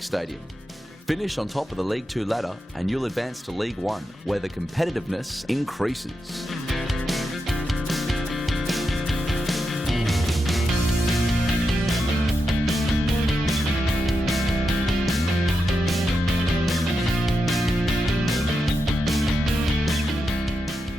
Brunswick Stadium. Finish on top of the League 2 ladder and you'll advance to League 1, where the competitiveness increases.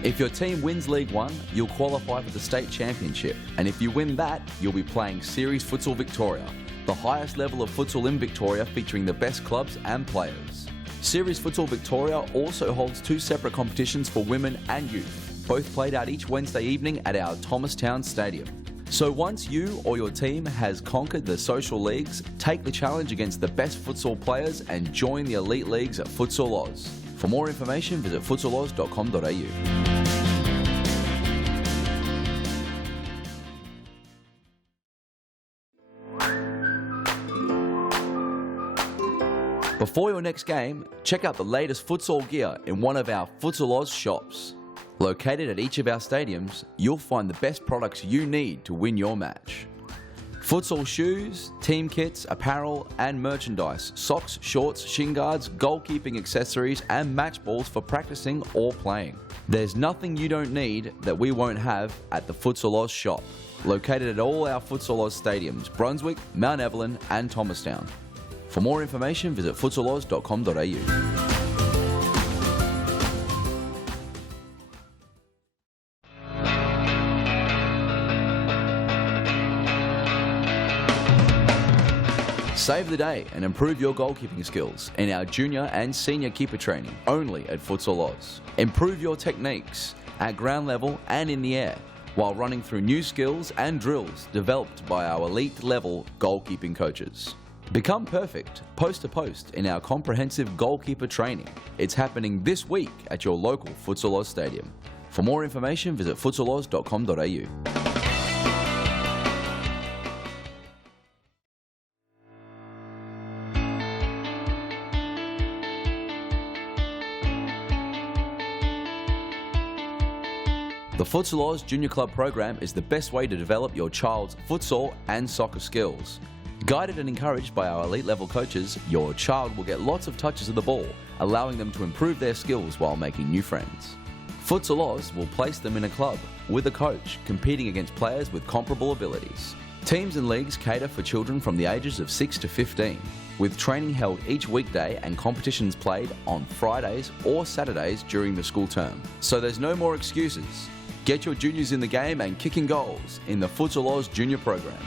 If your team wins League 1, you'll qualify for the State Championship, and if you win that, you'll be playing Series Futsal Victoria, the highest level of futsal in Victoria featuring the best clubs and players. Series Futsal Victoria also holds 2 separate competitions for women and youth, both played out each Wednesday evening at our Thomastown Stadium. So once you or your team has conquered the social leagues, take the challenge against the best futsal players and join the elite leagues at Futsal Oz. For more information, visit futsaloz.com.au. Before your next game, check out the latest futsal gear in one of our Futsal Oz shops. Located at each of our stadiums, you'll find the best products you need to win your match. Futsal shoes, team kits, apparel and merchandise, socks, shorts, shin guards, goalkeeping accessories and match balls for practicing or playing. There's nothing you don't need that we won't have at the Futsal Oz shop. Located at all our Futsal Oz stadiums, Brunswick, Mount Evelyn and Thomastown. For more information, visit futsaloz.com.au. Save the day and improve your goalkeeping skills in our junior and senior keeper training only at Futsal Oz. Improve your techniques at ground level and in the air while running through new skills and drills developed by our elite level goalkeeping coaches. Become perfect post to post in our comprehensive goalkeeper training. It's happening this week at your local Futsal Oz stadium. For more information, visit futsaloz.com.au. The Futsal Oz Junior Club program is the best way to develop your child's futsal and soccer skills. Guided and encouraged by our elite level coaches, your child will get lots of touches of the ball, allowing them to improve their skills while making new friends. Futsal Oz will place them in a club with a coach, competing against players with comparable abilities. Teams and leagues cater for children from the ages of 6 to 15, with training held each weekday and competitions played on Fridays or Saturdays during the school term. So there's no more excuses. Get your juniors in the game and kicking goals in the Futsal Oz Junior program.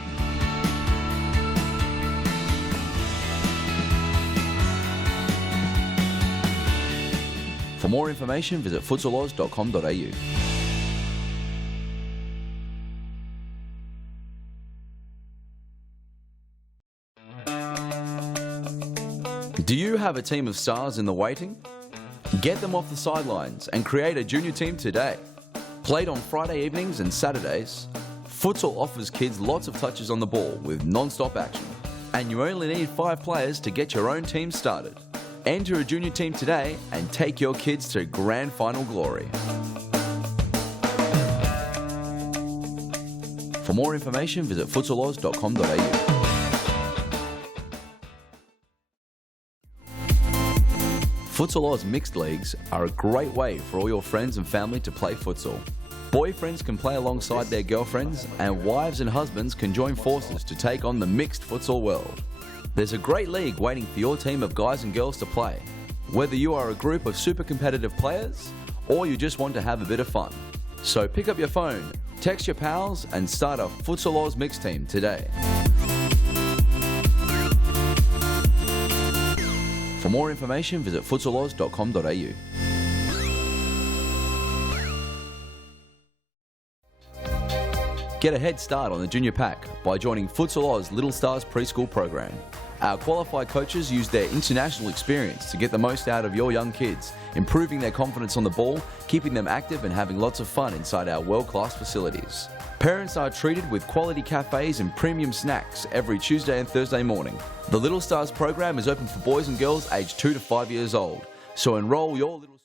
For more information, visit futsaloz.com.au. Do you have a team of stars in the waiting? Get them off the sidelines and create a junior team today. Played on Friday evenings and Saturdays, futsal offers kids lots of touches on the ball with non-stop action. And you only need 5 players to get your own team started. Enter a junior team today and take your kids to grand final glory. For more information, visit futsaloz.com.au. Futsal Oz mixed leagues are a great way for all your friends and family to play futsal. Boyfriends can play alongside their girlfriends, and wives and husbands can join forces to take on the mixed futsal world. There's a great league waiting for your team of guys and girls to play. Whether you are a group of super competitive players, or you just want to have a bit of fun. So pick up your phone, text your pals, and start a Futsal Oz mixed team today. For more information, visit futsaloz.com.au. Get a head start on the junior pack by joining Futsal Oz Little Stars preschool program. Our qualified coaches use their international experience to get the most out of your young kids, improving their confidence on the ball, keeping them active and having lots of fun inside our world-class facilities. Parents are treated with quality cafes and premium snacks every Tuesday and Thursday morning. The Little Stars program is open for boys and girls aged 2 to 5 years old, so enroll your little...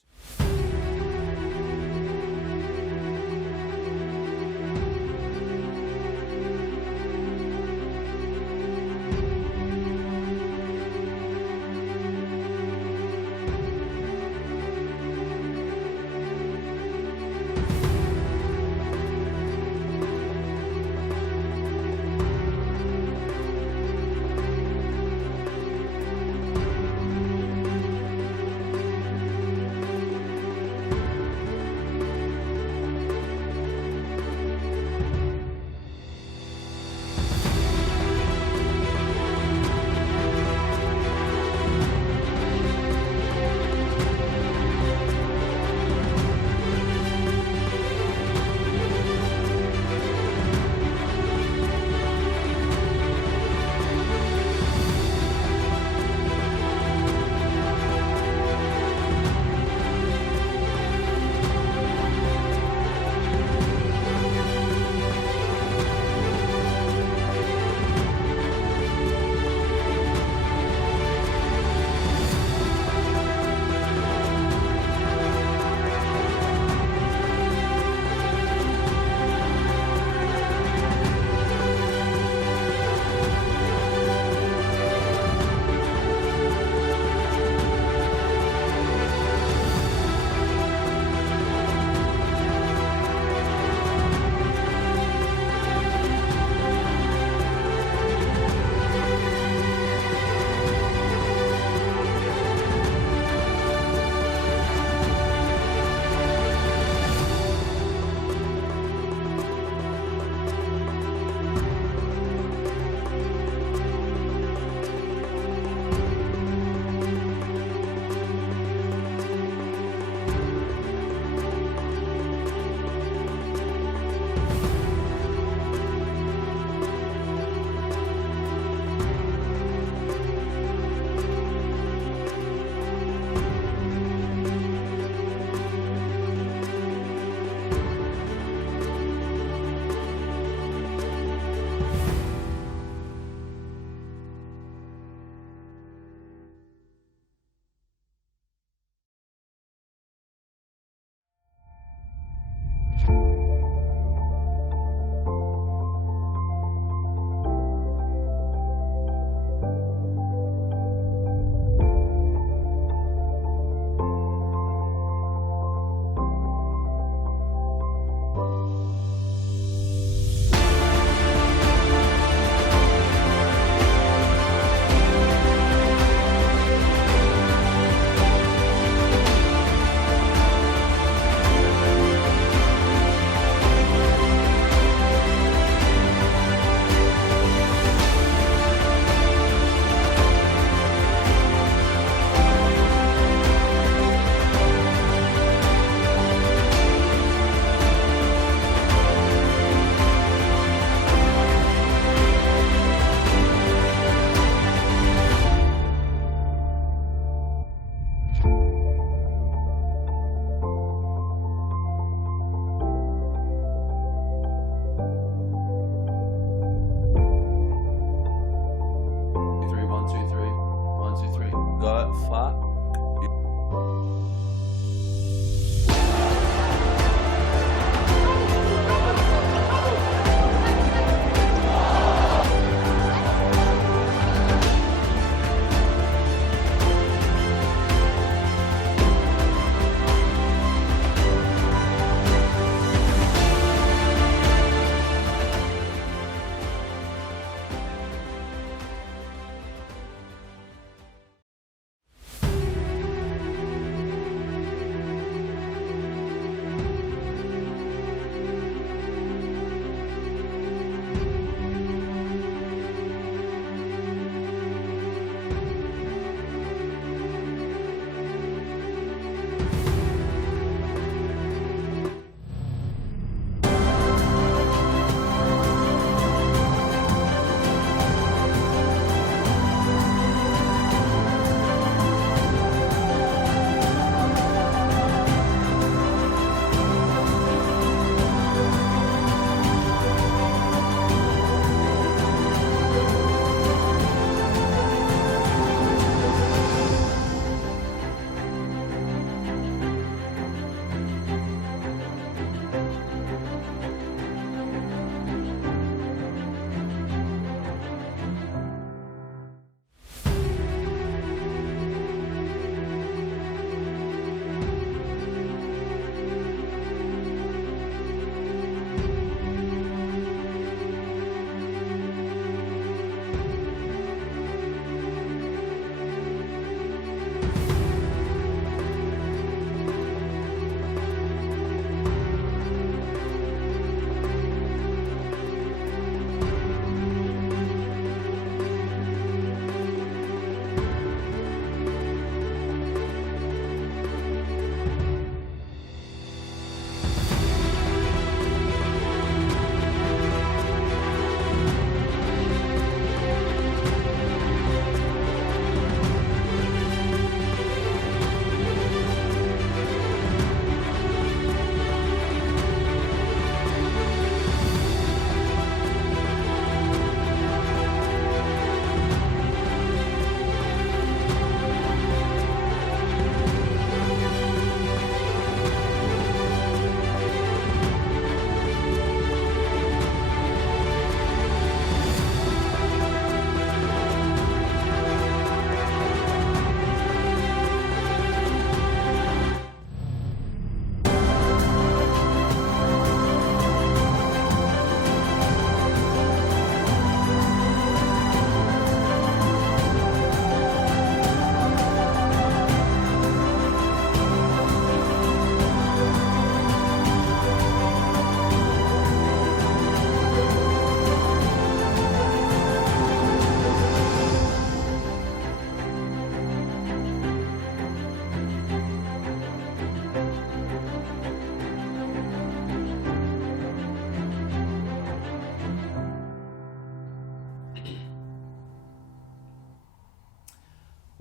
fuck?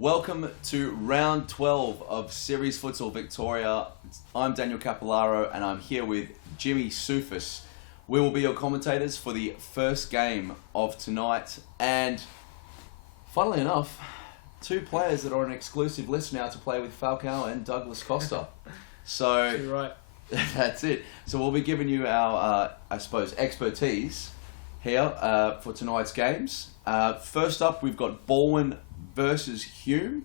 Welcome to round 12 of Series Futsal Victoria. I'm Daniel Capillaro and I'm here with Jimmy Soufis. We will be your commentators for the first game of tonight, and funnily enough, two players that are on an exclusive list now to play with Falcao and Costa. So You're right. That's it. So we'll be giving you our, expertise here for tonight's games. First up, we've got Balwyn versus Hume,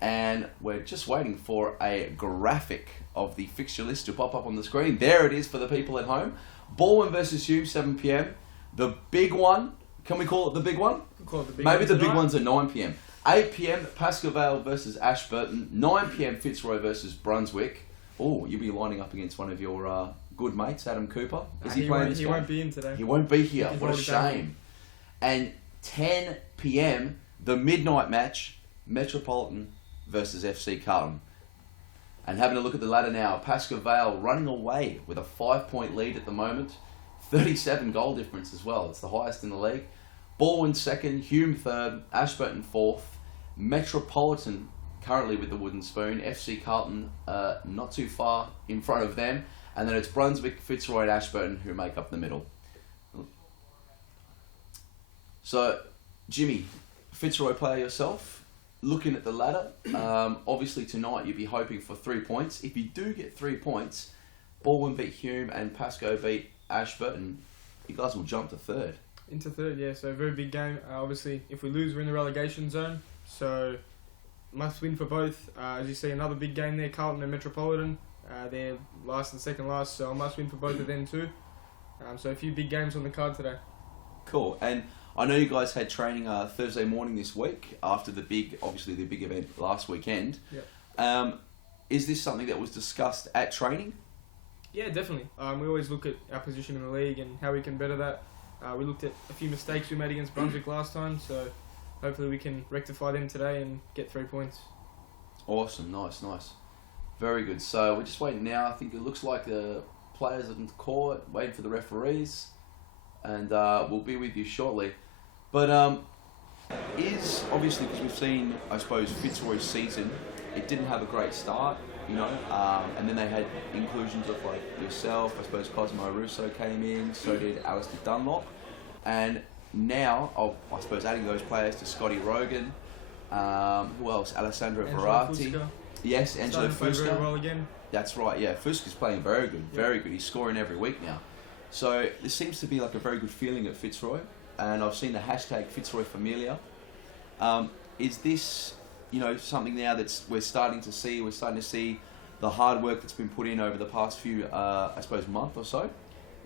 and we're just waiting for a graphic of the fixture list to pop up on the screen. There it is for the people at home. Balwyn versus Hume, 7 p.m. The big one, can we call it the big one? Call it the big Maybe one the tonight. big one's at 9 p.m. 8 p.m. Pasco Vale versus Ashburton. 9 p.m. Fitzroy versus Brunswick. Oh, you'll be lining up against one of your good mates, Adam Cooper. Is he playing this game? He won't be in today. He won't be here. He's What a already down. shame. And 10 p.m, the midnight match, Metropolitan versus FC Carlton. And having a look at the ladder now, Pasco Vale running away with a 5-point lead at the moment. 37 goal difference as well. It's the highest in the league. Balwyn second, Hume third, Ashburton fourth, Metropolitan currently with the wooden spoon, FC Carlton not too far in front of them, and then it's Brunswick, Fitzroy and Ashburton who make up the middle. So, Jimmy, Fitzroy player yourself, looking at the ladder, obviously tonight you'd be hoping for 3 points. If you do get 3 points, Balwyn beat Hume and Pasco beat Ashburton, you guys will jump to third. Into third, yeah, so a very big game. Obviously, if we lose, we're in the relegation zone, so must win for both. As you see, another big game there, Carlton and Metropolitan. They're last and second last, so I must win for both of them too. So a few big games on the card today. Cool. And I know you guys had training Thursday morning this week after the big event last weekend. Yep. Is this something that was discussed at training? Yeah, definitely. We always look at our position in the league and how we can better that. We looked at a few mistakes we made against Brunswick last time, so hopefully we can rectify them today and get 3 points. Awesome, nice. Very good. So we're just waiting now. I think it looks like the players are in the court, waiting for the referees, and we'll be with you shortly. But is obviously, because we've seen, I suppose, Fitzroy's season, it didn't have a great start, you know, and then they had inclusions of like yourself, I suppose Cosmo Russo came in, so did Alistair Dunlop, and now, I suppose adding those players to Scotty Rogan, who else? Alessandro Verratti. Yes, Angelo Fusca. Very well again. That's right, yeah. Fusca's playing very good, very good. He's scoring every week now. So there seems to be like a very good feeling at Fitzroy, and I've seen the hashtag Fitzroy Familia. Is this, you know, something now that's we're starting to see the hard work that's been put in over the past few, I suppose, month or so?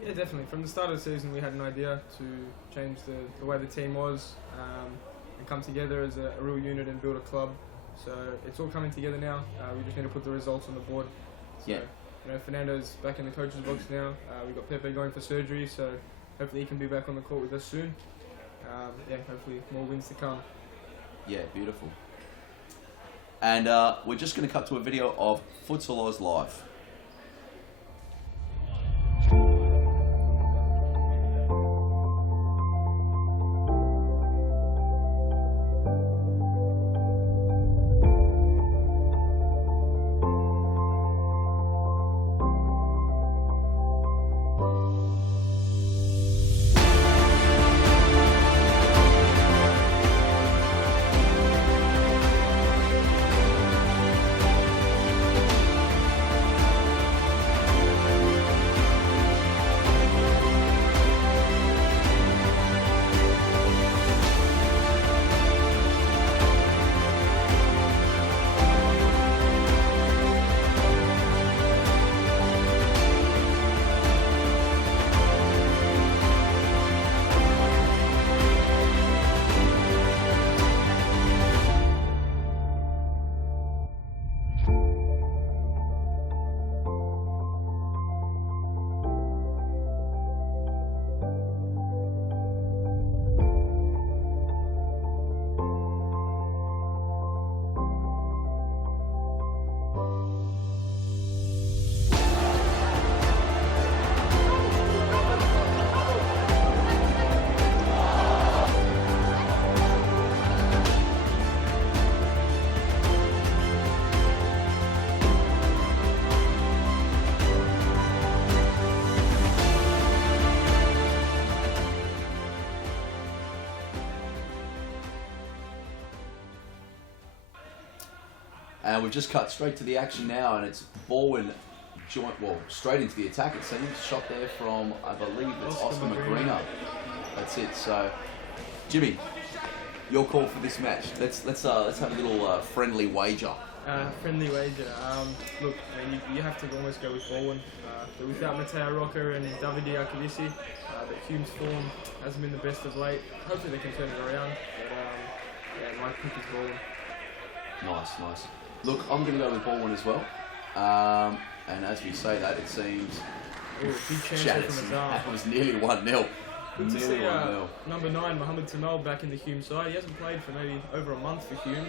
Yeah, definitely. From the start of the season, we had an idea to change the way the team was and come together as a real unit and build a club. So it's all coming together now. We just need to put the results on the board. So, yeah. You know, Fernando's back in the coach's box now. We've got Pepe going for surgery, so hopefully he can be back on the court with us soon. Hopefully more wins to come. Yeah, beautiful. And we're just going to cut to a video of Futsal Oz live. And we've just cut straight to the action now, and it's Balwyn straight into the attack, it seems. Shot there from, I believe it's Oscar Magrina. That's it. So, Jimmy, your call for this match. Let's have a little friendly wager. Friendly wager. Look, I mean, you have to almost go with Balwyn. But without Matteo Rocca and Davide Archivisi, but Hume's form hasn't been the best of late. Hopefully they can turn it around. But my pick is Balwyn. Nice. Look, I'm going to go with Balwyn as well. And as we say that, it seems... Big chance from Azar. That was nearly 1-0. Good to see number 9, Mohamed Tamal, back in the Hume side. He hasn't played for maybe over a month for Hume.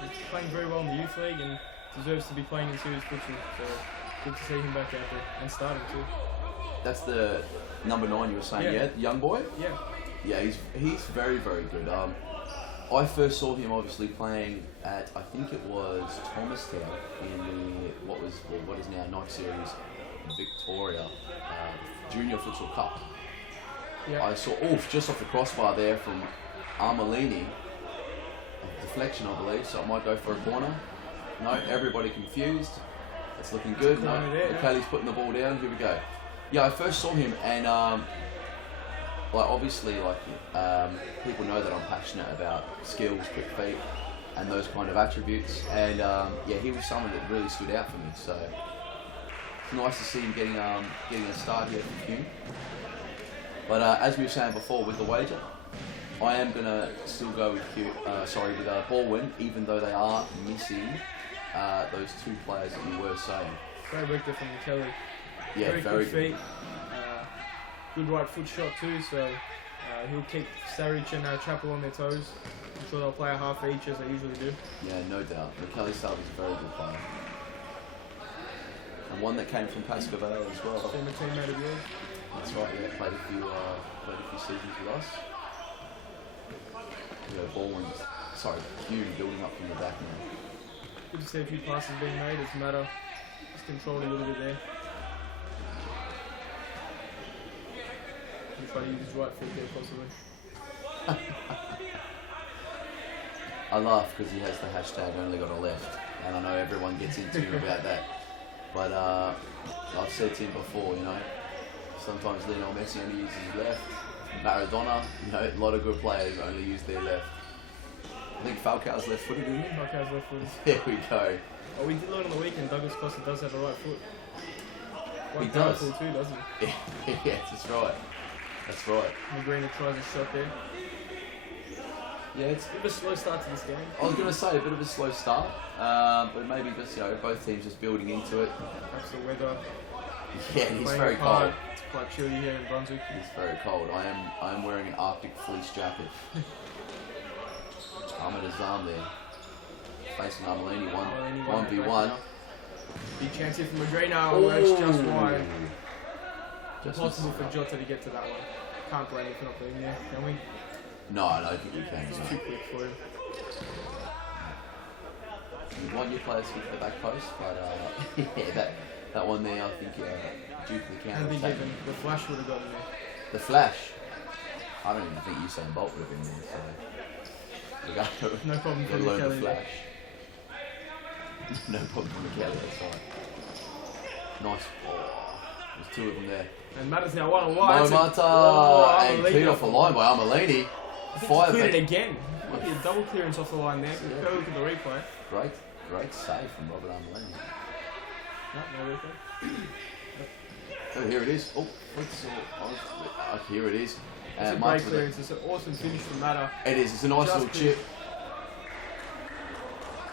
He's playing very well in the youth league and deserves to be playing in serious futsal. So good to see him back out there and starting too. That's the number 9 you were saying, yeah? Young boy? Yeah. Yeah, he's very, very good. I first saw him obviously playing at, I think it was Thomastown in the, what is now Night Series Victoria Junior Futsal Cup. Yeah. I saw, just off the crossbar there from Armelini. I deflection, I believe, so it might go for a corner. No, everybody confused. It's looking good. No, Kelly's putting the ball down. Here we go. Yeah, I first saw him, and obviously, people know that I'm passionate about skills, quick feet, and those kind of attributes. And yeah, he was someone that really stood out for me. So it's nice to see him getting a start here for Hume. But as we were saying before, with the wager, I am gonna still go with Balwyn, even though they are missing those two players that you were saying. Great work there from Kelly. Yeah, very good feet. Good right foot shot too, so he'll keep Saric and Chappell on their toes. I'm sure they'll play a half each as they usually do. Yeah, no doubt. Kelly Salve is a very good player. And one that came from Pasco Vale as well. Former teammate of yours. That's right, yeah, played a few seasons with us. Hume building up from the back now. Good to see a few passes being made. It's a matter just controlled a little bit there. He's trying to use his right foot there possibly. I laugh because he has the hashtag only got a left, and I know everyone gets into about that. But I've said to him before, sometimes Lionel Messi only uses his left. Maradona, a lot of good players only use their left. I think Falcao's left-footed, isn't he? Falcao's left-footed. There we go. Oh, we did learn on the weekend, Douglas Costa does have a right foot. He does. Too, doesn't he? Yes, that's right. That's right. McGreener tries a shot there. Yeah, it's a bit of a slow start to this game. I was going to say a bit of a slow start, but maybe just both teams just building into it. Perhaps the weather. Yeah, he's very cold. It's quite chilly here in Brunswick. It's very cold. I am wearing an Arctic fleece jacket. Ahmed Azam there, facing Armelini 1v1. Big chance here from McGreener. Oh, that's just wide. Impossible for Jota to get to that one. Can't blame him for not being there, can we? No, I don't think we can. It's too quick for him. You want your players to hit the back post, but yeah, that one there, I think due to the counter attack. The flash would have gotten there. The flash? I don't even think Usain Bolt would have been there, so. No problem for learn Kelly. The flash. No problem for Kelly, that's fine. Nice. Oh, there's two of them there. And Matta's now 1-on-1. Mata and cleared off the line by Armelini. Cleared it again. Might be a double clearance off the line there. Go look at the replay. Great save from Robert Armelini. No replay. Oh, here it is. Oh, here it is. It's a great clearance. It's an awesome finish from Matta. It is. It's a nice little chip.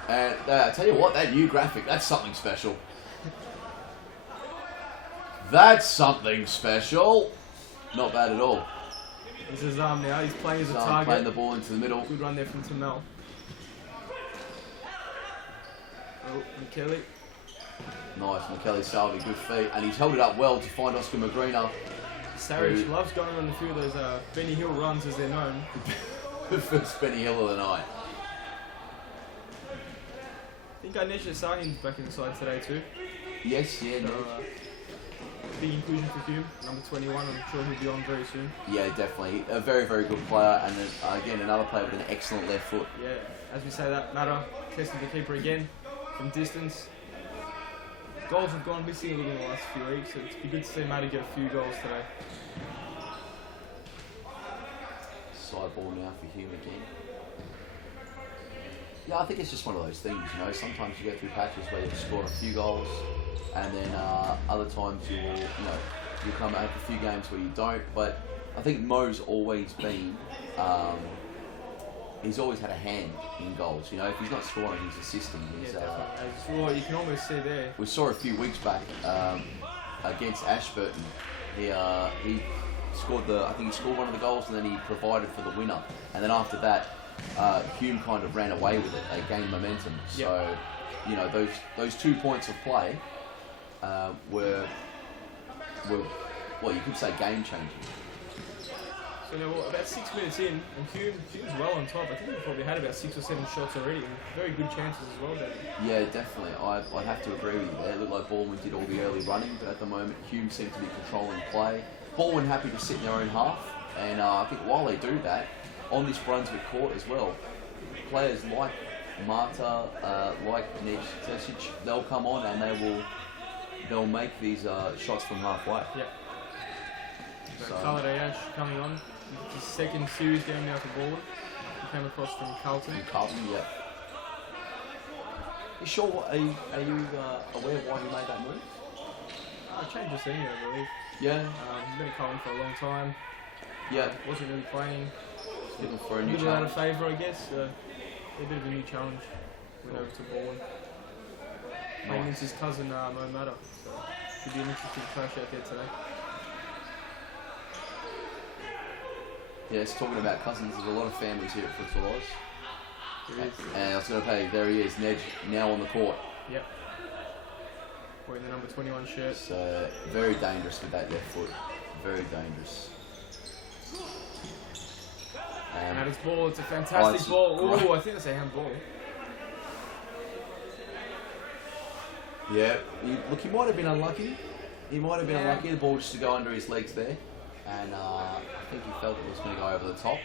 And I tell you what, that new graphic, that's something special. That's something special. Not bad at all. This is now. He's playing as a target. Playing the ball into the middle. Good run there from Tamel. Oh, McKelly. Nice, McKelly Salve, good feet. And he's held it up well to find Oscar McGreener. Saric loves going on a few of those Benny Hill runs, as they're known. The first Benny Hill of the night. I think Anisha Sahin's back in the side today too. Yes, yeah. So, big inclusion for Hume, number 21. I'm sure he'll be on very soon. Yeah, definitely. A very, very good player. And then, again, another player with an excellent left foot. Yeah, as we say that, Matta testing the keeper again from distance. Goals have gone missing a little in the last few weeks, so it's be good to see Matta get a few goals today. Side ball now for Hume again. Yeah, I think it's just one of those things, sometimes you go through patches where you score a few goals, and then other times you'll come out a few games where you don't. But I think Mo's always been, he's always had a hand in goals. If he's not scoring, he's assisting. Well, you can almost see there. We saw a few weeks back against Ashburton. He scored I think he scored one of the goals, and then he provided for the winner. And then after that, Hume kind of ran away with it. They gained momentum. So, those 2 points of play were well, you could say game changing. So now, about 6 minutes in, and Hume's well on top. I think he probably had about 6 or 7 shots already, and very good chances as well, Danny. Yeah, definitely. I have to agree with you there. It looked like Balwyn did all the early running, but at the moment, Hume seemed to be controlling play. Balwyn happy to sit in their own half, and I think while they do that, on this Brunswick court as well, players like Marta, like Nick Tesic, they'll come on and they'll make these shots from halfway. Yep. So Khaladayash coming on. His second series game now for Balwyn. He came across from Carlton. Yeah. You sure? Are you aware why he made that move? Change of scenery, I believe. Yeah. He's been at Carlton for a long time. Yeah. Wasn't really playing. Looking for a new little out of challenge. favour, I guess. A bit of a new challenge. Went over to Balwyn. Playing against his cousin Mo Mata. So should be an interesting clash out there today. Yes, talking about cousins, there's a lot of families here at Futsal Oz. There is. And I was going to tell you, there he is, Nedge, now on the court. Yep. Wearing the number 21 shirt. So, very dangerous with that left foot. Very dangerous. And at his ball, it's a fantastic ball. Oh, I think that's a handball. Yeah, look, he might have been unlucky. He might have been unlucky. The ball just to go under his legs there. And I think he felt it was going to go over the top.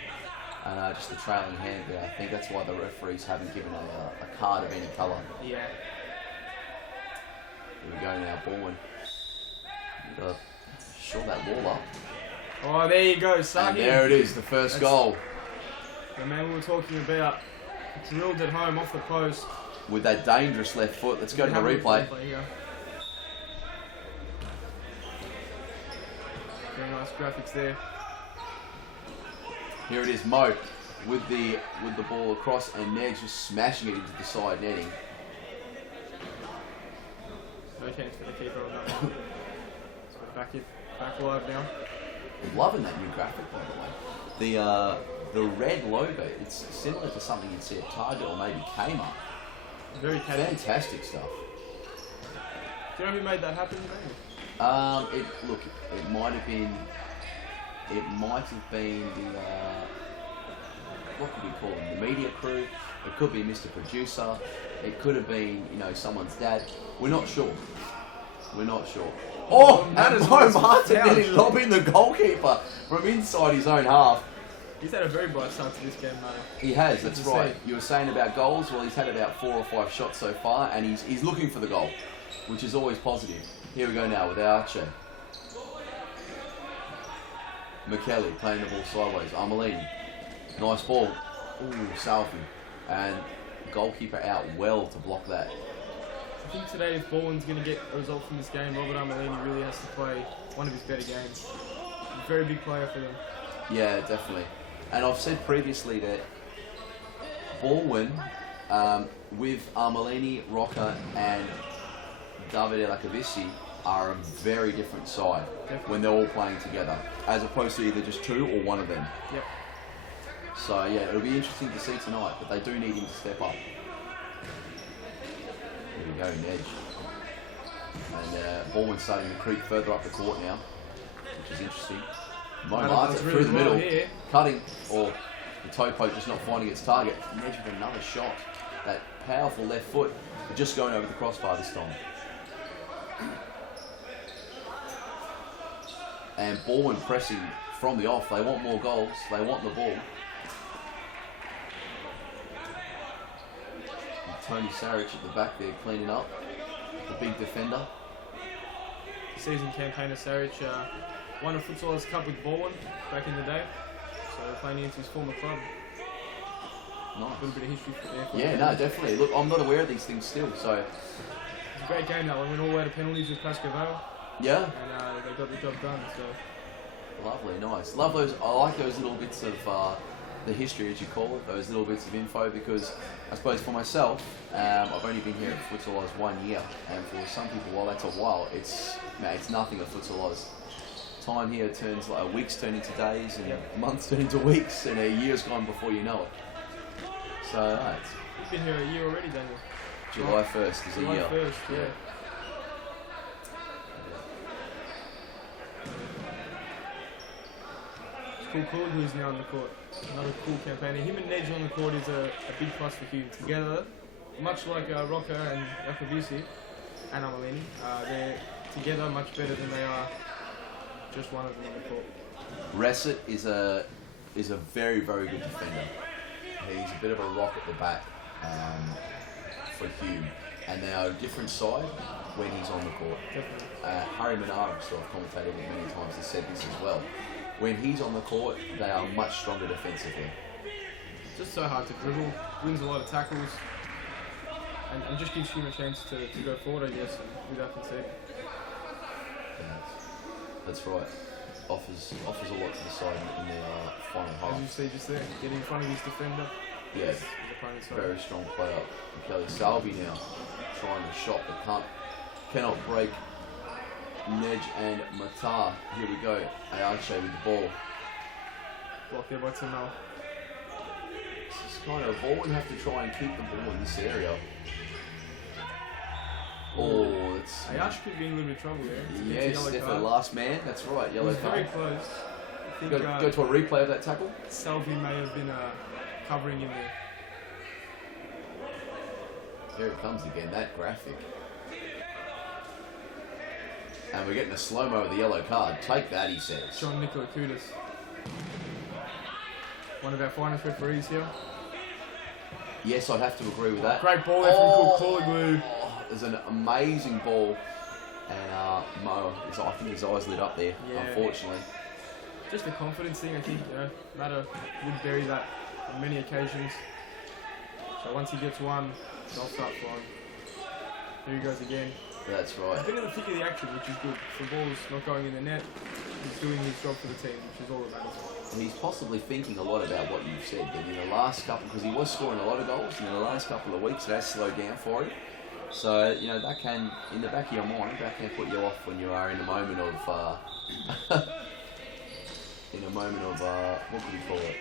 And just the trailing hand there. I think that's why the referees haven't given a card of any colour. Yeah. Here we go now, Balwyn. You've got to shore that ball up. Oh, there you go, son. And there it is, the first goal. The man we were talking about, drilled it home off the post. With that dangerous left foot. Let's go to the replay. Yeah. Very nice graphics there. Here it is, Mo with the ball across, and Nedge just smashing it into the side netting. No chance for the keeper on that one. So we're back live now. Loving that new graphic, by the way. The red logo, it's similar to something you'd see at Target or maybe Kmart. Very catchy. Fantastic stuff. Do you know who made that happen, maybe? It might have been the what could we call them? The media crew. It could be Mr. Producer. It could have been, someone's dad. We're not sure. Oh, and Mo Martin nearly lobbing the goalkeeper from inside his own half. He's had a very bright start to this game, mate. He has, that's right. You were saying about goals. Well, he's had about 4 or 5 shots so far, and he's looking for the goal, which is always positive. Here we go now with Archer. McKelly playing the ball sideways. Armelini. Nice ball. Ooh, Salfie. And goalkeeper out well to block that. I think today, if Balwyn's going to get a result from this game, Robert Armelini really has to play one of his better games. A very big player for them. Yeah, definitely. And I've said previously that Balwyn, with Armelini, Rocker, and David Elakavissi, are a very different side when they're all playing together, as opposed to either just 2 or 1 of them. Yep. So yeah, it'll be interesting to see tonight, but they do need him to step up. There we go, Nedge. And Balwyn's starting to creep further up the court now, which is interesting. Mo Marta through the middle, cutting, or the toe poke just not finding its target. Nedge with another shot. That powerful left foot, just going over the crossbar this time. And Balwyn pressing from the off. They want more goals. They want the ball. And Tony Saric at the back there cleaning up. The big defender. Season campaigner Saric won a Futsal Oz Cup with Balwyn back in the day. So playing against his former club. Nice. A little bit of history there. Yeah, no, definitely. Look, I'm not aware of these things still, so... It's a great game that one. Went all the way to penalties with Pasco Vale. Yeah. And they got the job done, so... Lovely, nice. Love those. I like those little bits of the history, as you call it, those little bits of info, because I suppose for myself, I've only been here at Futsal Oz 1 year, and for some people, while that's a while, it's nothing at Futsal Oz. Time here turns like weeks turn into days, and months turn into weeks, and a year's gone before you know it. So, you've been here a year already, Daniel. July 1st is a year. July 1st, yeah. Cool, who's now on the court. Another cool campaigner. Him and Nedge on the court is a big plus for Hume. Together, much like Rocker and Elakavissi and Armelini, they're together much better than they are just one of them on the court. Ressett is a very, very good defender. He's a bit of a rock at the back for Hume. And they are a different side when he's on the court. Harry Menard, who I've commentated with many times, has said this as well. When he's on the court, they are much stronger defensively. Just so hard to dribble, wins a lot of tackles, and just gives Hume a chance to go forward, I guess, without conceding. That's right. Offers a lot to the side in the final half. As you see just there, getting in front of his defender. Yeah, very strong player. Kelly Salvi now trying to shot, but cannot break Nej and Matar. Here we go. Ayache with the ball. Blocked there by Timel. This is kind of Balwyn have to try and keep the ball in this area. Oh, that's... Ayache could be in a little bit of trouble there. Yes, definitely last man. That's right, yellow card. Very close. I think, go to a replay of that tackle. Salvi may have been covering him there. Here it comes again, that graphic. And we're getting a slow-mo of the yellow card. Take that, he says. John Nicola Kudus. One of our finest referees here. Yes, I'd have to agree with that. Great ball there from Coolaglu. There's an amazing ball. And Mo, I think his eyes lit up there, unfortunately. Just a confidence thing, I think. Matter would bury that on many occasions. So once he gets one, they'll start flying. Here he goes again. That's right. He's been in the thick of the action, which is good. The ball's not going in the net. He's doing his job for the team, which is all that matters. And he's possibly thinking a lot about what you've said, that in the last couple, because he was scoring a lot of goals, and in the last couple of weeks it has slowed down for him. So, that can, in the back of your mind, that can put you off when you are in a moment of, what could you call it?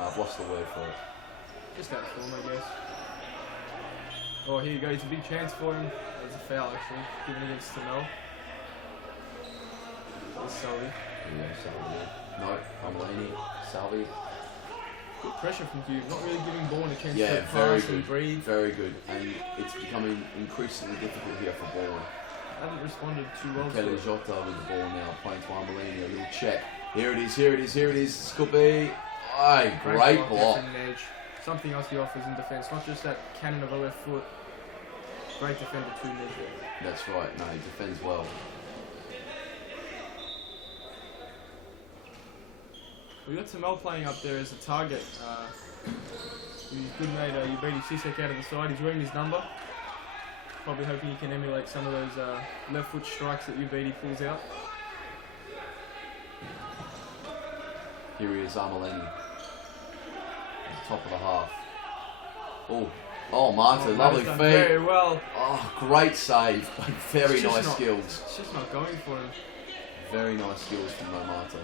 I've lost the word for it. Just that form, I guess. Oh, here you go. It's a big chance for him. There's a foul, actually, given against Timel. There's Salvi. Yeah, Salvi. No, Amalini, Salvi. Good pressure from Hume. Not really giving Balwyn a chance Yeah, to very pass good. and breathe. Very good. And it's becoming increasingly difficult here for Balwyn. Haven't responded too well. Kelly Jota with the ball now, playing to Amalini. A little check. Here it is, here it is, here it is. This could be... Oh, great block. Something else he offers in defence, not just that cannon of a left foot. Great defender too, Nedge. That's right, no, he defends well. We got Timel playing up there as a target. His good mate Ubedi Sisek out of the side. He's wearing his number. Probably hoping he can emulate some of those left foot strikes that Ubedi pulls out. Here he is, Amalini. Top of the half. Oh, Marta, lovely feet. Very well. Oh, great save. Very nice skills. It's just not going for him. Very nice skills from Marta.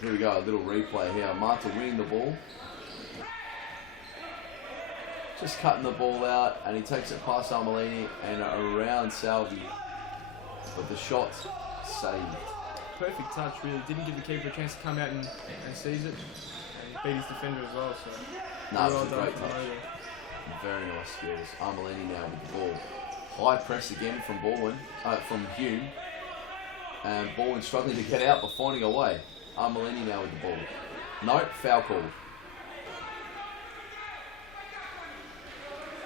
Here we go, a little replay here. Marta winning the ball. Just cutting the ball out, and he takes it past Amalini and around Salvi. But the shot's saved. Perfect touch, really. Didn't give the keeper a chance to come out and seize it. And beat his defender as well. So no, it was a great touch. Very nice skills. Amalini now with the ball. High press again from from Hume. And Balwyn struggling to get out but finding a way. Amalini now with the ball. Nope, foul call.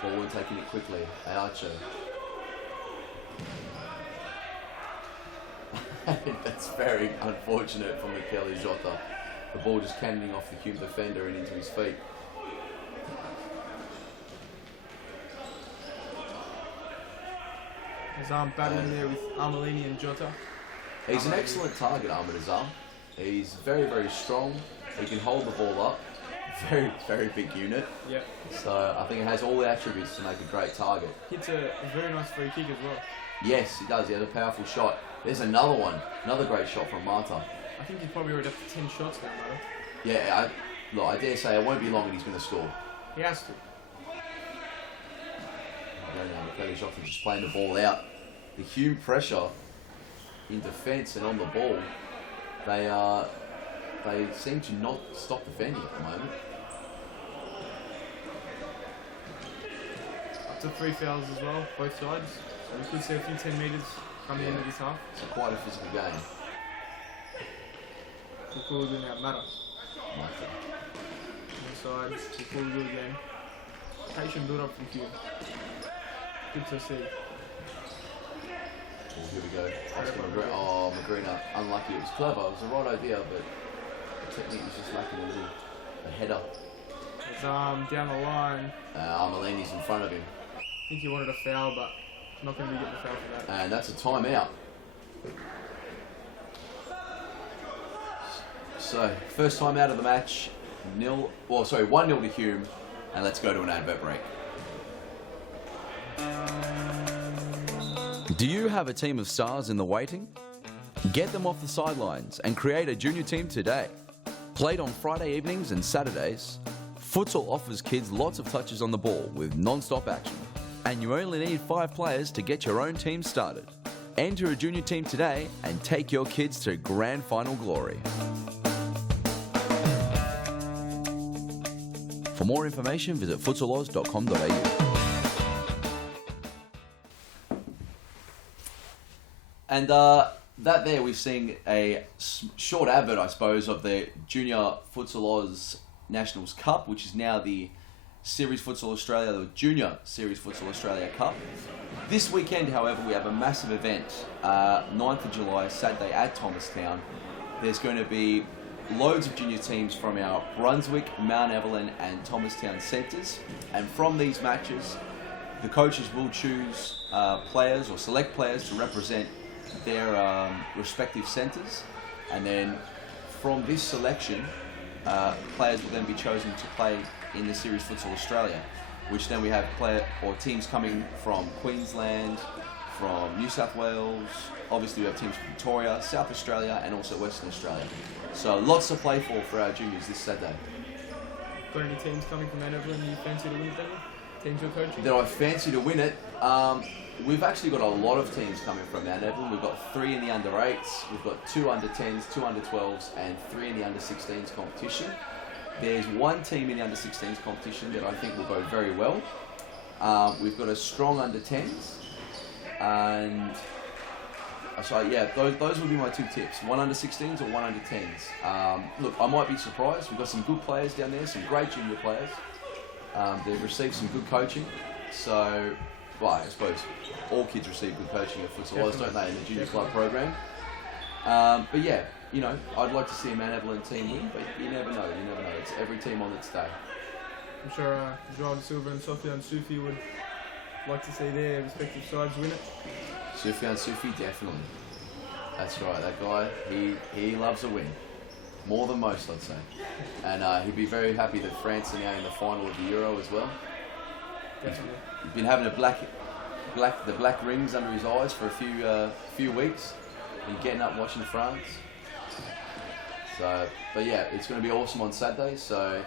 Balwyn taking it quickly. Ayache. That's very unfortunate from Kelly Jota. The ball just cannoning off the Hume defender and into his feet. Azam battling there with Amalini and Jota. He's an excellent target, Ahmed Azam. He's very, very strong. He can hold the ball up. Very, very big unit. Yep. So I think it has all the attributes to make a great target. Hits a very nice free kick as well. Yes, he does. He had a powerful shot. There's another one. Another great shot from Marta. I think he's probably already up to 10 shots now, Marta. Yeah, I dare say it won't be long and he's going to score. He has to. Kelly Jota just playing the ball out. The Hume pressure in defence and on the ball, they seem to not stop defending at the moment. Up to 3 fouls as well, both sides. So we could see a few 10 metres coming into this half. It's quite a physical game. We'll call it out matter. Like that. Inside, before we do again. Patient build up from Hume. Good to see. Oh, here we go. Oh, Magrina, unlucky. It was clever. It was the right idea, but the technique was just lacking a header. His arm down the line. Armelini's in front of him. I think he wanted a foul, but not going to be getting a foul for that. And that's a timeout. So, first time out of the match. 1-0 to Hume. And let's go to an advert break. Do you have a team of stars in the waiting? Get them off the sidelines and create a junior team today. Played on Friday evenings and Saturdays, Futsal offers kids lots of touches on the ball with non-stop action. And you only need 5 players to get your own team started. Enter a junior team today and take your kids to grand final glory. For more information, visit futsaloz.com.au. And that there, we've seen a short advert, I suppose, of the Junior Futsal Oz Nationals Cup, which is now the Series Futsal Australia, the Junior Series Futsal Australia Cup. This weekend, however, we have a massive event, 9th of July, Saturday at Thomastown. There's going to be loads of junior teams from our Brunswick, Mount Evelyn and Thomastown centres. And from these matches, the coaches will choose players or select players to represent their respective centres. And then from this selection, players will then be chosen to play in the Series Futsal Australia, which then we have teams coming from Queensland, from New South Wales, obviously we have teams from Victoria, South Australia and also Western Australia. So lots to play for our juniors this Saturday. Got any teams coming from Mount Evelyn you fancy to win it, Daniel? Teams you're coaching? That I fancy to win it? We've actually got a lot of teams coming from Mount Evelyn. We've got 3 in the under-8s, we've got 2 under-10s, 2 under-12s and 3 in the under-16s competition. There's 1 team in the under-16s competition that I think will go very well. We've got a strong under-10s and so yeah, those would be my 2 tips. 1 under-16s or 1 under-10s. Look, I might be surprised. We've got some good players down there, some great junior players. They've received some good coaching. So, well, I suppose all kids receive good coaching at Futsal Oz, don't they, in the junior club program. But yeah, you know, I'd like to see a Mount Evelyn team win, but you never know. It's every team on its day. I'm sure Joao De Silva and Sofiane Soufi would like to see their respective sides win it. Soufiane Soufi, definitely. That's right, that guy, he loves a win. More than most, I'd say. And he'd be very happy that France are now in the final of the Euro as well. Definitely. He's been having the black rings under his eyes for a few weeks. And getting up watching France. So, but yeah, it's going to be awesome on Saturday. So,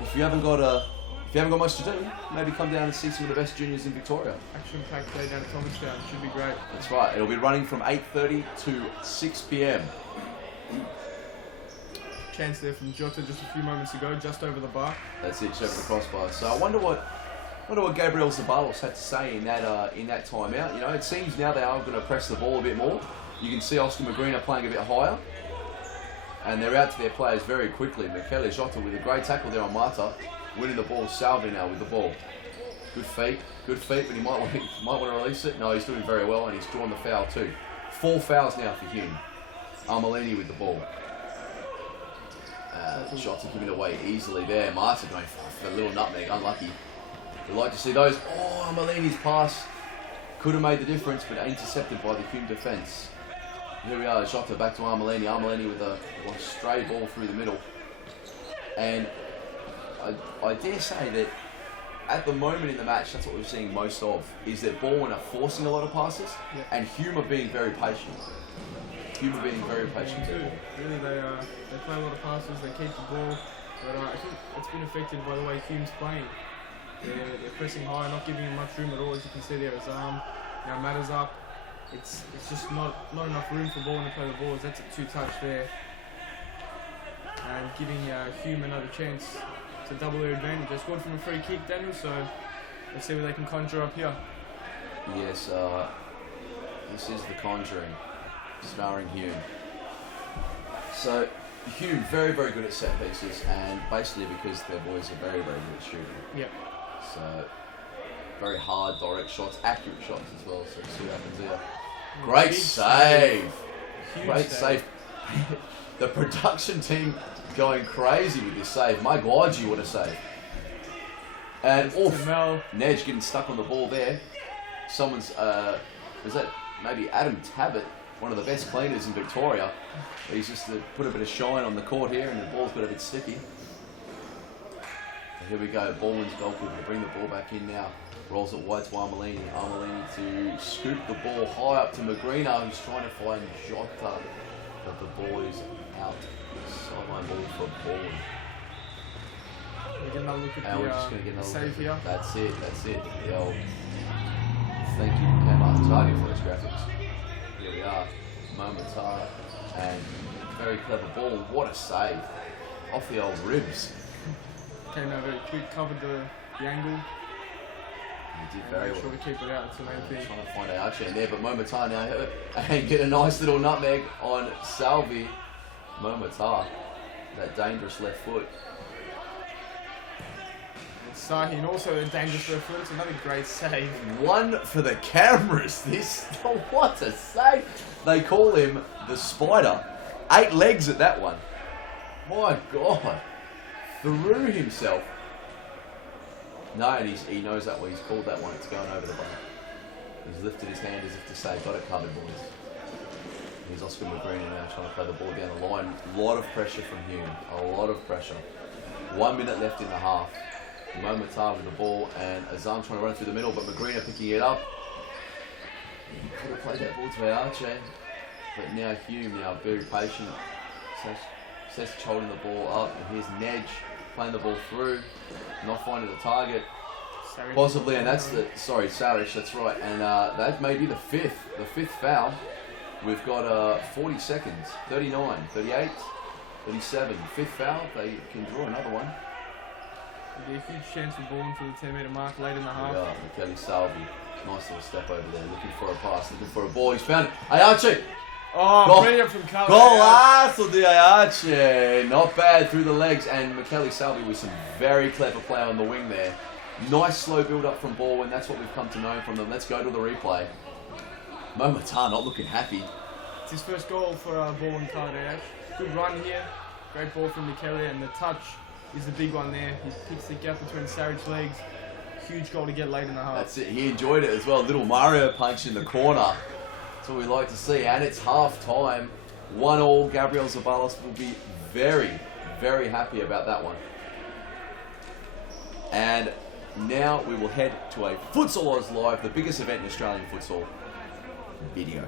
if you haven't got much to do, maybe come down and see some of the best juniors in Victoria. Action-packed day down at Thomastown. Should be great. That's right. It'll be running from 8:30 to 6 p.m. Chance there from Jota just a few moments ago, just over the bar. That's it, just over the crossbar. So I wonder what Gabriel Zabalos had to say in that timeout. You know, it seems now they are going to press the ball a bit more. You can see Oscar Magrina playing a bit higher. And they're out to their players very quickly. Michele Jota with a great tackle there on Marta, winning the ball. Salvi now with the ball. Good feet, but he might want to release it. No, he's doing very well, and he's drawn the foul too. 4 fouls now for Hume. Armelini with the ball. Jota giving it away easily there. Marta going for a little nutmeg, unlucky. We'd like to see those. Oh, Armelini's pass could have made the difference, but intercepted by the Hume defence. Here we are, Jota back to Armelini. Armelini with a stray ball through the middle. And I dare say that at the moment in the match, that's what we're seeing most of, is that Balwyn are forcing a lot of passes, and Hume are being very patient. Too. Really, they play a lot of passes, they keep the ball, but I think it's been affected by the way Hume's playing. They're pressing high, not giving him much room at all, as you can see there. His arm now matters up. It's just not enough room for Balwyn to play the balls. That's a 2-touch there. And giving Hume another chance to double their advantage. They scored from a free kick, Daniel, so let's see what they can conjure up here. Yes, this is The Conjuring, starring Hume. So, Hume very, very good at set pieces, and basically because their boys are very, very good at shooting. Yep. So very hard, direct shots, accurate shots as well. So see what happens there. Great Big save. Huge Great save. The production team going crazy with this save. My God, you would have saved. And oof, Nedge getting stuck on the ball there. Someone's, was that maybe Adam Tabbett, one of the best cleaners in Victoria. He's just put a bit of shine on the court here, and the ball's got a bit sticky. And here we go, Balwyn's goalkeeper to bring the ball back in now. Rolls it wide to Armelini. Armelini to scoop the ball high up to Magrina, who's trying to find Jota, but the ball is out. Sideline ball for Balwyn. We get another look at and we're just going to get another save here. That's it. The old thank you, Kmart target for those graphics. Here we are, Momentara, and very clever ball. What a save off the old ribs. Came over, covered the angle. He did very well. Sure to keep it out. It's the main thing. Trying to find Archie in there, but Momentara now and get a nice little nutmeg on Salvi. Momentara, that dangerous left foot. Sahin also a dangerous left foot. It's another great save. One for the cameras. This, what a save! They call him the Spider. 8 legs at that one. My God, threw himself. No, and he knows that one. He's called that one. It's going over the bar. He's lifted his hand as if to say, "Got it covered, boys." Here's Oscar Magrina now trying to play the ball down the line. A lot of pressure from Hume. A lot of pressure. 1 minute left in the half. Momentara with the ball, and Azam trying to run through the middle, but Magrina picking it up. He could have played that ball to Arche, but now Hume now very patient. Seth holding the ball up, and here's Nedge playing the ball through, not finding the target. Possibly, and that's the Saric, that's right, and that may be the fifth foul. We've got 40 seconds, 39, 38, 37, fifth foul. They can draw another one. There'll be a huge chance for Balwyn for the 10-metre mark late in the half. Yeah, Kelly Salvi. Nice little step over there, looking for a pass, looking for a ball. He's found it. Ayache! Oh, brilliant from Carlton. Golazo de Ayache! Not bad through the legs, and McKelly Salvi with some very clever play on the wing there. Nice slow build up from Balwyn. That's what we've come to know from them. Let's go to the replay. Momentara not looking happy. It's his first goal for Balwyn Carlton. Good run here. Great ball from McKelly, and the touch is the big one there. He picks the gap between Saric's legs. Huge goal to get late in the half. That's it. He enjoyed it as well. Little Mario punch in the corner. That's what we like to see. And it's half time. 1-1. Gabriel Zabalos will be very, very happy about that one. And now we will head to a Futsal Oz Live, the biggest event in Australian futsal, video.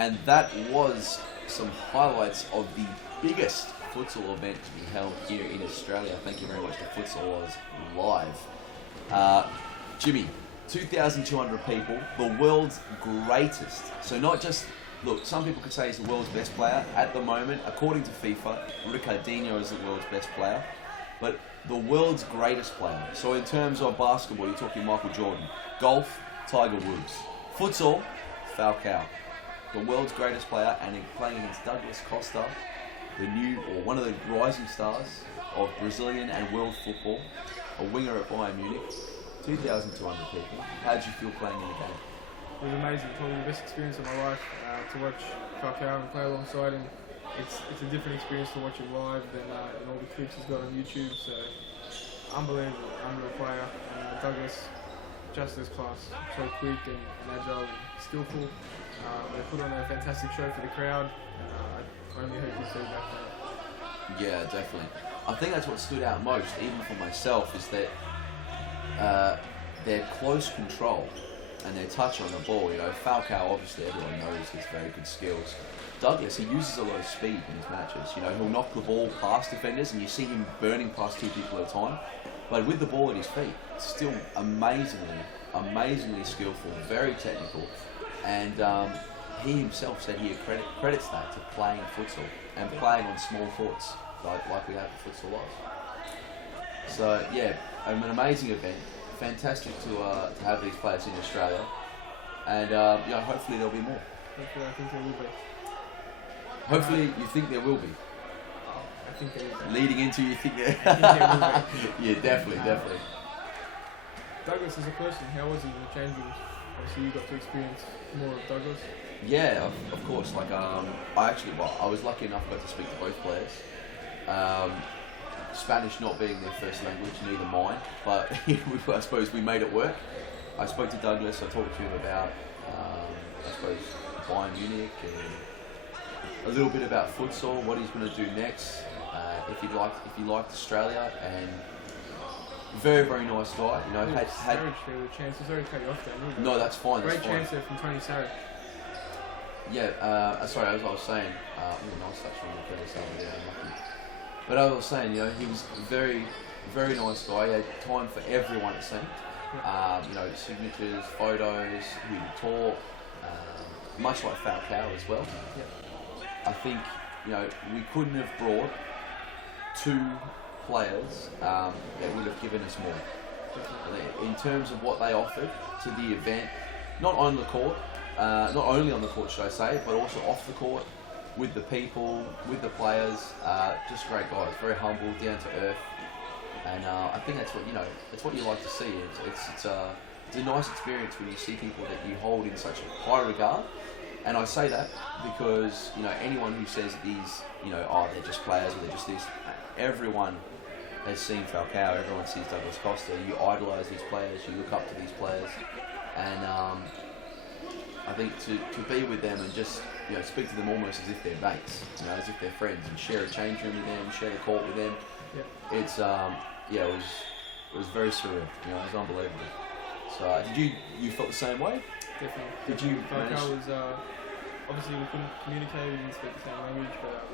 And that was some highlights of the biggest futsal event to be held here in Australia. Thank you very much to Futsal Oz Live. Jimmy, 2,200 people, the world's greatest. So not just, look, some people could say he's the world's best player. At the moment, according to FIFA, Ricardinho is the world's best player. But the world's greatest player. So in terms of basketball, you're talking Michael Jordan. Golf, Tiger Woods. Futsal, Falcao. The world's greatest player, and in playing against Douglas Costa, the new, or one of the rising stars of Brazilian and world football, a winger at Bayern Munich. 2,200 people. How did you feel playing in the game? It was amazing, probably the best experience of my life to watch Falcao and play alongside him. It's a different experience to watch him live than in all the clips he's got on YouTube. So unbelievable player. Douglas, just as class, so quick and agile and skillful. They put on a fantastic show for the crowd. I only heard his feedback on it. Yeah, definitely. I think that's what stood out most, even for myself, is that their close control and their touch on the ball. You know, Falcao, obviously everyone knows his very good skills. Douglas, he uses a lot of speed in his matches. You know, he'll knock the ball past defenders and you see him burning past two people at a time. But with the ball at his feet, still amazingly skillful, very technical. And he himself said he credits that to playing futsal and playing on small courts like we have at Futsal Oz. So yeah, an amazing event. Fantastic to have these players in Australia, and you know, hopefully there'll be more. Hopefully, I think there will be. Hopefully, you think there will be. I think there will be. Leading into, you think there? I think there will be. Yeah, definitely. Douglas as a person, how was he in the change rooms? Obviously, you got to experience more of Douglas. Yeah, of course. Like I was lucky enough to speak to both players. Spanish not being their first language, neither mine, but I suppose we made it work. I spoke to Douglas. I talked to him about, I suppose, Bayern Munich and a little bit about futsal, what he's going to do next, if he liked Australia, and very nice guy. You know, had chances already cut you off there. No, that's fine. Great chance there from Tony Sarri. Yeah, sorry, as I was saying, nice touch on the first over there. But as I was saying, you know, he was a very nice guy. He had time for everyone, it seemed. You know, signatures, photos, he would talk, much like Falcao as well. I think, you know, we couldn't have brought two players that would have given us more. In terms of what they offered to the event, not on the court, not only on the court, should I say, but also off the court, with the people, with the players, just great guys, very humble, down to earth, and I think that's what you like to see. It's a nice experience when you see people that you hold in such high regard, and I say that because, you know, anyone who says these, you know, oh, they're just players or they're just this, everyone has seen Falcao, everyone sees Douglas Costa. You idolise these players, you look up to these players, and I think to be with them and just, you know, speak to them almost as if they're mates, you know, as if they're friends, and share a change room with them, share the court with them. Yeah. It's it was very surreal. You know, it was unbelievable. So did you felt the same way? Definitely. Did you? Falcao was obviously we couldn't communicate, we didn't speak the same language, but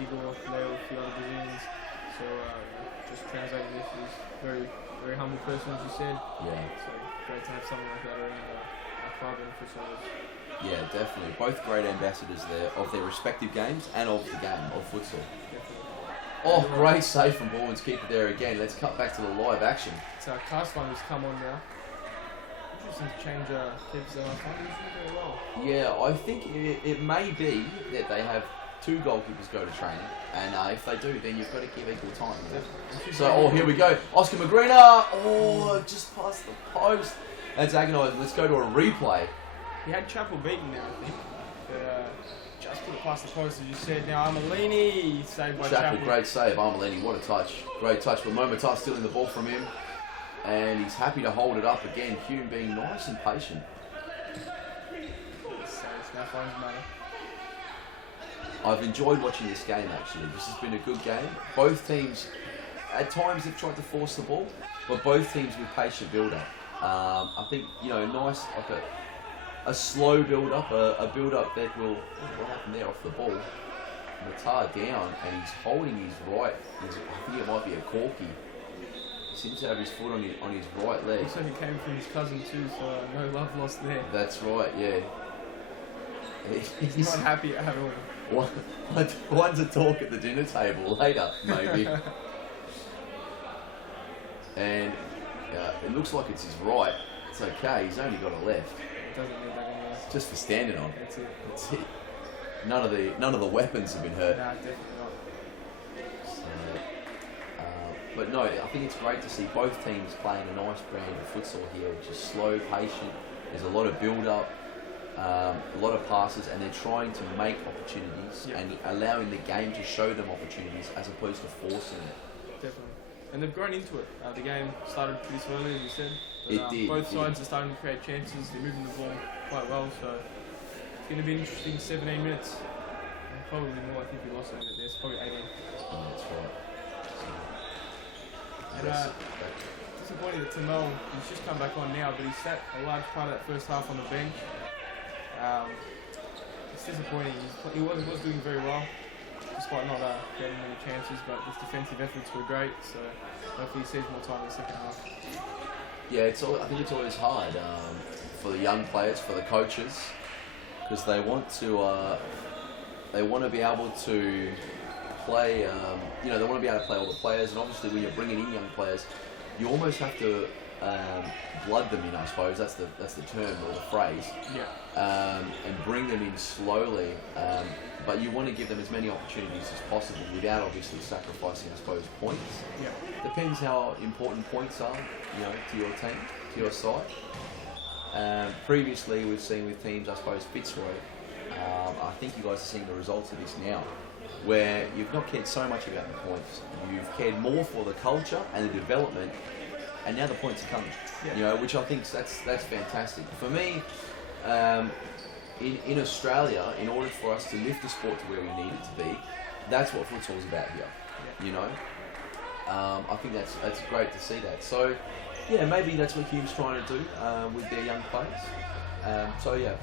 Igor, Leo, a few other Brazilians. So just translating this, he's very humble person, as you said. Yeah. So great to have someone like that around our club and Futsal Oz. Yeah, definitely. Both great ambassadors there of their respective games and of the game of futsal. Definitely. Oh, great save from Balwyn's keeper there again. Let's cut back to the live action. So Carlton has come on now. Interesting to change keepers last time. He's doing very well. Yeah, I think it may be that they have two goalkeepers go to training, and if they do, then you've got to give equal time. So, here we go. Oscar Magrina. Oh, just past the post. That's agonising. Let's go to a replay. He had Chapel beaten now, I think. But just put it past the post, as you said. Now Armelini saved by Chapel. Great save. Armelini, what a touch. Great touch. But Momatar stealing the ball from him. And he's happy to hold it up again. Hume being nice and patient. I've enjoyed watching this game, actually. This has been a good game. Both teams, at times, have tried to force the ball, but both teams with patient build-up. I think, you know, nice, like a slow build-up, a build-up that will... What happened there off the ball? Matar down, and he's holding his right... I think it might be a corky. He seems to have his foot on his right leg. Looks like it came from his cousin too, so no love lost there. That's right, yeah. He's not happy at all. One to talk at the dinner table later, maybe. And it looks like it's his right. It's okay, he's only got a left. It doesn't need that anyway. It's just for standing on. That's it. That's it. None of the weapons have been hurt. Nah, definitely not. So, but no, I think it's great to see both teams playing a nice brand of futsal here, which is slow, patient. There's a lot of build-up, a lot of passes, and they're trying to make opportunities and allowing the game to show them opportunities as opposed to forcing it. Definitely. And they've grown into it. The game started pretty slowly, as you said. But, It did. Both sides are starting to create chances. They're moving the ball quite well, so it's going to be an interesting 17 minutes. And probably more. I think we lost a minute there. It's probably 18. Oh, that's right. And disappointing that Tamel, he's just come back on now, but he sat a large part of that first half on the bench. It's disappointing. He was doing very well, despite not getting many chances, but his defensive efforts were great, so hopefully he sees more time in the second half. Yeah, I think it's always hard for the young players, for the coaches, because they want to be able to play. They want to be able to play all the players, and obviously when you're bringing in young players, you almost have to blood them in. I suppose that's the term or the phrase. Yeah. And bring them in slowly, but you want to give them as many opportunities as possible without obviously sacrificing, I suppose, points. Yeah. Depends how important points are, to your team, to your side. Previously, we've seen with teams, I suppose, Fitzroy. I think you guys are seeing the results of this now, where you've not cared so much about the points. You've cared more for the culture and the development, and now the points are coming. Yeah. Which I think that's fantastic. For me, in Australia, in order for us to lift the sport to where we need it to be, that's what futsal's about here. Yeah. I think that's great to see that. So, yeah, maybe that's what Hume's trying to do with their young players.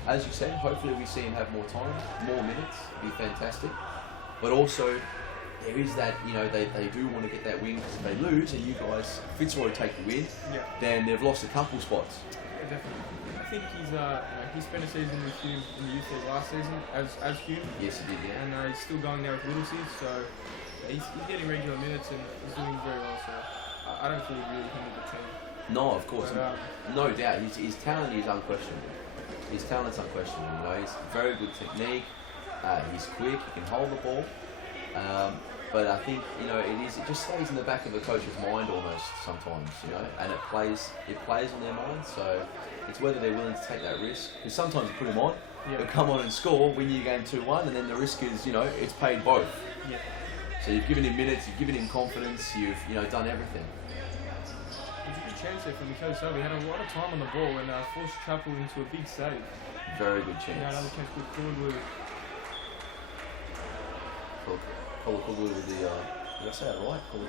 As you said, hopefully we see him have more time, more minutes. It'd be fantastic. But also, there is that, they do want to get that win, because if they lose and you guys, Fitzroy take the win, then they've lost a couple spots. Yeah, definitely. I think he spent a season with Hume in the youth league last season as Hume. Yes, he did, yeah. And he's still going there with Littlesey, so he's getting regular minutes and he's doing very well, so I don't fully agree with him with the team. No, of course. But, no doubt. His talent is unquestionable. His talent's unquestionable. He's very good technique. He's quick. He can hold the ball. But I think it just stays in the back of the coach's mind almost sometimes, and it plays on their mind. So it's whether they're willing to take that risk. Because sometimes you put him on, but come on and score, win your game 2-1, and then the risk is it's paid both. Yeah. So you've given him minutes, you've given him confidence, you've done everything. There's a good chance there from Mikel He had a lot of time on the ball and forced Chapel into a big save. Very good chance. Another chance with Goalkeeper. Cool with the, did I say that right? Cool.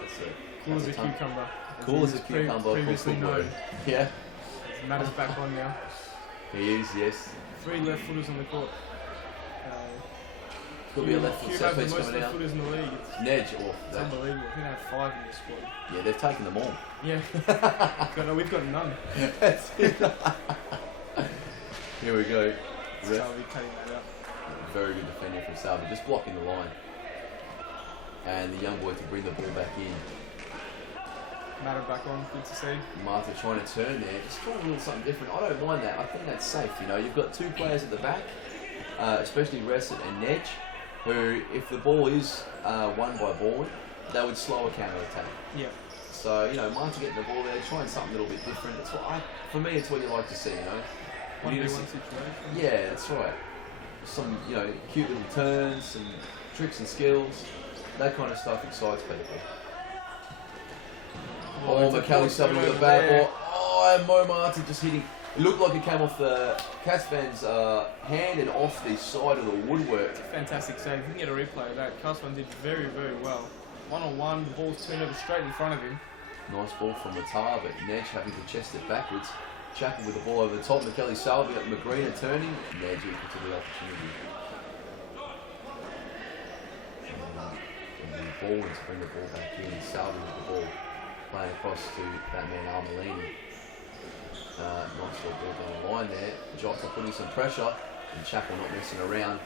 That's it. Cool as a cucumber. Cool as a cucumber. Previously known. Yeah. Matters back on now. He is, yes. 3 left footers on the court. Could be a left foot set piece most coming left out. footers in the league. Nedge, It's unbelievable. I think they have 5 in this squad. Yeah, they've taken them all. Yeah. We've got none. That's it. Here we go. Salvi cutting that up. Very good defender from Salvi, just blocking the line. And the young boy to bring the ball back in. Matter back on, good to see. Martha trying to turn there, just trying a little something different. I don't mind that. I think that's safe. You've got 2 players at the back, especially Resset and Nedge, who, if the ball is won by Balwyn, they would slow a counter attack. Yeah. So Martha getting the ball there, trying something a little bit different. It's for me, it's what you like to see. 1v1 situation. Yeah, that's right. Some cute little turns, some tricks and skills. That kind of stuff excites people. Oh, McCallie subbing with a bad ball. Oh, and Mo Martin just hitting. It looked like it came off the Casvan's hand and off the side of the woodwork. Fantastic save. You can get a replay of that. Casvan did very, very well. 1-on-1, the ball's turned over straight in front of him. Nice ball from Matar, but Nedge having to chest it backwards. Jackal with the ball over the top. McKelly Salvi at Magrina turning. Nedge equal to the opportunity. And Balwyn to bring the ball back in. Salvi with the ball playing across to that man Armelini. Nice little ball down the line there. Jota putting some pressure. And Jackal not messing around.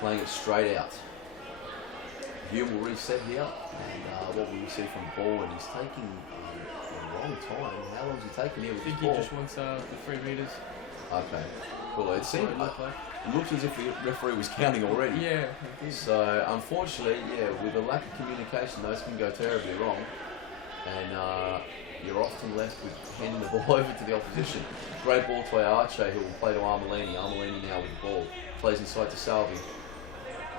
Playing it straight out. Hume will reset here. And what will we see from Balwyn? He's taking a long time. How long is he taking here with I think the ball? he just wants the 3 metres. Okay. Cool. It seemed it looked as if the referee was counting already. Yeah. So unfortunately, yeah, with a lack of communication, those can go terribly wrong, and you're often left with handing the ball over to the opposition. Great ball to Arche, who will play to Armelini. Armelini now with the ball, plays inside to Salvi.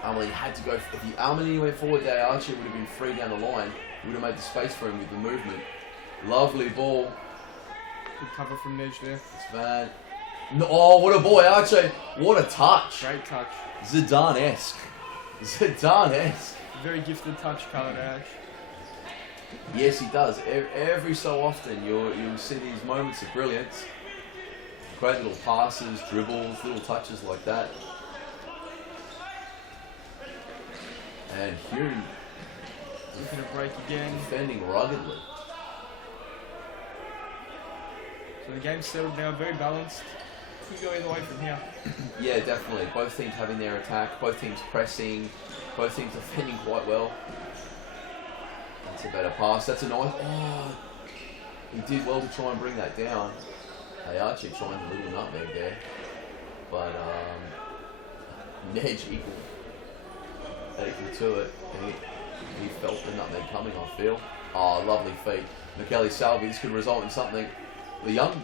Armelini had to go. If Armelini went forward there, Arche would have been free down the line. He would have made the space for him with the movement. Lovely ball. Good cover from Nedge there. It's Van. No, oh, what a boy, Arche. What a touch. Great touch. Zidane-esque. Zidane-esque. Very gifted touch, Carlton Ash. Yes, he does. Every so often, you'll see these moments of brilliance. Great little passes, dribbles, little touches like that. And Hume looking to break again. Defending ruggedly. So the game's settled now, very balanced. Could go either way from here. Yeah, definitely. Both teams having their attack, both teams pressing, both teams defending quite well. That's a better pass. That's a nice. Oh, he did well to try and bring that down. They actually trying a little nutmeg there, but Nedge equal to it. He felt the nutmeg coming. I feel. Oh, lovely feet. McKelly Salvi. This could result in something. The young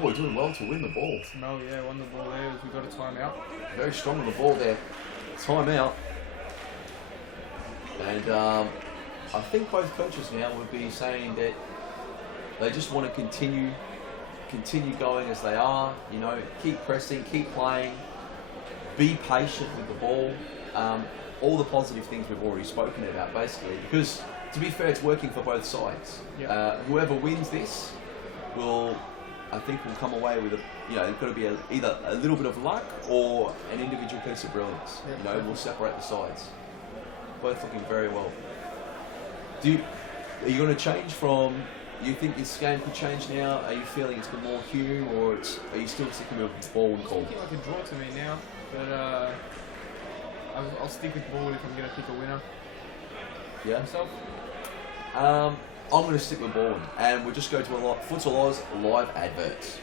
boy doing well to win the ball. Mel, yeah, won the ball there as we got a timeout. Very strong on the ball there. Timeout. And I think both coaches now would be saying that they just want to continue going as they are. You know, keep pressing, keep playing, be patient with the ball. All the positive things we've already spoken about, basically. Because to be fair, it's working for both sides. Yep. Whoever wins this will come away with it's got to be either a little bit of luck or an individual piece of brilliance. Yep. Will separate the sides. Both looking very well. Are you going to change from? You think this game could change now? Are you feeling it's got more Hume, or are you still sticking with Balwyn call? It's looking like a draw to me now, but I'll stick with Balwyn if I'm going to pick a winner. Yeah. Myself. I'm going to stick with Balwyn, and we'll just go to a Futsal Oz live adverts.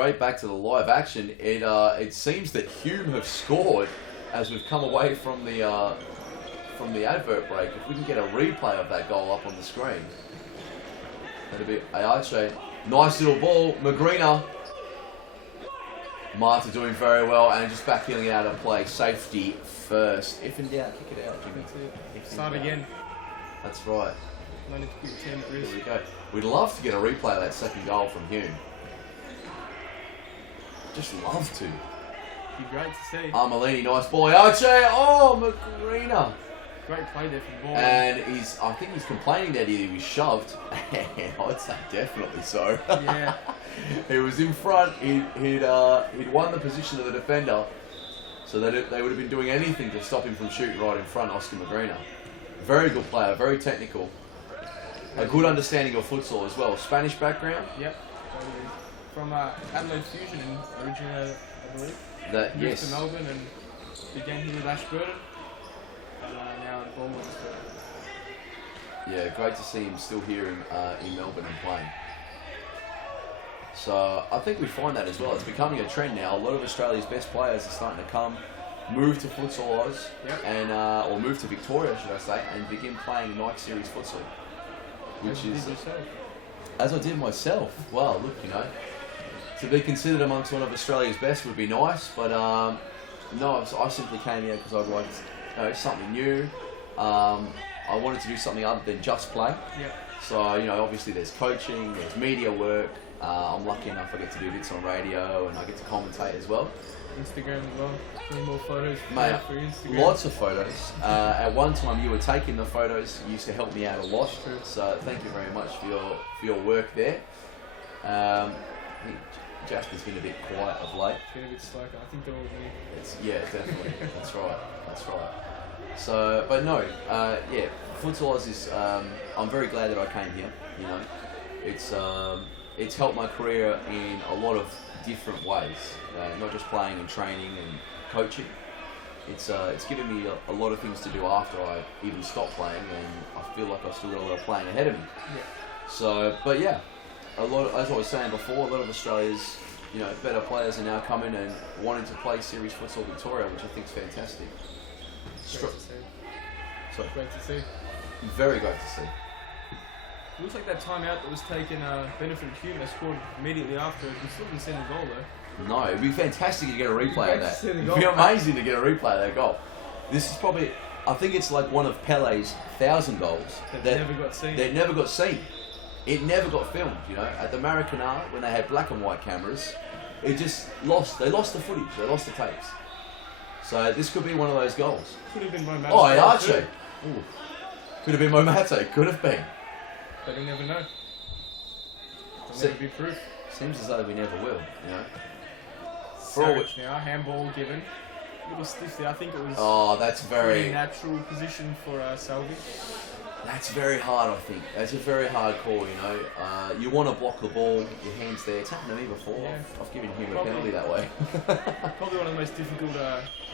Straight back to the live action. It seems that Hume have scored as we've come away from the advert break. If we can get a replay of that goal up on the screen, that'd be Ayache. Nice little ball, Magrina. Marta doing very well and just backing out of play. Safety first. If in doubt, kick it out, Jimmy. That's it. Start again. That's right. No need to put your team at risk. Here we go. We'd love to get a replay of that second goal from Hume. Just love to. Be great to see. Armelini, nice ball. Archie! Oh, Macarena! Great play there from Balwyn. And I think he's complaining that he was shoved. I'd say definitely so. Yeah. He was in front. He'd won the position of the defender, so that they would have been doing anything to stop him from shooting right in front. Oscar Magrina, very good player, very technical, a good understanding of futsal as well. Spanish background. Yep. From Adelaide Fusion originally, I believe. That Moved yes. to Melbourne and began here with Ashburton. And now at Balwyn. Yeah, great to see him still here in Melbourne and playing. So I think we find that as well. It's becoming a trend now. A lot of Australia's best players are starting to move to Futsal Oz, yep. and or move to Victoria, should I say, and begin playing Nike Series futsal, which is as I did myself. Well, look, to be considered amongst one of Australia's best would be nice, but no, I simply came here because I'd like something new. I wanted to do something other than just play. Yep. So, obviously there's coaching, there's media work. I'm lucky enough I get to do bits on radio and I get to commentate as well. Instagram as well. Any more photos Mate, for Instagram? Lots of photos. At one time you were taking the photos. You used to help me out a lot. True. So thank you very much for your work there. I think Jasper's been a bit quiet of late. It's been a bit slow. I think they're all me. Yeah, definitely. That's right. So, but no, Futsal Oz is. I'm very glad that I came here. It's helped my career in a lot of different ways. Not just playing and training and coaching. It's given me a lot of things to do after I even stopped playing, and I feel like I've still got a lot of playing ahead of me. Yeah. So, but yeah, as I was saying before, a lot of Australia's better players are now coming and wanting to play Series Futsal Victoria, which I think is fantastic. Great to see. Sorry. Great to see. Very great to see. It looks like that timeout that was taken benefited Hume. They scored immediately after. We still didn't see the goal though. No, it'd be fantastic to get a replay of that. See the It'd goal. be amazing to get a replay of that goal. This is probably, I think it's like one of Pele's 1,000 goals that never got seen. They never got seen. It never got filmed. At the Maracana when they had black and white cameras, it just lost. They lost the footage. They lost the tapes. So this could be one of those goals. Could have been Momate. Oh, Archie. Ooh. Could have been Momate. Could have been. But you never know. There'll never be proof. Seems as though we never will. Savage now, handball given. A little stiff there. I think it was. Oh, that's very natural position for Selby. That's very hard, I think. That's a very hard call, You want to block the ball, your hand's there. It's happened to me before. Yeah. I've given him a penalty that way. Probably one of the most difficult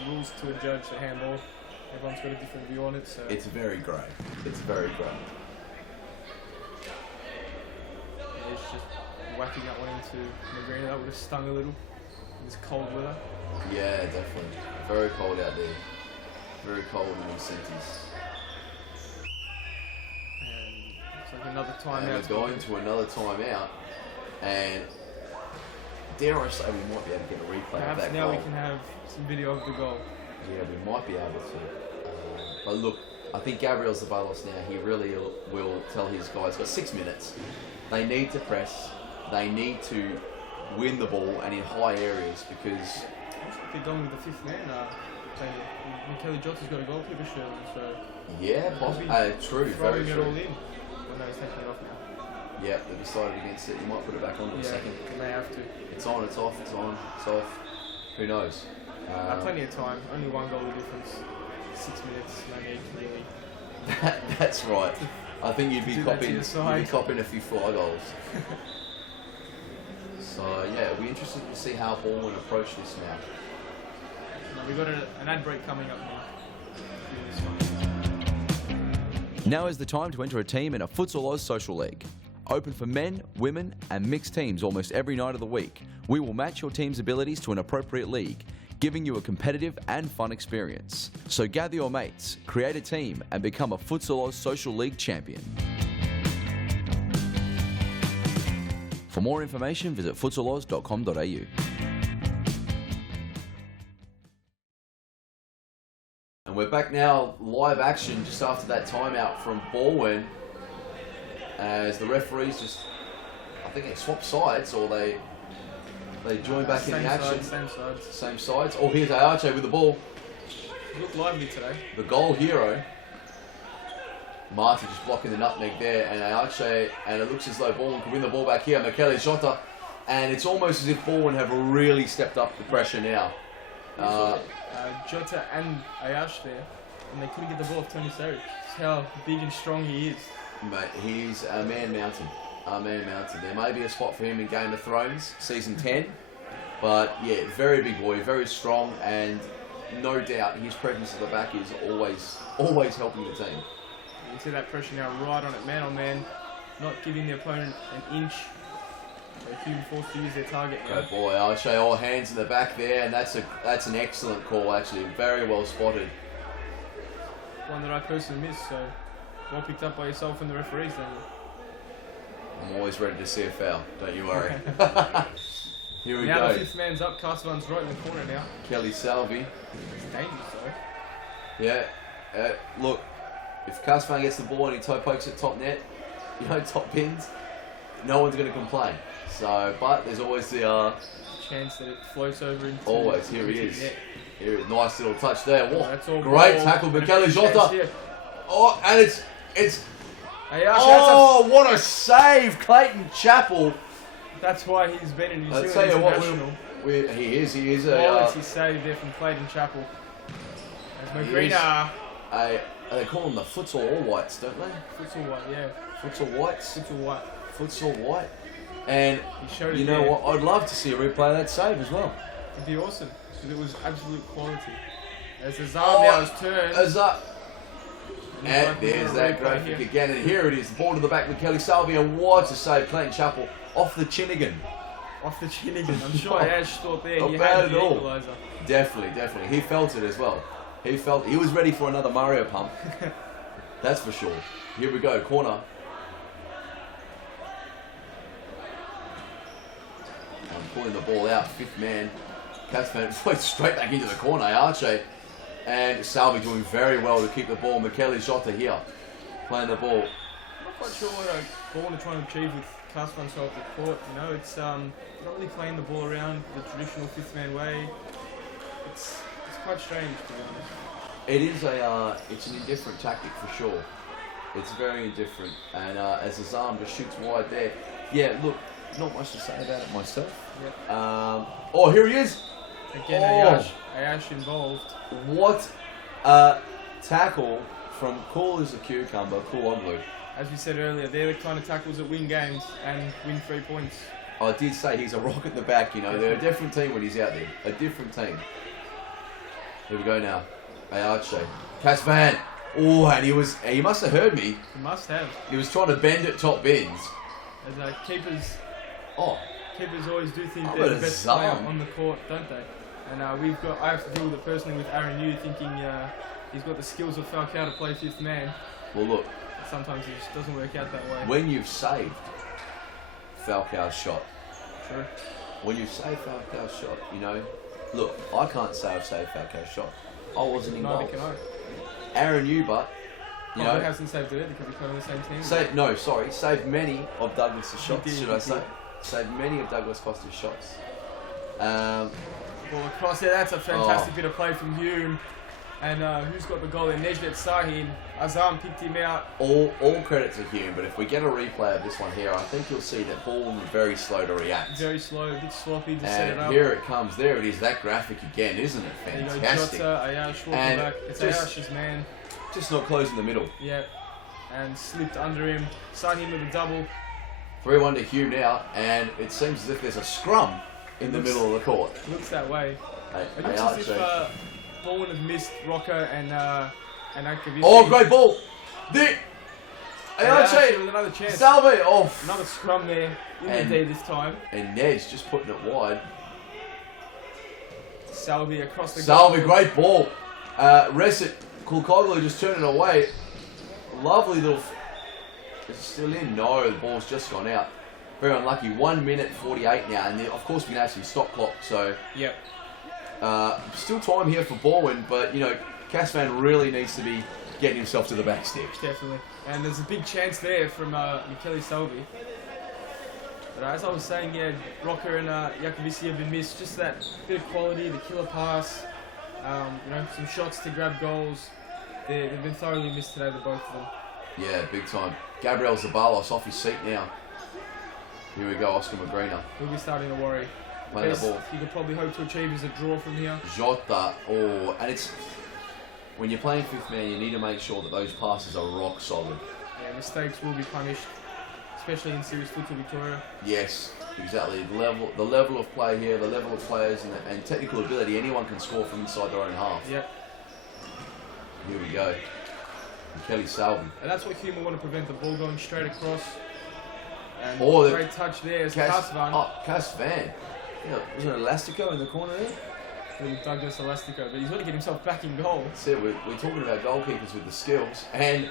rules to judge the handball. Everyone's got a different view on it. So it's very grey. It's very grey. He's just whacking that one into Magrina. That would have stung a little in this cold weather. Yeah, definitely. Very cold out there. Very cold in these centres. So another timeout. And we're going to another timeout, and dare I say we might be able to get a replay Perhaps of that now goal. we can have some video of the goal. Yeah, we might be able to. But look, I think Gabriel Zabalos now, he really will tell his guys, got 6 minutes. They need to press. They need to win the ball and in high areas because... Looks like they're going with the fifth man. Kelly Johnson's got a goalkeeper shirt on, so... Yeah, possibly. True, very true. Throwing it all in. Well, no, he's taking it off now. Yeah, they decided against it. You might put it back on in a second. They may have to. It's on, it's off, it's on, it's off. Who knows? Plenty of time. Only one goal difference. 6 minutes, no need really. That's right. I think you'd be copying a few fly goals. So yeah, it'll be interesting to see how Balwyn approach this now. We've got an ad break coming up now. Now is the time to enter a team in a Futsal Oz Social League. Open for men, women and mixed teams almost every night of the week. We will match your team's abilities to an appropriate league, giving you a competitive and fun experience. So gather your mates, create a team and become a Futsal Oz Social League champion. For more information, visit futsaloz.com.au. And we're back now, live action, just after that timeout from Balwyn. As the referees just, I think they swap sides, or they join back in the action. Same sides. Oh, here's Arche with the ball. You look lively today. The goal hero. Marty just blocking the nutmeg there, and Arche, and it looks as though Balwyn can win the ball back here. Michele Jota, and it's almost as if Balwyn have really stepped up the pressure now. Jota and Ayash there, and they couldn't get the ball off Tony Sarich. That's how big and strong he is. Mate, he's a man mountain. A man mountain. There may be a spot for him in Game of Thrones, Season 10. But, yeah, very big boy, very strong, and no doubt his presence at the back is always helping the team. You can see that pressure now right on it, man on man, not giving the opponent an inch. Hume forced to use their target now. Good boy, I'll show you all hands in the back there, and that's an excellent call actually, very well spotted. One that I personally missed, so well picked up by yourself and the referees then. I'm always ready to see a foul, don't you worry. Here we now go. The fifth man's up, Castellan's right in the corner now. Kelly Salvi. It's dangerous though. Yeah, look, if Castellan gets the ball and he toe pokes at top net, top pins, no one's going to complain. So, but there's always the chance that it floats over into. Always, here he is. Net. Here it is, nice little touch there. Whoa, that's all great ball. tackle, Michele Jota. Oh, and it's. Oh, what a save, Clayton Chappell. That's why he's been in New Zealand tell you international. He is a quality save there from Clayton Chappell. As McGreener. They call them the Futsal All Whites, don't they? Futsal White, yeah. Futsal Whites. Futsal White. Futsal White. And you know what? I'd love to see a replay of that save as well. It'd be awesome because it was absolute quality. As Azar now is turned. And there's that graphic again, and here it is, the ball to the back with Kelly Salvi, and what a save, Clayton Chappell off the Chinnigan. Off the Chinnigan. I'm sure Ash thought there Not he bad had the equaliser. Definitely. He felt it as well. He was ready for another Mario pump. That's for sure. Here we go, corner. I'm pulling the ball out, fifth man. Catsman plays straight back into the corner, Arche. And Salvi doing very well to keep the ball. Michele Jota here, playing the ball. I'm not quite sure what Balwyn are trying to achieve with Castellan off the court. It's not really playing the ball around the traditional fifth man way. It's quite strange, to be honest. It is it's an indifferent tactic for sure. It's very indifferent, and as Azam just shoots wide there. Yeah, look, not much to say about it myself. Yep. Here he is. Again, Ayash involved. What a tackle from cool as a cucumber, Futtall Lo. As we said earlier, they're the kind of tackles that win games and win 3 points. I did say he's a rock at the back, They're a different team when he's out there. A different team. Here we go now. Ayarche. Casvan. Oh, and he must have heard me. He must have. He was trying to bend at top bins. As keepers always do think I'm they're at the a best zone. player on the court, don't they? And I have to deal with it personally with Aaron Yu, thinking he's got the skills of Falcao to play fifth man. Well, look. Sometimes it just doesn't work out that way. When you've saved Falcao's shot. True. When you've saved Falcao's shot, look, I can't say I've saved Falcao's shot. I wasn't involved. Neither can I. Aaron Yu, but he hasn't saved it because we play on the same team. Saved many of Douglas's shots, should I say? Saved many of Douglas Costa's shots. Well, across there, that's a fantastic bit of play from Hume. And who's got the goal there? Nejdet Sahin. Azam picked him out. All credit to Hume, but if we get a replay of this one here, I think you'll see that Balwyn was very slow to react. Very slow, a bit sloppy to set it up. And here it comes. There it is, that graphic again, isn't it? Fantastic. There you go, Jota, Ayash, walking back. It's Ayash's man. Just not closing the middle. Yeah. And slipped under him. Sahin with a double. 3-1 to Hume now, and it seems as if there's a scrum in the middle of the court. Looks that way. It looks as if Balwyn have missed Rocker and Akavisi. Oh, great ball! Ayache with another chance. Salvi! Another scrum there in the D this time. And Ned's just putting it wide. Salvi across the goal. Great ball. Reset Kulkoglu just turning it away. Lovely little... It's still in. No, the ball's just gone out. Very unlucky. 1 minute 48 now, and of course we can have some stop clock. So yep. Still time here for Balwyn, but Casvan really needs to be getting himself to the back stick. Definitely. And there's a big chance there from Michele Salvi. But as I was saying, yeah, Rocker and Jacovici have been missed. Just that bit of quality, the killer pass, some shots to grab goals. They've been thoroughly missed today, the both of them. Yeah, big time. Gabriel Zabalos off his seat now. Here we go, Oscar Magrina. He'll be starting to worry. Playing the ball. You could probably hope to achieve is a draw from here. Jota, and it's when you're playing fifth man, you need to make sure that those passes are rock solid. Yeah, mistakes will be punished, especially in Series Futsal Victoria. Yes, exactly. The level of play here, the level of players, and technical ability, anyone can score from inside their own half. Yep. Here we go. Kelly Salvi. And that's what Hume want to prevent, the ball going straight across. And great touch there. Casvan. Oh, Casvan. Yeah, was there an Elastico in the corner there? Little Douglas Elastico, but he's got to get himself back in goal. That's it. We're talking about goalkeepers with the skills. And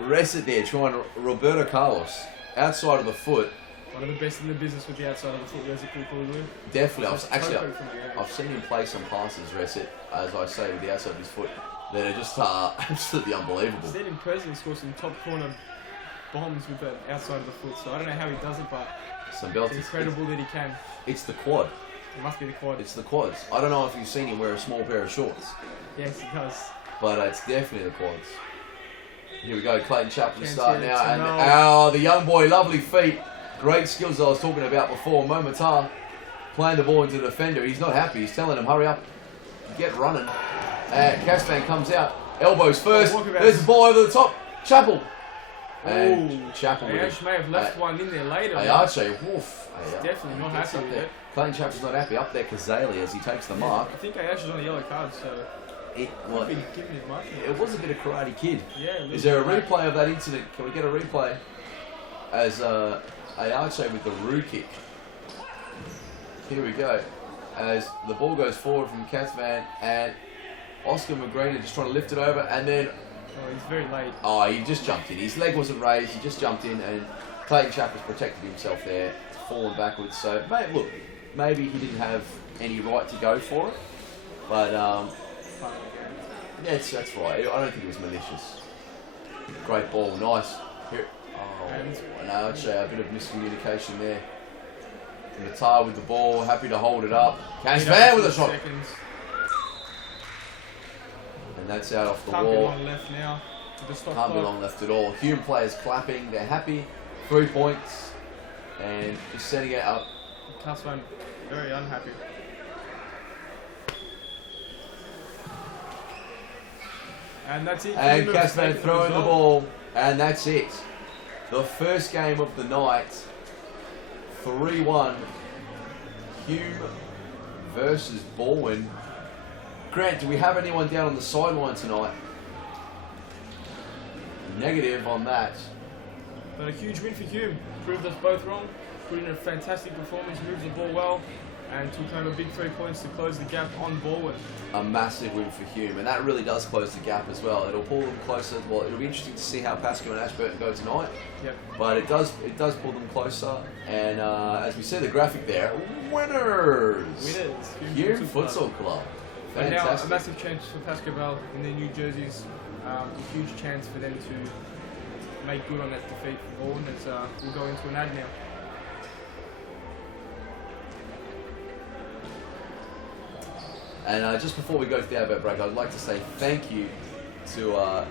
Reset there trying Roberto Carlos outside of the foot. One of the best in the business with the outside of the foot. There's a cool clue. Definitely. I've seen him play some passes, Reset, as I say, with the outside of his foot, that are just absolutely unbelievable. I've seen him personally score some top corner bombs with the outside of the foot, so I don't know how he does it, but it's incredible that he can. It's the quad. It must be the quad. It's the quads. I don't know if you've seen him wear a small pair of shorts. Yes, he does. But it's definitely the quads. Here we go, Clayton Chaplin start now. And the young boy, lovely feet. Great skills I was talking about before. Momatar playing the ball into the defender. He's not happy. He's telling him, hurry up, get running. Casvan comes out, elbows first. There's the ball over the top. Chapel. And Chapel. Ayash may have left one in there later. Ayache, woof. He's definitely not happy with it. Clayton Chapel's not happy. Up there, Kazali as he takes the mark. I think Ayash is on a yellow card, so it was a bit of Karate Kid. Yeah. Is there a replay of that incident? Can we get a replay? As Ayache with the Roo kick. Here we go. As the ball goes forward from Casvan and Oscar Magrina just trying to lift it over, and then he's very late. He just jumped in. His leg wasn't raised. He just jumped in, and Clayton Chapel's protected himself there, fallen backwards. So look, maybe he didn't have any right to go for it, but that's right. I don't think it was malicious. Great ball, nice. Here. No, I'd say a bit of miscommunication there. Matar with the ball, happy to hold it up. Casvan with a shot. And that's out off the wall. Can't be long left now. Can't be long left at all. Hume players clapping, they're happy. 3 points. And just sending it up. Casvan very unhappy. And that's it. And Casvan throwing the ball. And that's it. The first game of the night. 3-1. Hume versus Balwyn. Grant, do we have anyone down on the sideline tonight? Negative on that. But a huge win for Hume. Proved us both wrong. Put in a fantastic performance, moves the ball well, and took home a big 3 points to close the gap on Balwyn. A massive win for Hume, and that really does close the gap as well. It'll pull them closer. Well, it'll be interesting to see how Pasco and Ashburton go tonight. Yep. But it does pull them closer. And as we see the graphic there, winners. Hume Futsal Club. Fantastic. And now a massive chance for Pasco Vale in their new jerseys. A huge chance for them to make good on that defeat for Balwyn. We'll go into an ad now. And just before we go to the advert break, I'd like to say thank you to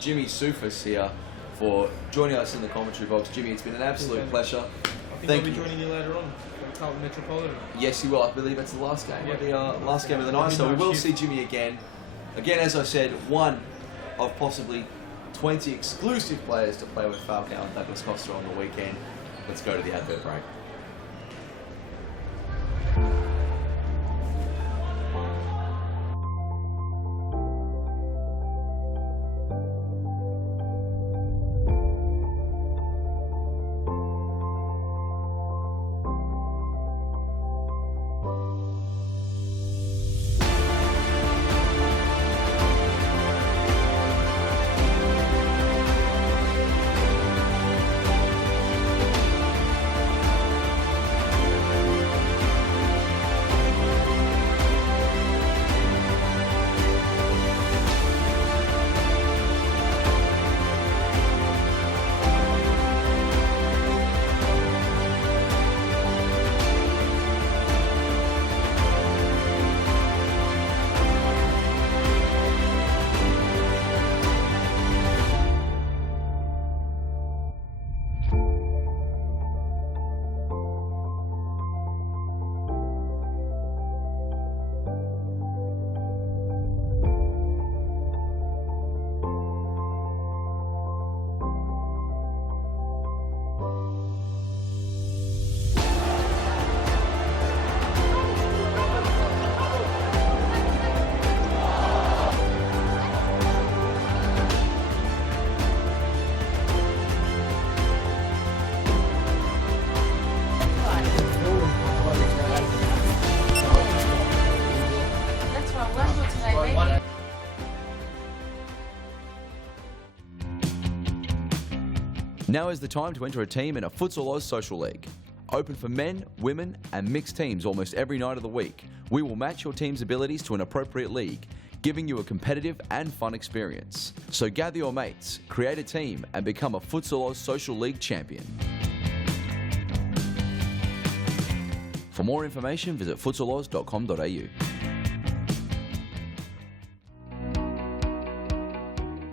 Jimmy Sufis here for joining us in the commentary box. Jimmy, it's been an absolute pleasure. I think I'll be joining you later on for Carlton Metropolitan. Yes, you will. I believe that's the last game, last game of the night. So we will see Jimmy again. Again, as I said, one of possibly 20 exclusive players to play with Falcao and Costa on the weekend. Let's go to the advert break. Now is the time to enter a team in a Futsal Oz Social League. Open for men, women and mixed teams almost every night of the week. We will match your team's abilities to an appropriate league, giving you a competitive and fun experience. So gather your mates, create a team and become a Futsal Oz Social League champion. For more information, visit futsaloz.com.au.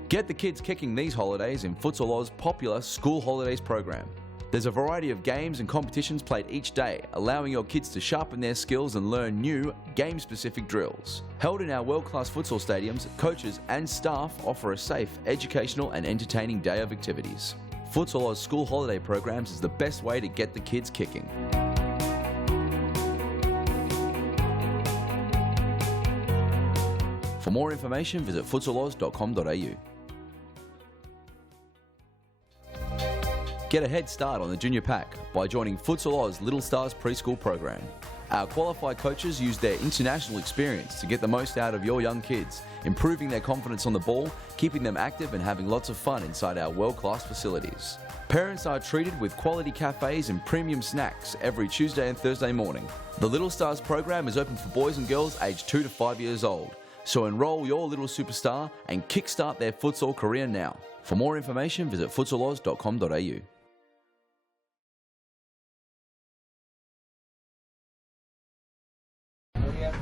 Get the kids kicking these holidays in Futsal Oz's popular School Holidays program. There's a variety of games and competitions played each day, allowing your kids to sharpen their skills and learn new, game-specific drills. Held in our world-class futsal stadiums, coaches and staff offer a safe, educational and entertaining day of activities. Futsal Oz School Holiday programs is the best way to get the kids kicking. For more information, visit futsaloz.com.au. Get a head start on the junior pack by joining Futsal Oz Little Stars preschool program. Our qualified coaches use their international experience to get the most out of your young kids, improving their confidence on the ball, keeping them active and having lots of fun inside our world-class facilities. Parents are treated with quality cafes and premium snacks every Tuesday and Thursday morning. The Little Stars program is open for boys and girls aged 2 to 5 years old. So enroll your little superstar and kickstart their futsal career now. For more information, visit futsaloz.com.au.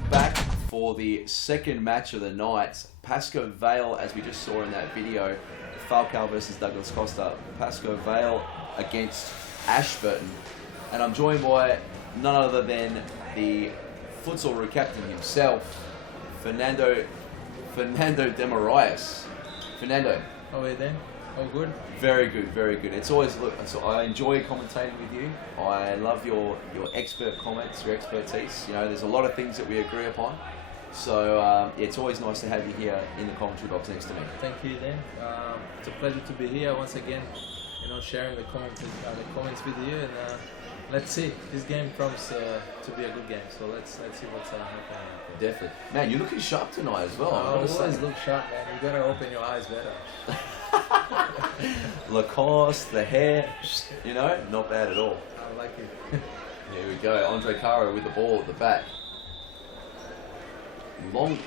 Back for the second match of the night. Pasco Vale, as we just saw in that video, Falcao versus Douglas Costa. Pasco Vale against Ashburton. And I'm joined by none other than the futsal captain himself, Fernando Demarias. Fernando. How are you then? All good? Very good, very good. It's always, look, I enjoy commentating with you. I love your expert comments, your expertise. You know, there's a lot of things that we agree upon. So it's always nice to have you here in the commentary box next to me. Thank you then. It's a pleasure to be here once again. You know, sharing the comments with you, and let's see. This game promises to be a good game. So let's see what's happening. Definitely, man. You're looking sharp tonight as well. I always look sharp, man. You gotta open your eyes better. Lacoste, the hair, you know, not bad at all. I like it. Here we go. Andre Caro with the ball at the back. Long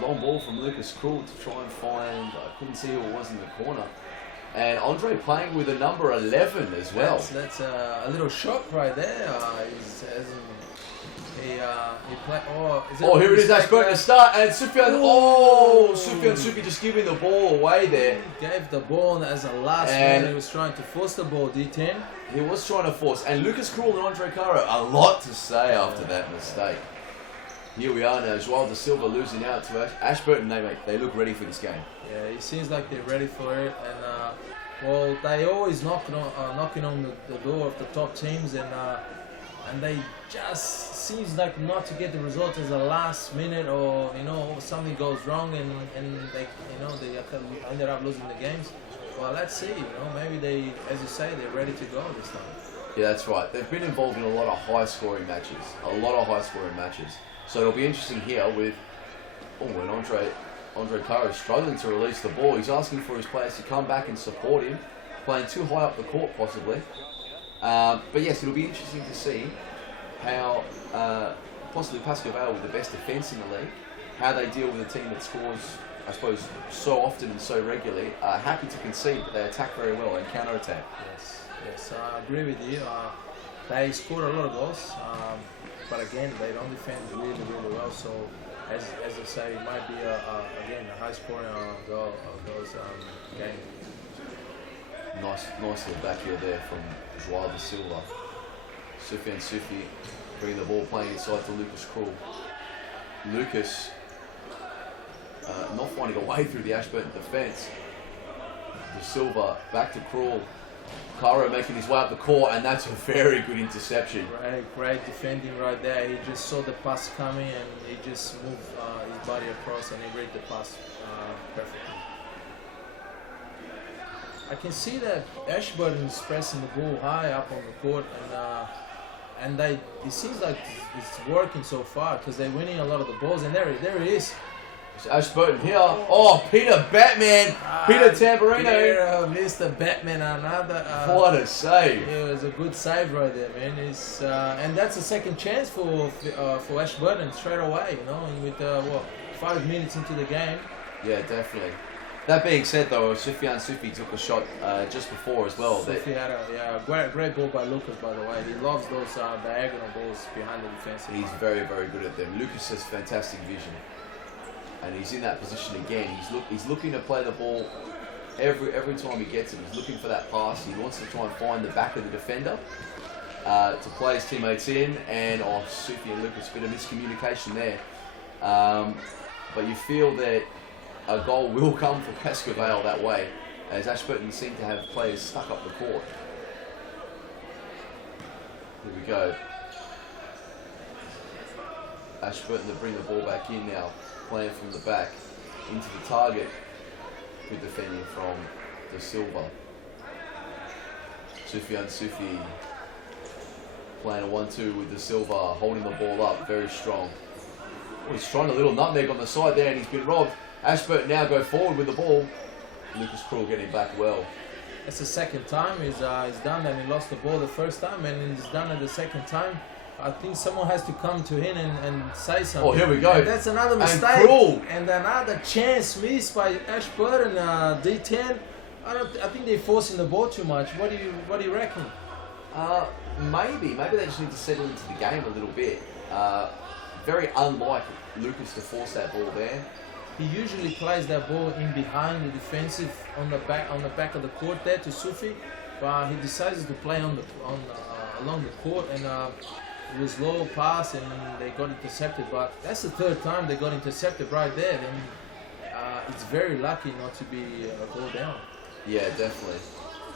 ball from Lucas Krul to try and find. I couldn't see who it was in the corner. And Andre playing with a number 11 as well. That's a little shock right there. Here it is, Ashburton to start, and Sufyan. Sufyan Sufi just giving the ball away there. He gave the ball as a last one. He was trying to force the ball, D10. He was trying to force, and Lucas Krul and Andre Caro, a lot to say after that mistake. Here we are now, Joao da Silva losing out to Ashburton. They look ready for this game. Yeah, it seems like they're ready for it, and they always knocking on the door of the top teams, and they just seems like not to get the result as a last minute, or something goes wrong and they ended up losing the games. Well, let's see. Maybe they, as you say, they're ready to go this time. Yeah, that's right. They've been involved in a lot of high-scoring matches. So it'll be interesting here with when Andre Caro is struggling to release the ball. He's asking for his players to come back and support him, playing too high up the court possibly. But yes, it'll be interesting to see how possibly Pasco Vale, with the best defence in the league, how they deal with a team that scores, I suppose, so often and so regularly, happy to concede, but they attack very well and counter-attack. Yes, I agree with you. They scored a lot of goals, but again, they don't defend really, really well. So, as I say, it might be again a high-scoring goals game. Nice little back here there from Joao da Silva. Sufyan Sufi bringing the ball, playing inside to Lucas Krul. Lucas not finding a way through the Ashburton defence. Da Silva back to Krul. Caro making his way up the court, and that's a very good interception. Great defending right there. He just saw the pass coming and he just moved his body across and he read the pass perfectly. I can see that Ashburton is pressing the ball high up on the court, and it seems like it's working so far because they're winning a lot of the balls. And there it is. It's Ashburton here. Oh, Peter Batman. Peter Tamburino. Mr. Batman, another. What a save. Yeah, it was a good save right there, man. It's and that's a second chance for Ashburton straight away. You know, with 5 minutes into the game. Yeah, definitely. That being said, though, Sufyan Sufi took a shot just before as well. Sufi had a great ball by Lucas, by the way. He loves those diagonal balls behind the defense. He's very, very good at them. Lucas has fantastic vision, and he's in that position again. He's looking to play the ball every time he gets it. He's looking for that pass. He wants to try and find the back of the defender to play his teammates in. And Sufi and Lucas, a bit of miscommunication there. But you feel that a goal will come for Pasco Vale that way, as Ashburton seem to have players stuck up the court. Here we go. Ashburton to bring the ball back in now, playing from the back into the target. Good defending from De Silva. Sufyan Sufi playing a 1-2 with De Silva, holding the ball up, very strong. Oh, he's trying a little nutmeg on the side there, and he's been robbed. Ashburton now go forward with the ball. Lucas Krull getting back well. It's the second time he's done that. He lost the ball the first time, and he's done it the second time. I think someone has to come to him and say something. Oh, here we go. And that's another mistake. And Krull. And another chance missed by Ashburton. D10. I think they're forcing the ball too much. What do you reckon? Maybe they just need to settle into the game a little bit. Very unlike Lucas to force that ball there. He usually plays that ball in behind the defensive on the back of the court there to Sufi, but he decides to play along the court, and it was low pass and they got intercepted. But that's the third time they got intercepted right there. Then it's very lucky not to be a goal down. Yeah, definitely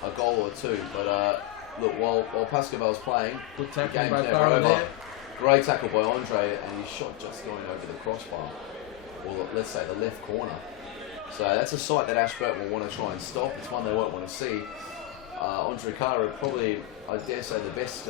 a goal or two. But look, while Pasco Vale's playing, good the tackle game's by never Carlton over. there. Great tackle by Andre, and his shot just going over the crossbar, or let's say the left corner. So that's a sight that Ashburton will want to try and stop. It's one they won't want to see. Andre Carter, probably, I dare say, the best.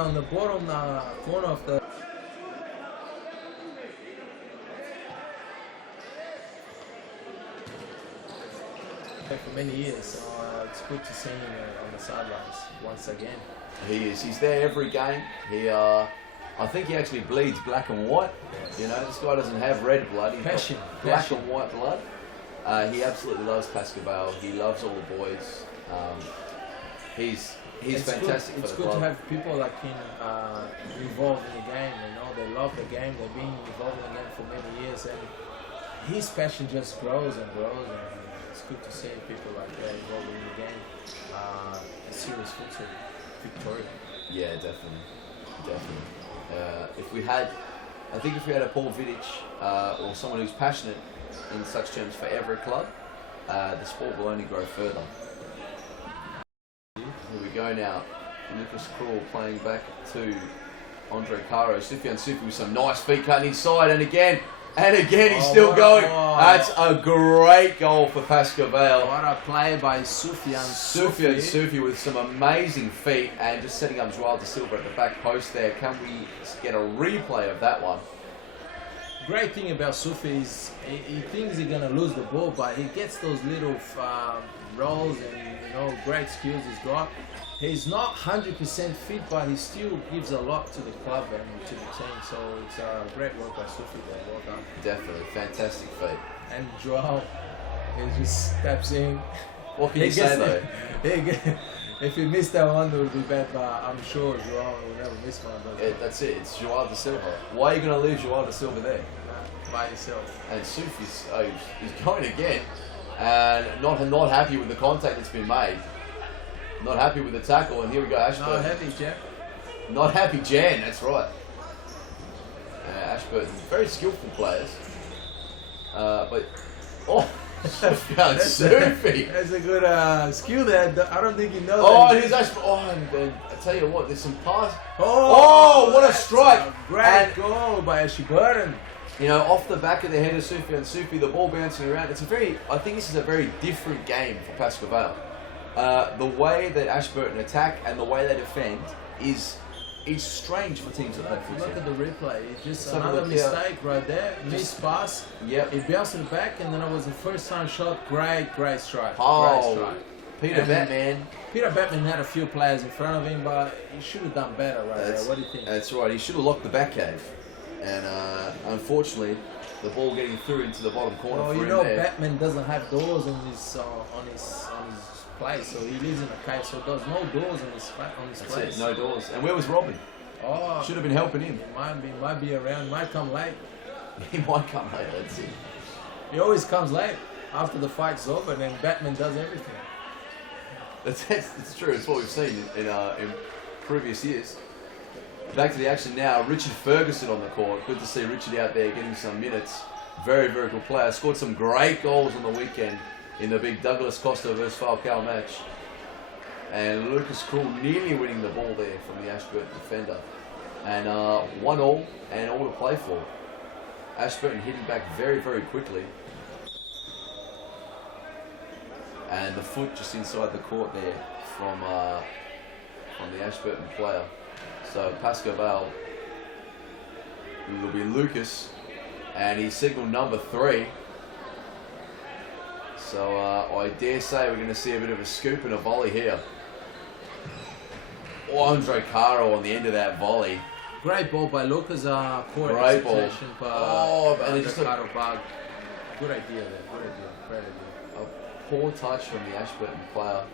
On the bottom corner of the for many years, so it's good to see him on the sidelines once again. He is. He's there every game. I think he actually bleeds black and white. You know, this guy doesn't have red blood. He's Passion. got black and white blood. He absolutely loves Pasco Vale. He loves all the boys. He's fantastic It's for the good club. to have people like him involved in the game. You know, they love the game. They've been involved in the game for many years, and his passion just grows and grows. And it's good to see people like that involved in the game. A serious futsal victory. Yeah, definitely. If we had a Paul Vidic or someone who's passionate in such terms for every club, the sport will only grow further. Here we go now. Lucas Cruel playing back to Andre Caro. Sufjan Sufi with some nice feet cutting inside, and again he's still going. That's a great goal for Pasco Vale. What a play by Sufjan Sufi with some amazing feet and just setting up Joao da Silva at the back post there. Can we get a replay of that one? Great thing about Sufi is he thinks he's gonna lose the ball, but he gets those little rolls and great skills he's got. He's not 100% fit, but he still gives a lot to the club and to the team. So it's great work by Sufi there. Well done. Definitely, fantastic feat. And Joao, he just steps in. What can you say though? If he missed that one, it would be bad, but I'm sure Joao will never miss one. Yeah, that's it. It's Joao da Silva. Why are you going to leave Joao da Silva there? By himself. And Sufi's he's going again, and not happy with the contact that's been made. Not happy with the tackle, and here we go, Ashburton. Not happy, Jan. Not happy, Jan. That's right. Ashburton, very skillful players, but Sufjan Sufi. That's a good skill there. I don't think he knows. Oh, and here's Ashburton. Oh, and I tell you what, there's some pass. Oh, what a strike! Great goal by Ashburton. Off the back of the head of Sufjan Sufi, the ball bouncing around. I think this is a very different game for Pasco Vale. The way that Ashburton attack and the way they defend is strange for teams that play futsal. Look at the replay. It's just another mistake right there. Missed pass. Yep. It bounced it back, and then it was the first time shot. Great strike. Oh, great strike. Peter Batman. Peter Batman had a few players in front of him, but he should have done better right there. What do you think? That's right. He should have locked the back cave. And unfortunately, the ball getting through into the bottom corner. Batman doesn't have doors on his place, so he lives in a cave, so there's no doors on his place. It, no doors. And where was Robin? Oh, should have been helping him. He might be around. Might come late. He might come late. That's it. He always comes late after the fight's over, and then Batman does everything. That's true. It's what we've seen in previous years. Back to the action now. Richard Ferguson on the court. Good to see Richard out there getting some minutes. Very, very good player. Scored some great goals on the weekend in the big Douglas Costa versus Falcao match. And Lucas Cruel nearly winning the ball there from the Ashburton defender. And 1-1 and all to play for. Ashburton hitting back very, very quickly. And the foot just inside the court there from the Ashburton player. So Pasco Vale, it will be Lucas, and he's signal number 3. So I dare say we're going to see a bit of a scoop and a volley here. Andre Caro on the end of that volley. Great ball by Lucas. Great ball. And it just Caro bug. Good idea there. Great idea. A poor touch from the Ashburton player.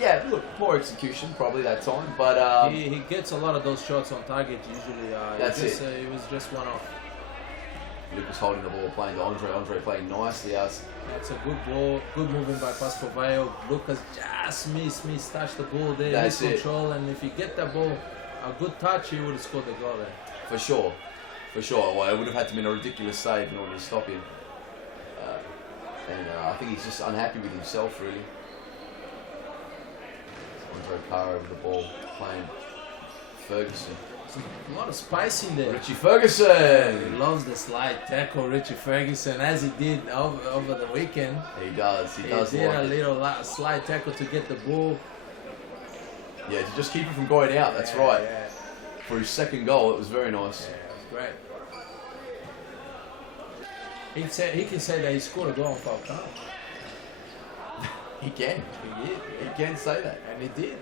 Yeah, look, poor execution probably that time, but he gets a lot of those shots on target usually. That's it. It was just one off. Lucas holding the ball, playing to Andre. Andre playing nicely out. That's a good ball, good movement by Pasco Vale. Lucas just touched the ball there. That's his control, and if he get that ball, a good touch, he would have scored the goal there. For sure. Well, it would have had to be a ridiculous save in order to stop him. I think he's just unhappy with himself, really. Andre Caro over the ball, playing Ferguson. A lot of spice in there. Richie Ferguson! He loves the slide tackle, Richie Ferguson, as he did over the weekend. He does. He does. He did a little slide tackle to get the ball. Yeah, to just keep it from going out, that's right. Yeah. For his second goal, it was very nice. Yeah, it was great. He can say that he scored a goal on Falcao. He can. He did. He can say that. And he did.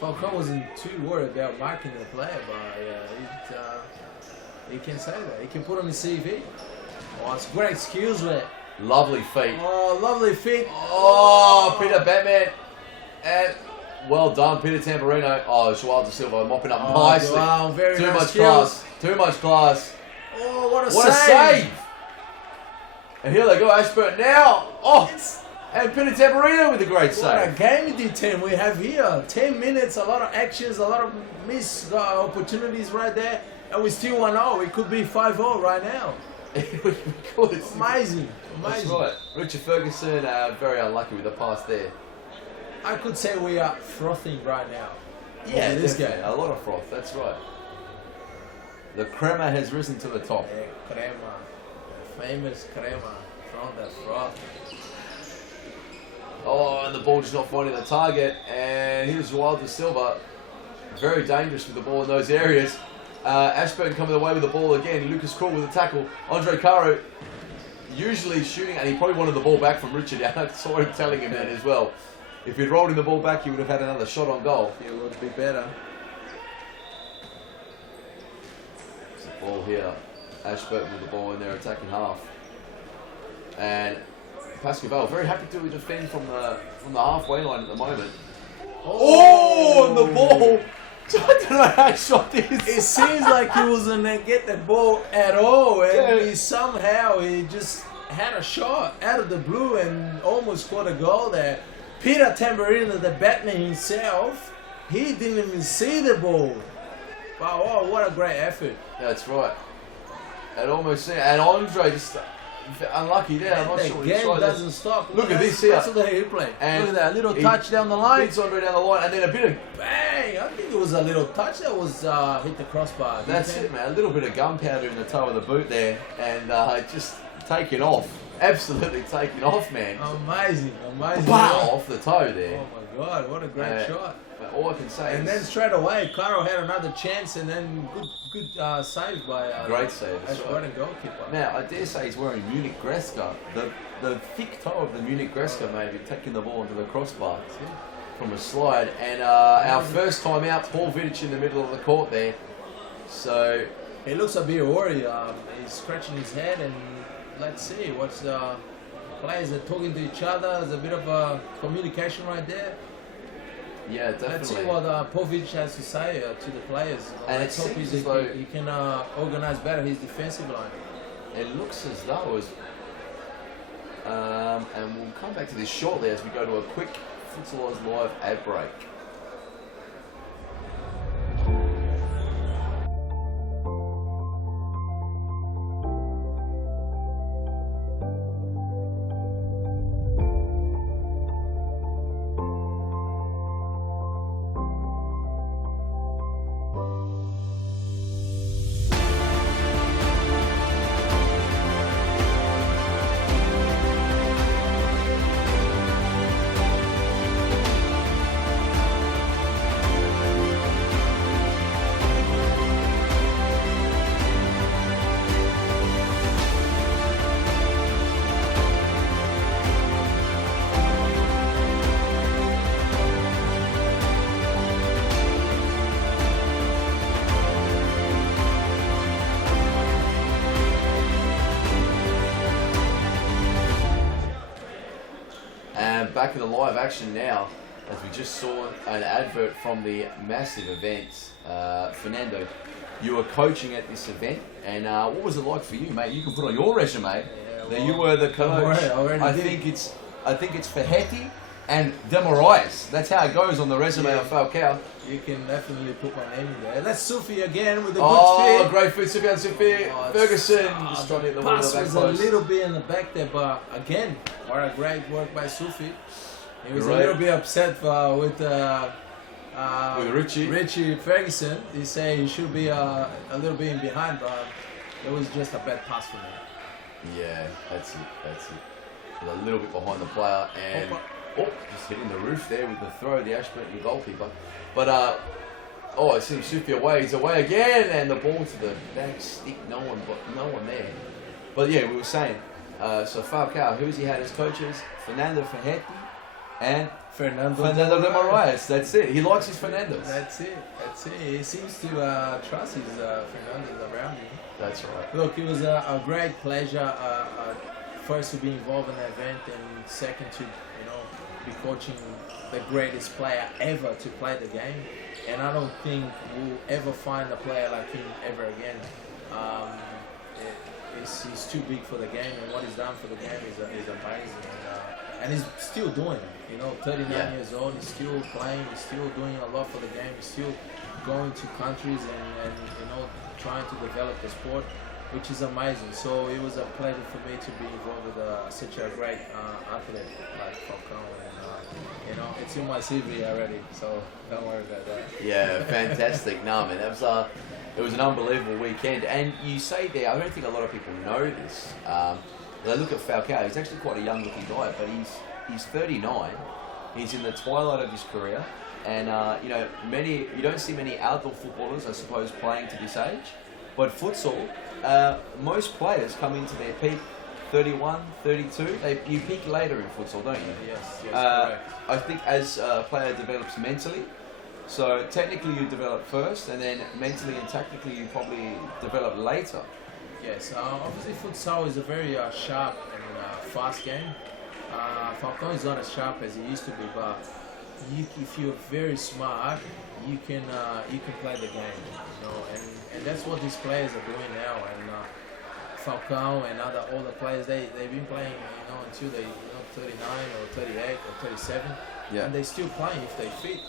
Falcao wasn't too worried about marking the player, but he can say that. He can put on his CV. Oh, it's great skills there. Lovely feet. Oh, lovely feet. Oh, Peter Batman. And well done, Peter Tamburino. Oh, Joao da Silva mopping up nicely. Wow, very Too nice much skills. class. Too much class. Oh, what a save. And here they go, Ashburton now. Oh, and Peter Tamburino with a great save. What a game did 10 we have here. 10 minutes, a lot of actions, a lot of missed opportunities right there. And we still 1-0. It could be 5-0 right now. Amazing. That's right. Richard Ferguson, very unlucky with the pass there. I could say we are frothing right now. Yeah, this guy. definitely. A lot of froth, that's right. The crema has risen to the top. Yeah, crema. The famous crema from the froth. Oh, and the ball just not finding the target. And here's Wild de Silva. Very dangerous with the ball in those areas. Ashburton coming away with the ball again. Lucas Krul with a tackle. Andre Caro usually shooting, and he probably wanted the ball back from Richard. I saw him telling him that as well. If he'd rolled in the ball back, he would have had another shot on goal. It would be better. It's the ball here. Ashburton with the ball in their attacking half. And Pasco Vale very happy to defend from the halfway line at the moment. Oh, and the ball! I don't know how he shot this. It seems like he wasn't going to get the ball at all, and he just had a shot out of the blue and almost scored a goal there. Peter Tamburino, the Batman himself, he didn't even see the ball. Wow, what a great effort. That's right. And Andre just unlucky there. I'm not sure what he game tried. doesn't stop. Look at this here. That's the replay. And look at that little touch down the line. Hits Andre down the line, and then a bit of bang. I think it was a little touch that was hit the crossbar. That's it, man. A little bit of gunpowder in the toe of the boot there, and just taking off. Absolutely taking off, man. Amazing. Wow, off the toe there. Oh my God, what a great shot. All I can say and is... then straight away, Caro had another chance, and then good save by great save. Ashburton goalkeeper. Now, I dare say he's wearing Munich Greska. The thick toe of the Munich Greska, maybe, taking the ball into the crossbar from a slide. And our first time out, Paul Vidic in the middle of the court there. So... He looks a bit worried. He's scratching his head, and let's see what's the players are talking to each other. There's a bit of communication right there. Yeah, definitely. Let's see what Povic has to say to the players. And let's hope he can organise better his defensive line. It looks as though as... and we'll come back to this shortly as we go to a quick Futsal Oz Live ad break. Back in the live action now, as we just saw an advert from the massive event. Fernando, you were coaching at this event, and what was it like for you, mate? You can put on your resume that you were the coach. I think it's Faheti and Demarais. That's how it goes on the resume of Falcao. You can definitely put my name in there. That's Sufi again with the good Oh, fit. great fit, Sufi. Ferguson just trying to hit the ball in the pass back was post. a little bit in the back there, but again, what a great work by Sufi. He was Great. a little bit upset with Richie Ferguson. He said he should be a little bit in behind, but it was just a bad pass for me. Yeah, that's it. A little bit behind the player, and just hitting the roof there with the throw, the Ashburton goalkeeper. But I see Sufi away. He's away again, and the ball to the back stick. No one there. But yeah, we were saying. So Falcao, who's he had as coaches? Fernando Faheti and Fernando Demarais. That's it. He likes his Fernandos. That's it. He seems to trust his Fernandos around him. That's right. Look, it was a great pleasure. First to be involved in the event, and second to be coaching the greatest player ever to play the game. And I don't think we'll ever find a player like him ever again. He's too big for the game, and what he's done for the game is amazing. And he's still doing it. 39 years old, he's still playing, he's still doing a lot for the game, he's still going to countries and trying to develop the sport. which is amazing. So it was a pleasure for me to be involved with such a great athlete like Falcao, and it's in my CV already, so don't worry about that. Yeah, fantastic. No, man, it was an unbelievable weekend. And you say there, I don't think a lot of people know this. They look at Falcao. He's actually quite a young-looking guy, but he's 39. He's in the twilight of his career, and you don't see many outdoor footballers, I suppose, playing to this age. But futsal, most players come into their peak 31, 32. You peak later in futsal, don't you? Yes, correct. I think as a player develops mentally, so technically you develop first, and then mentally and tactically you probably develop later. Yes, obviously futsal is a very sharp and fast game. Falcao is not as sharp as he used to be, but if you're very smart, you can play the game, and that's what these players are doing now. And Falcao and all the players, they've been playing, until they 39 or 38 or 37, and they still playing if they fit.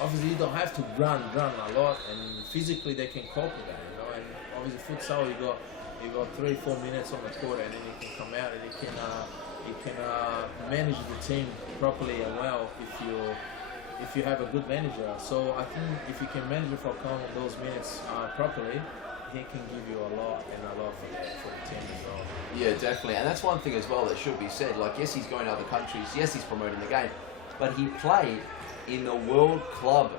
Obviously, you don't have to run a lot, and physically they can cope with that, And obviously, futsal, you got 3-4 minutes on the court, and then you can come out and you can manage the team properly and well if you have a good manager. So I think if you can manage Falcao in those minutes properly, he can give you a lot for the team as well. Yeah, definitely. And that's one thing as well that should be said. Like, yes, he's going to other countries. Yes, he's promoting the game. But he played in the World Club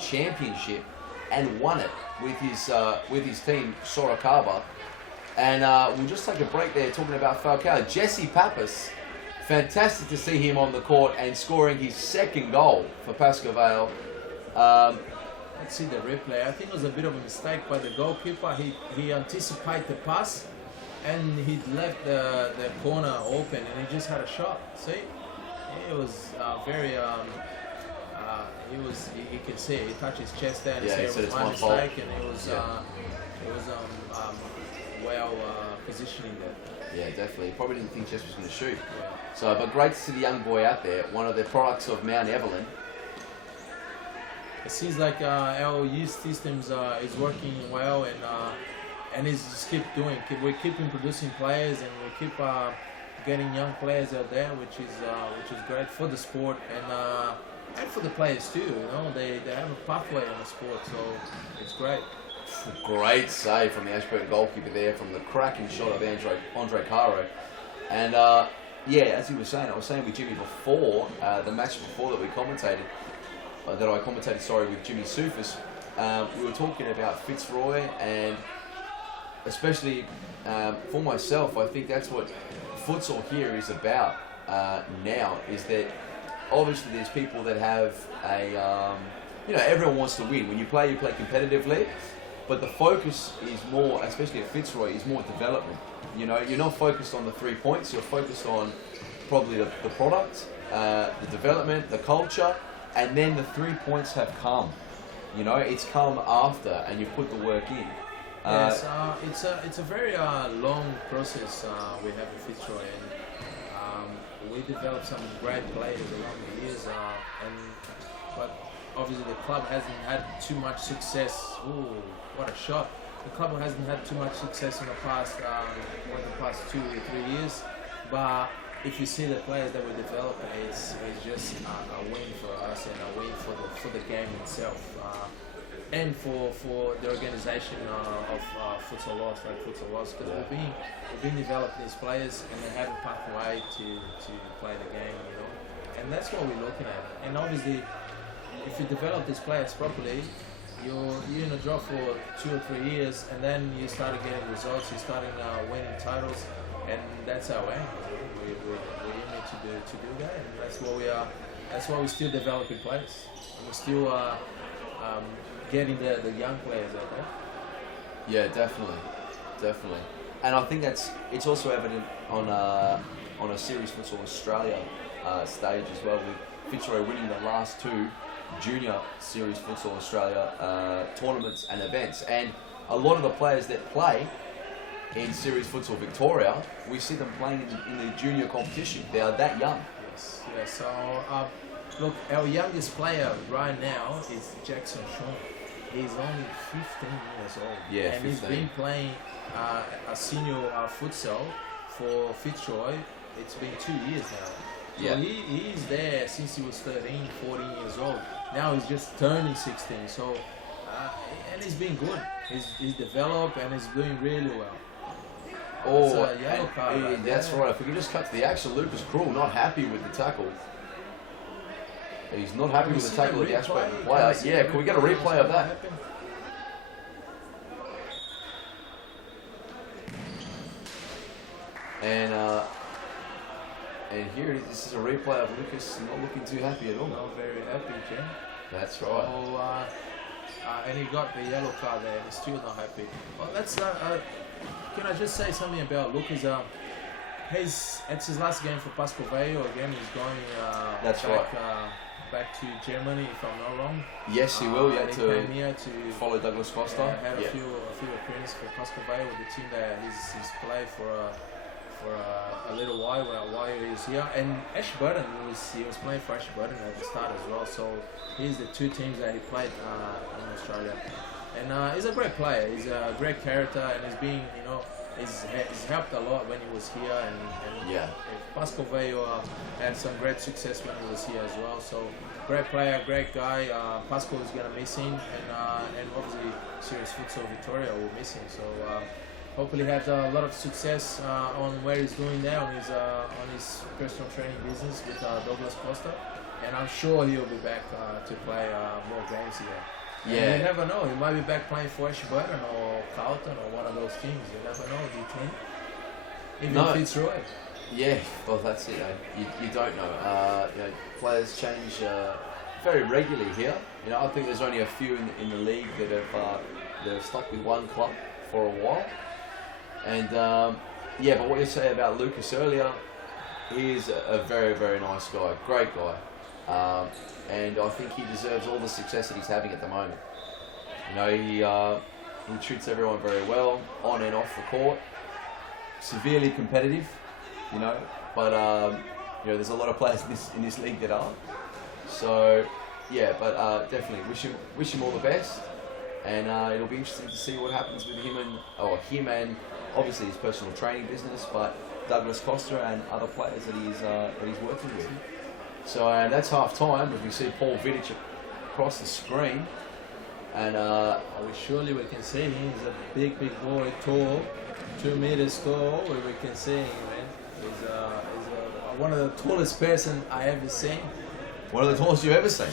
Championship and won it with his team, Sorocaba. And we'll just take a break there talking about Falcao. Jesse Pappas, fantastic to see him on the court and scoring his second goal for Pasco Vale. Let's see the replay. I think it was a bit of a mistake by the goalkeeper. He anticipated the pass and he left the corner open and he just had a shot. See? It was very... you can see it. He touched his chest there and he said it was my mistake, and it was well positioning there. Yeah, definitely. Probably didn't think Jess was going to shoot. Yeah. So, but great to see the young boy out there, one of the products of Mount Evelyn. It seems like our youth systems is working well, and it's just we're keeping producing players, and we keep getting young players out there, which is great for the sport and for the players too. They have a pathway in the sport, so it's great. Great save from the Ashburton goalkeeper there, from the cracking shot of Andre Caro. And as he was saying, I was saying with Jimmy before, the match before that we commentated, with Jimmy Soufis, we were talking about Fitzroy, and especially for myself, I think that's what futsal here is about now, is that obviously there's people that have everyone wants to win. When you play competitively, but the focus is more, especially at Fitzroy, is more development. You're not focused on the 3 points, you're focused on probably the product, the development, the culture, and then the 3 points have come. It's come after, and you've put the work in. Yes, it's a very long process we have in Fitzroy, and we developed some great players along the years, but obviously the club hasn't had too much success. Ooh, what a shot! The club hasn't had too much success in the past 2 or 3 years, but if you see the players that we develop, it's just a win for us and a win for the game itself, and for the organisation of Futsal Oz, like Futsal Oz, because we've been developing these players and they have a pathway to play the game, and that's what we're looking at. And obviously, if you develop these players properly, you're in a job for 2 or 3 years, and then you start getting results. You're starting winning titles, and that's our aim. We're aiming to do that, and that's what we are. That's why we're still developing players. And we're still getting the young players out there. Yeah, definitely. And I think it's also evident on a Series Futsal Australia stage as well, with Fitzroy winning the last 2 junior Series Futsal Australia tournaments and events. And a lot of the players that play in Series Futsal Victoria, we see them playing in the junior competition. They are that young. Yes. So look, our youngest player right now is Jackson Shaw. he's only 15 years old. Yeah, and he's 15. been playing a senior futsal for Fitzroy. It's been 2 years now. So Yeah. he's there since he was 13, 14 years old. Now he's just turning 16. So, and he's been good. He's developed and he's doing really well. Oh, It's a yellow card right that's there. right. If we can just cut to the action, Lucas Krul not happy with the tackle. He's not happy with the tackle of the Ashburton player. Yeah, can we get a replay of that? And here it is. This is a replay of Lucas not looking too happy at all. Not very happy, Jim. That's right. So, and he got the yellow card there, and he's still not happy. Well, let's. Can I just say something about Lucas? It's his last game for Pasco Vale. Again, he's going That's back, back to Germany, if I'm not wrong. Yes, he will. Yeah, And he to came here to follow Douglas Costa. have Yeah. a few appearances for Pasco Vale with the team that he's played for a little while he was here. And Ashburton, he was playing for Ashburton at the start as well. So he's the two teams that he played in Australia. And he's a great player. He's a great character, and he's been, he's helped a lot when he was here. And Yeah. Pasco Vale had some great success when he was here as well. So great player, great guy. Pasco is gonna miss him, and obviously Serious Futsal Victoria will miss him. So hopefully he has a lot of success on where he's doing now on his personal training business with Douglas Costa, and I'm sure he'll be back to play more games here. Yeah. And you never know. He might be back playing for Ashburton or Carlton or one of those teams. You never know, do you think? Even No. Fitzroy. Yeah, well, that's it. You don't know. Players change very regularly here. I think there's only a few in the league that have stuck with one club for a while. And but what you say about Lucas earlier, he is a very, very nice guy, great guy, and I think he deserves all the success that he's having at the moment. He treats everyone very well on and off the court. Severely competitive, but there's a lot of players in this league that are. So but definitely wish him all the best, and it'll be interesting to see what happens with him and obviously his personal training business, but Douglas Costa and other players that he's working with. So that's half time. As we see Paul Vidic across the screen, and Surely we can see him. He's a big boy, tall, 2 meters tall. We can see him, man. He's one of the tallest person I ever seen. one of the tallest you've ever seen.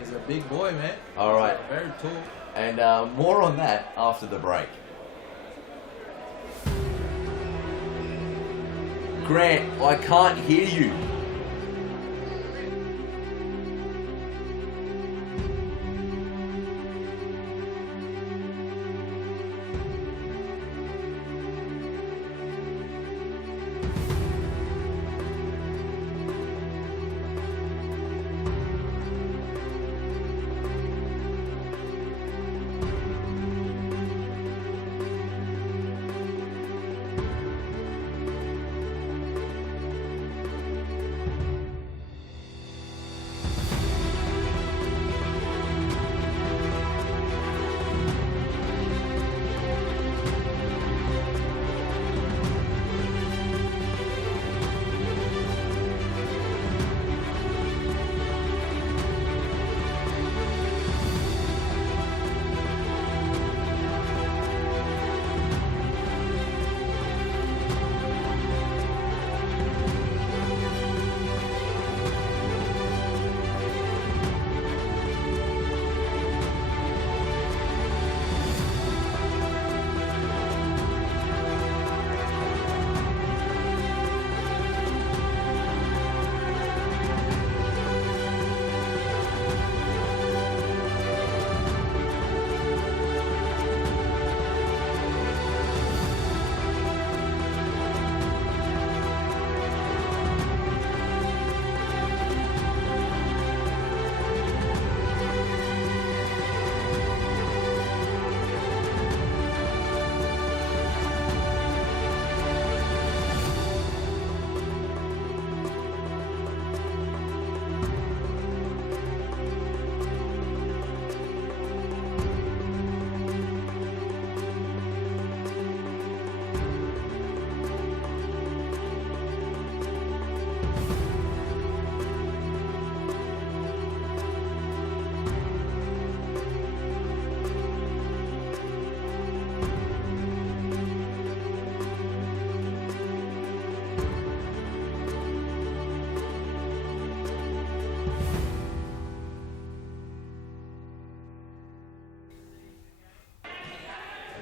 He's a big boy, man. All right. He's very tall. And more on that after the break. Grant, I can't hear you.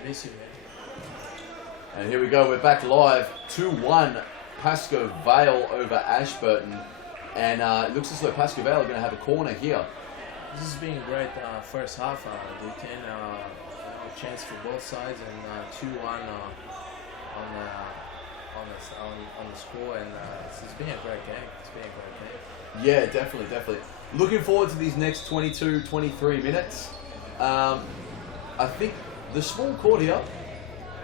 miss you, man. And here we go, we're back live. 2-1, Pasco Vale over Ashburton. And it looks as though Pasco Vale are going to have a corner here. This has been a great first half. They can chance for both sides, and 2-1 on the score, and it's been a great game. It's been a great game. Yeah, definitely, definitely. Looking forward to these next 22, 23 minutes. I think the small court here,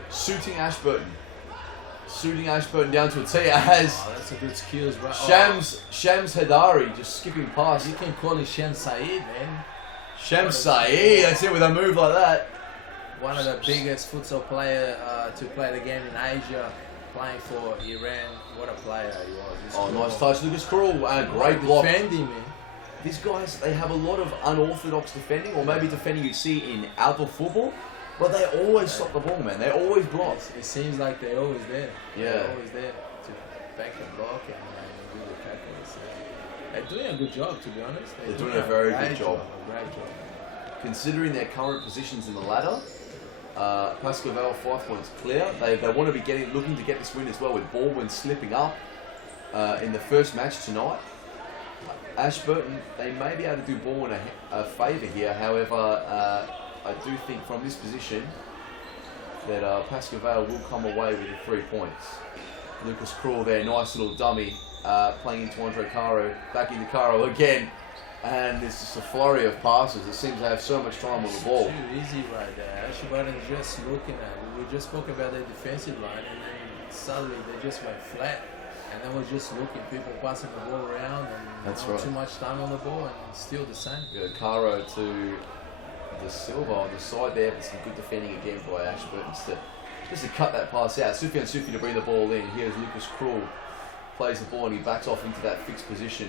suiting Ashburton down to a T as Oh, that's a good skills, right? Shams Hadari just skipping past. You can call him Shem Saeed, man. Shams Saeed, that's it with a move like that. One of the biggest futsal player to play the game in Asia, playing for Iran. What a player he was. Oh, nice touch, Lucas Krul, great block. Defending me. These guys, they have a lot of unorthodox defending, or maybe defending you see in outdoor football, but they always stop the ball, man. They always block. It seems like they're always there. Yeah. They're always there to back and block and do the tackles. They're doing a good job, to be honest. They're doing a very good job. A great job. Considering their current positions in the ladder, Pasco Vale 5 points clear. They want to be looking to get this win as well, with Balwyn slipping up in the first match tonight. Ashburton, they may be able to do Balwyn a favour here. However, I do think from this position that Pasco Vale will come away with the 3 points. Lucas Krul there, nice little dummy, playing into Andre Caro, back into Caro again. And there's just a flurry of passes. It seems they have so much time on the ball. Too easy right there. Ashburton just looking at it. We just spoke about their defensive line, and then suddenly they just went flat. And then we're just looking, people passing the ball around, and That's not right. too much time on the ball, and still the same. Caro to the Silva on the side there, but some good defending again by Ashburton just to cut that pass out. Sufyan Sufi to bring the ball in. Here's Lucas Krul, plays the ball and he backs off into that fixed position.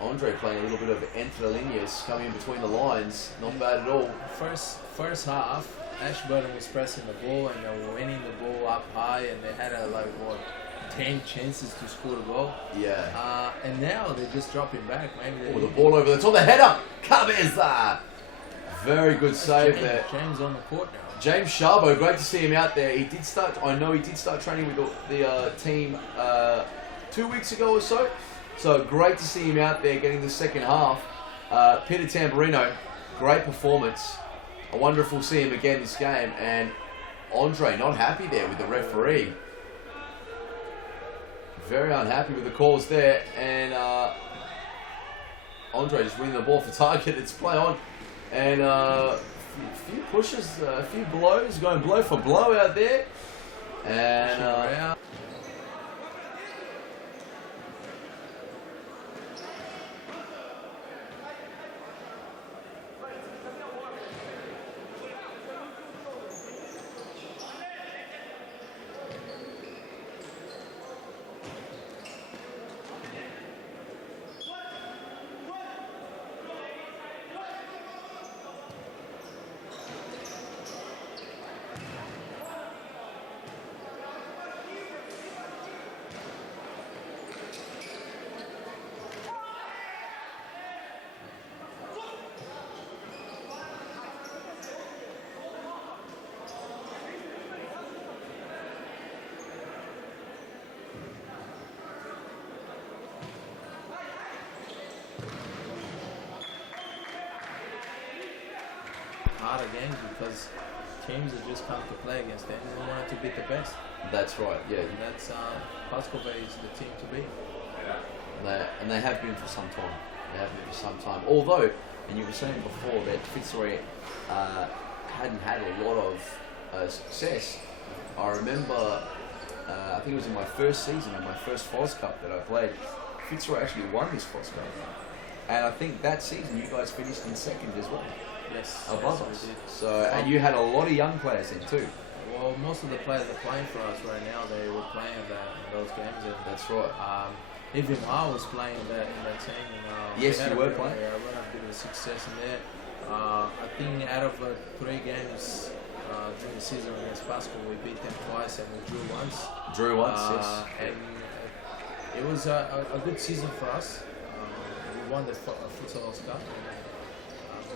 Andre playing a little bit of entre líneas, coming in between the lines, not bad at all. First half, Ashburton was pressing the ball and they were winning the ball up high, and they had 10 chances to score a goal. Yeah. And now they're just dropping back. Maybe Oh, the ball over the top, the header! Cabeza! Very good save there. James on the court now. James Sharbo, great to see him out there. I know he did start training with the team 2 weeks ago or so. So great to see him out there getting the second half. Peter Tamburino, great performance. I wonder if we'll see him again this game. And Andre not happy there with the referee. Very unhappy with the calls there. And Andre just winning the ball for target. It's play on. And a few pushes, a few blows, going blow for blow out there. And harder games because teams have just come to play against them and they want to beat the best. that's right, yeah. And that's PASCOE is the team to beat. And they have been for some time. Although, and you were saying before that Fitzroy hadn't had a lot of success. I remember, I think it was in my first season, in my first FOS Cup that I played, Fitzroy actually won this FOS Cup. And I think that season you guys finished in second as well. Yes. Above yes, us. we did. So, and you had a lot of young players in too. Well, most of the players that are playing for us right now, they were playing in those games. And, That's right. even I was playing in that team. And, Yes, you were playing. I had a bit of success in there. I think out of 3 games during the season against Pasco, we beat them twice and we drew once. Yes. And it was a good season for us. We won the Futsal Oz Cup.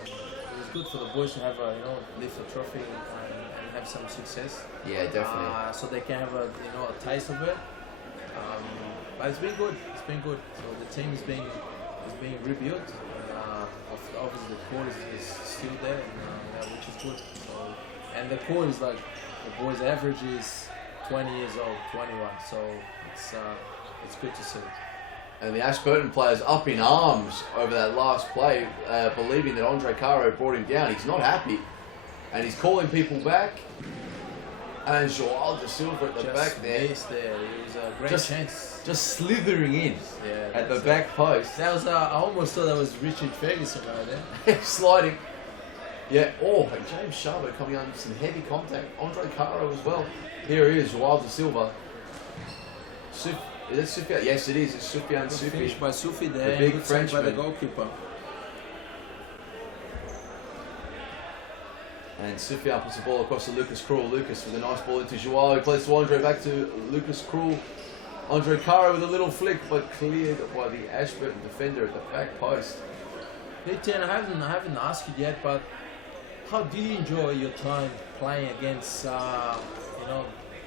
It was good for the boys to have a lift a trophy and have some success. Yeah, definitely. So they can have a taste of it. But it's been good. It's been good. So the team is being rebuilt. Obviously the core is still there, which is good. So, and the core is like the boys' average is 20 years old, 21. So it's good to see. And the Ashburton players up in arms over that last play, believing that Andre Caro brought him down. He's not happy, and he's calling people back. And Joao de Silva at the back there. It was a great chance. Just slithering in at the back post. That was I almost thought that was Richard Ferguson right there. Sliding. Yeah. Oh, and James Sharbo coming under some heavy contact. Andre Caro as well. Here he is, Joao de Silva. Is it Sufi? Yes, it is. It's Sufian Sufi. Finished by Sufi there. The big Good save by the Frenchman. goalkeeper. And Sufian puts the ball across to Lucas Krul. Lucas with a nice ball into Joao. He plays to Andre, back to Lucas Krul. Andre Caro with a little flick, but cleared by the Ashburton defender at the back post. Hey Tian, I haven't asked you yet, but how did you enjoy your time playing against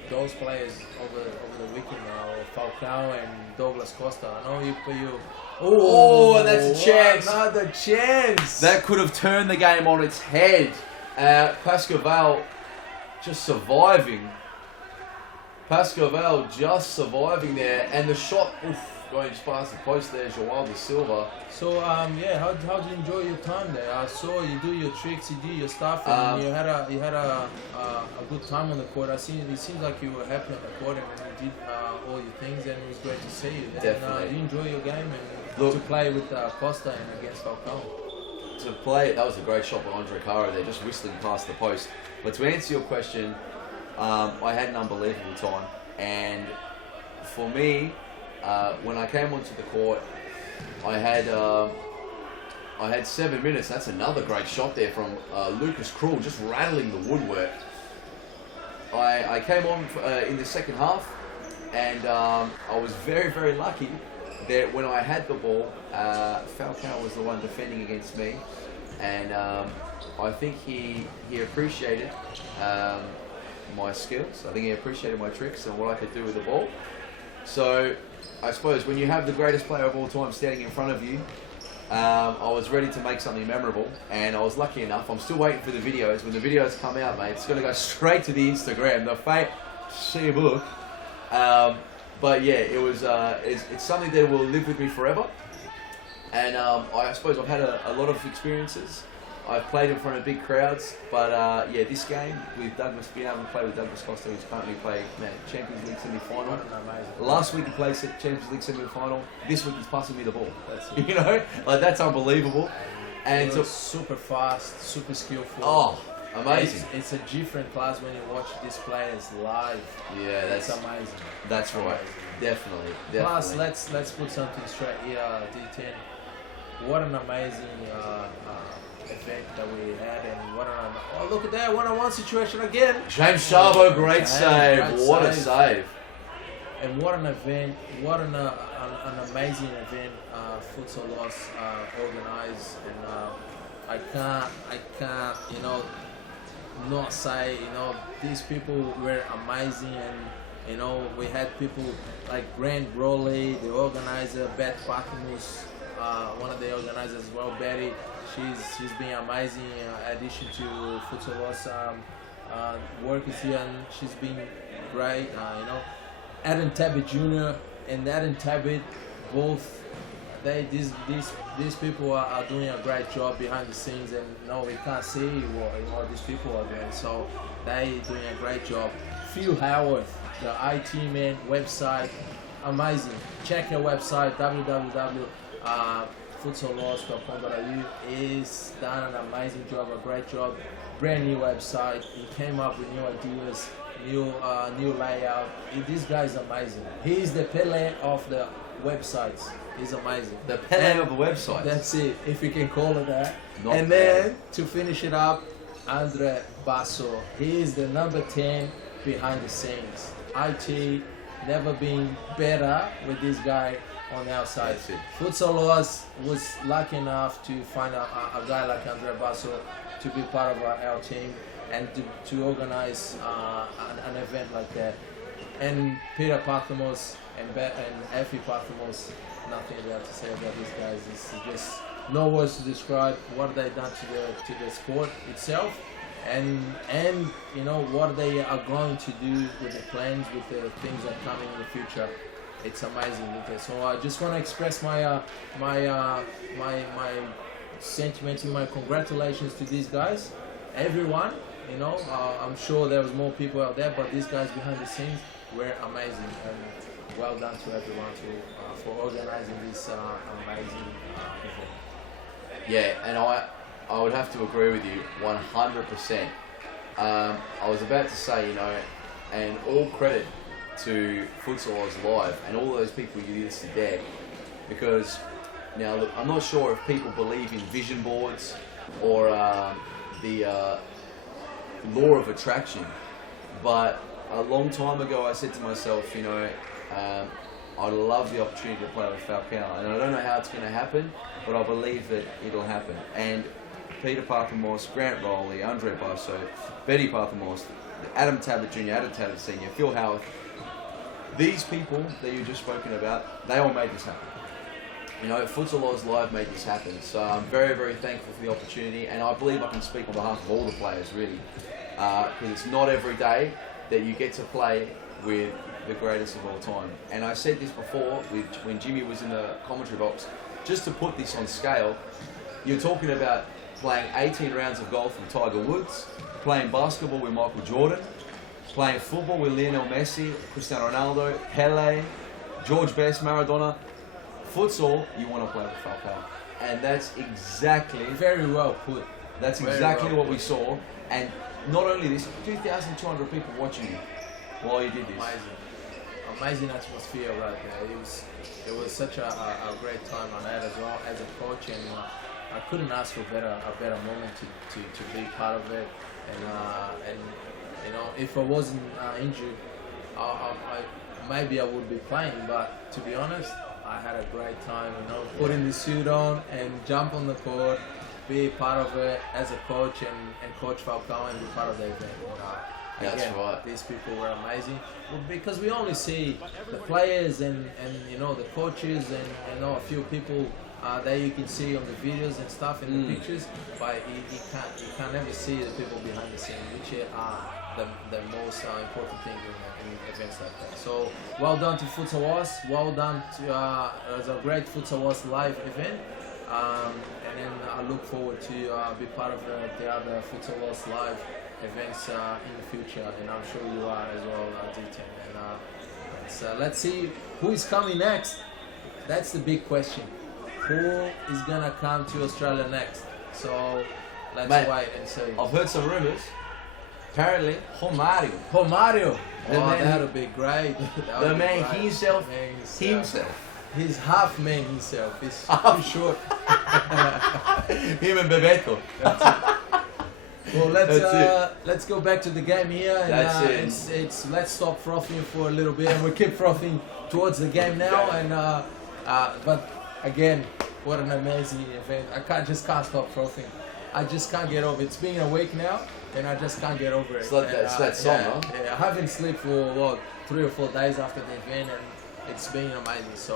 those players over the weekend now, Falcao and Douglas Costa? I know you. Oh, that's a chance. Another chance. That could have turned the game on its head. Pasco Vale just surviving. Pasco Vale just surviving there, and the shot going just past the post there, Joao de Silva. So how did you enjoy your time there? I saw you do your tricks, you do your stuff, and you had a good time on the court. It seems like you were happy on the court and you did all your things, and it was great to see you. Definitely. And you enjoy your game and to play with Costa and against Falcao. To play, that was a great shot by Andre Caro there, just whistling past the post. But to answer your question, I had an unbelievable time, and for me, when I came onto the court, I had 7 minutes. That's another great shot there from Lucas Krul, just rattling the woodwork. I came on in the second half, and I was very, very lucky that when I had the ball, Falcao was the one defending against me, and I think he appreciated my skills. I think he appreciated my tricks and what I could do with the ball. So I suppose when you have the greatest player of all time standing in front of you, I was ready to make something memorable, and I was lucky enough. I'm still waiting for the videos. When the videos come out, mate, it's going to go straight to the Instagram. The fake look. But yeah, it was. It's something that will live with me forever. And I suppose I've had a lot of experiences. I've played in front of big crowds, but yeah, this game with Douglas, being able to play with Douglas Costa, who's currently playing Champions League semi-final. Last week he played Champions League semi-final. This week he's passing me the ball. That's it. You know, like that's unbelievable. And It was super fast, super skillful. oh, amazing. It's a different class when you watch these players live. Yeah, That's amazing. that's right. Amazing. Definitely. Plus, let's put something straight here, D10. What an amazing event that we had, and oh, look at that one-on-one situation again. James Sharbo, great Great save. What a save. save. And what an event! What an amazing event Futsal Oz organized, and I can't not say these people were amazing, and we had people like Grant Broley, the organizer, Beth Patimus, one of the organizers as well, Betty. She's been amazing addition to Futsal Oz work is here, and she's been great. Adam Tabbitt Jr. and Adam Tabbitt, both these people are doing a great job behind the scenes, and we can't see what these people are doing, so they doing a great job. Phil Howard, the IT man, website, amazing. Check your website, www.futsalloz.com.au. He's done an amazing job, a great job, brand new website. He came up with new ideas, new layout. This guy is amazing. He's the Pele of the websites. He's amazing. The Pele of the website. That's it, if you can call it that. Not and bad. then to finish it up, Andre Basso. He is the number 10 behind the scenes. IT never been better with this guy on our side. That's it. Futsal Oz was lucky enough to find a guy like Andre Basso to to be part of our team and to organize an event like that. And Peter Parthamos and Effie Parthamos, nothing else to say about these guys. It's just no words to describe what they've done to the sport itself, and you know what they are going to do with the plans, with the things that are coming in the future. It's amazing. Okay, so I just want to express my sentiments and my congratulations to these guys, everyone. You know, I'm sure there was more people out there, but these guys behind the scenes were amazing, and well done to everyone for organizing this amazing event. Yeah, and I would have to agree with you 100%. I was about to say, you know, and all credit to Futsal Oz Live and all those people you listed there, because now look, I'm not sure if people believe in vision boards or the law of attraction, but a long time ago I said to myself, you know, I'd love the opportunity to play with Falcao, and I don't know how it's going to happen, but I believe that it'll happen. And Peter Parthamos, Grant Rowley, Andre Basso, Betty Parthamos, Adam Tablett Jr., Adam Tablett Sr., Phil Howarth, these people that you've just spoken about, they all made this happen. You know, Futsal Oz Live made this happen, so I'm very, very thankful for the opportunity, and I believe I can speak on behalf of all the players, really, because it's not every day that you get to play with the greatest of all time. And I said this before when Jimmy was in the commentary box, just to put this on scale, you're talking about playing 18 rounds of golf with Tiger Woods, playing basketball with Michael Jordan, playing football with Lionel Messi, Cristiano Ronaldo, Pele, George Best, Maradona. Futsal, you want to play with Falcao. And that's exactly... Very well put. That's exactly what we saw. And not only this, 2,200 people watching you while you did this. Amazing atmosphere right there. It was such a great time on that as well as a coach, and I couldn't ask for a better moment to be part of it. And you know, if I wasn't injured, maybe I would be playing. But to be honest, I had a great time. You know, putting the suit on and jump on the court, be part of it as a coach and coach Falcao and be part of the event. That's again, right. These people were amazing, because we only see the players and you know the coaches and you know a few people that you can see on the videos and stuff in the pictures, but you can't ever see the people behind the scenes, which are the most important thing in events like that. So well done to Futsal Oz, well done to it was a great Futsal Oz live event, and then I look forward to be part of the other Futsal Oz live events in the future, and I'm sure you are as well, D10. And let's see who is coming next. That's the big question. Who is gonna come to Australia next? So let's wait and see. I've heard some rumours. Apparently, Romario. That would be great. The man himself. He's half man himself. He's too short. Him and Bebeto. Well, let's go back to the game here, and let's stop frothing for a little bit, and we keep frothing towards the game now. And but again, what an amazing event! I just can't stop frothing. I just can't get over it. It's been a week now, and I just can't get over it. It's that song, huh? Yeah, I haven't slept for 3 or 4 days after the event, and it's been amazing. So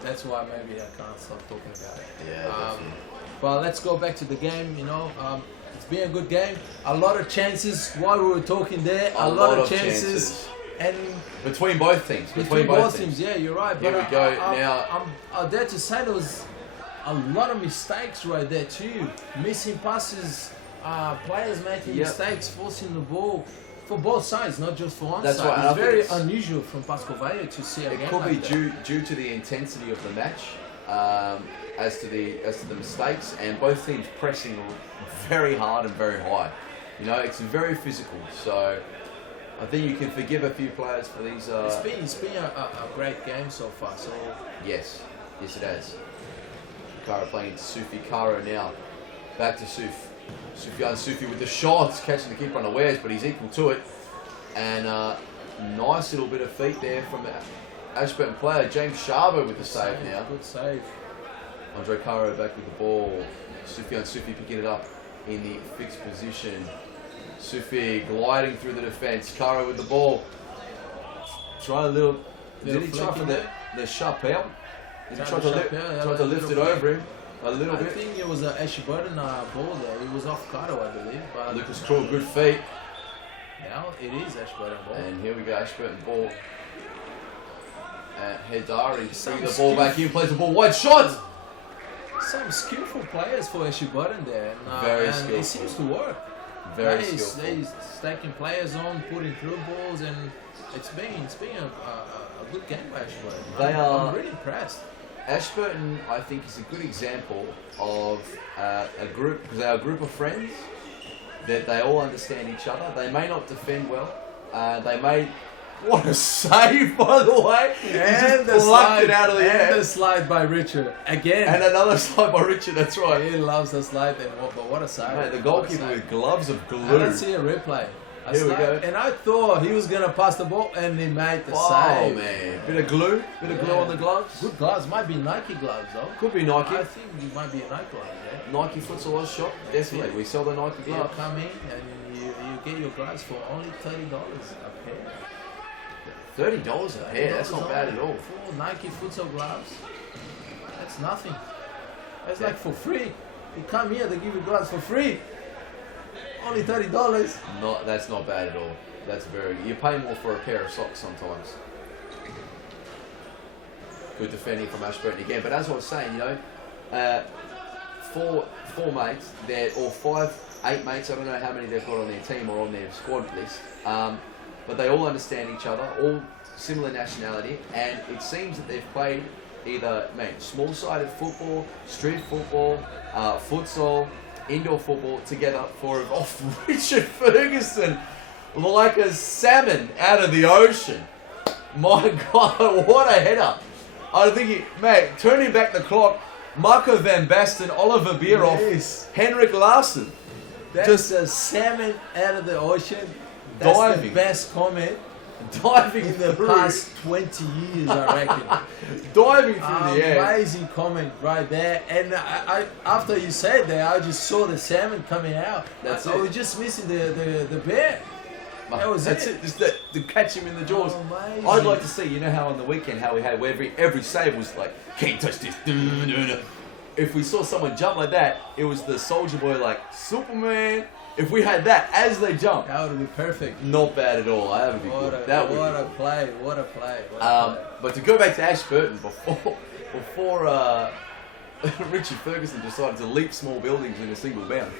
that's why maybe I can't stop talking about it. Yeah, definitely. But let's go back to the game. You know. It's been a good game. A lot of chances while we were talking there. A lot of chances. And between both teams. Between both teams. Yeah, you're right. Here but we go. Now, I dare to say there was a lot of mistakes right there too. Missing passes, players making mistakes, forcing the ball for both sides, not just for one side. Right. It's very unusual from Pasco Vale to see a game. It could like be due to the intensity of the match, as to the mistakes, and both teams pressing very hard and very high. You know, it's very physical. So I think you can forgive a few players for these. It's been a great game so far. So yes, it has. Kara playing into Sufi. Kara now back to Suf. Sufi with the shots, catching the keeper unawares, but he's equal to it. And nice little bit of feet there from Ashburton player James Sharbo with the save now. Good save. Andre Caro back with the ball. Sufi picking it up. in the fixed position. Sufi gliding through the defence. Kara with the ball. Try a little. Did he try for the Chappelle? Did he try to lift it over him a little bit? I think it was an Ashburton ball there. It was off Carter, I believe. But Lucas Krul, good feet. now it is Ashburton ball. And here we go, Ashburton ball. Hedari bringing the ball back in, plays the ball wide, shot! Some skillful players for Ashburton there. Very and skillful. it seems to work. Very skillful. They're stacking players on, putting through balls, and it's been a good game by Ashburton. I'm really impressed. Ashburton, I think, is a good example of a group, because they're a group of friends that they all understand each other. They may not defend well. They may. What a save, by the way! And the slide, it out of the air. And the slide by Richard again. And another slide by Richard. That's right. He loves the slide. But what a save! Mate, the goalkeeper with gloves of glue. I don't see a replay. Here we go. And I thought he was gonna pass the ball, and he made the Oh save. man, bit of glue on the gloves. Good gloves. Might be Nike gloves though. Could be Nike. I think it might be a Nike glove. Yeah. Nike Futsal Oz shop. Definitely, we sell the Nike You gloves. come in and you get your gloves for only $30 a pair. $30 a pair. That's not bad at all. Full Nike futsal gloves. That's nothing. That's like for free. You come here, they give you gloves for free. Only $30. That's not bad at all. That's very. You pay more for a pair of socks sometimes. Good defending from Ashburton again. But as I was saying, four mates, or 8 mates. I don't know how many they've got on their team or on their squad list. But they all understand each other, all similar nationality, and it seems that they've played either small-sided football, street football, futsal, indoor football together for off Richard Ferguson like a salmon out of the ocean. My God, what a header! I think turning back the clock, Marco van Basten, Oliver Bierhoff, Yes. Henrik Larsson. That's just a salmon out of the ocean. That's Diving. the best comment Diving in the through. past 20 years, I reckon. Diving through the air. Amazing comment right there. And I after you said that, I just saw the salmon coming out. That's I it. was just missing the bear. That was That's it. Just to catch him in the jaws. Amazing. I'd like to see, how on the weekend, how we had where every save was like, can't touch this. If we saw someone jump like that, it was the soldier boy like, Superman. If we had that as they jump, That would be perfect. not bad at all. That would be good. What a play. But to go back to Ashburton, before Richard Ferguson decided to leap small buildings in a single bound,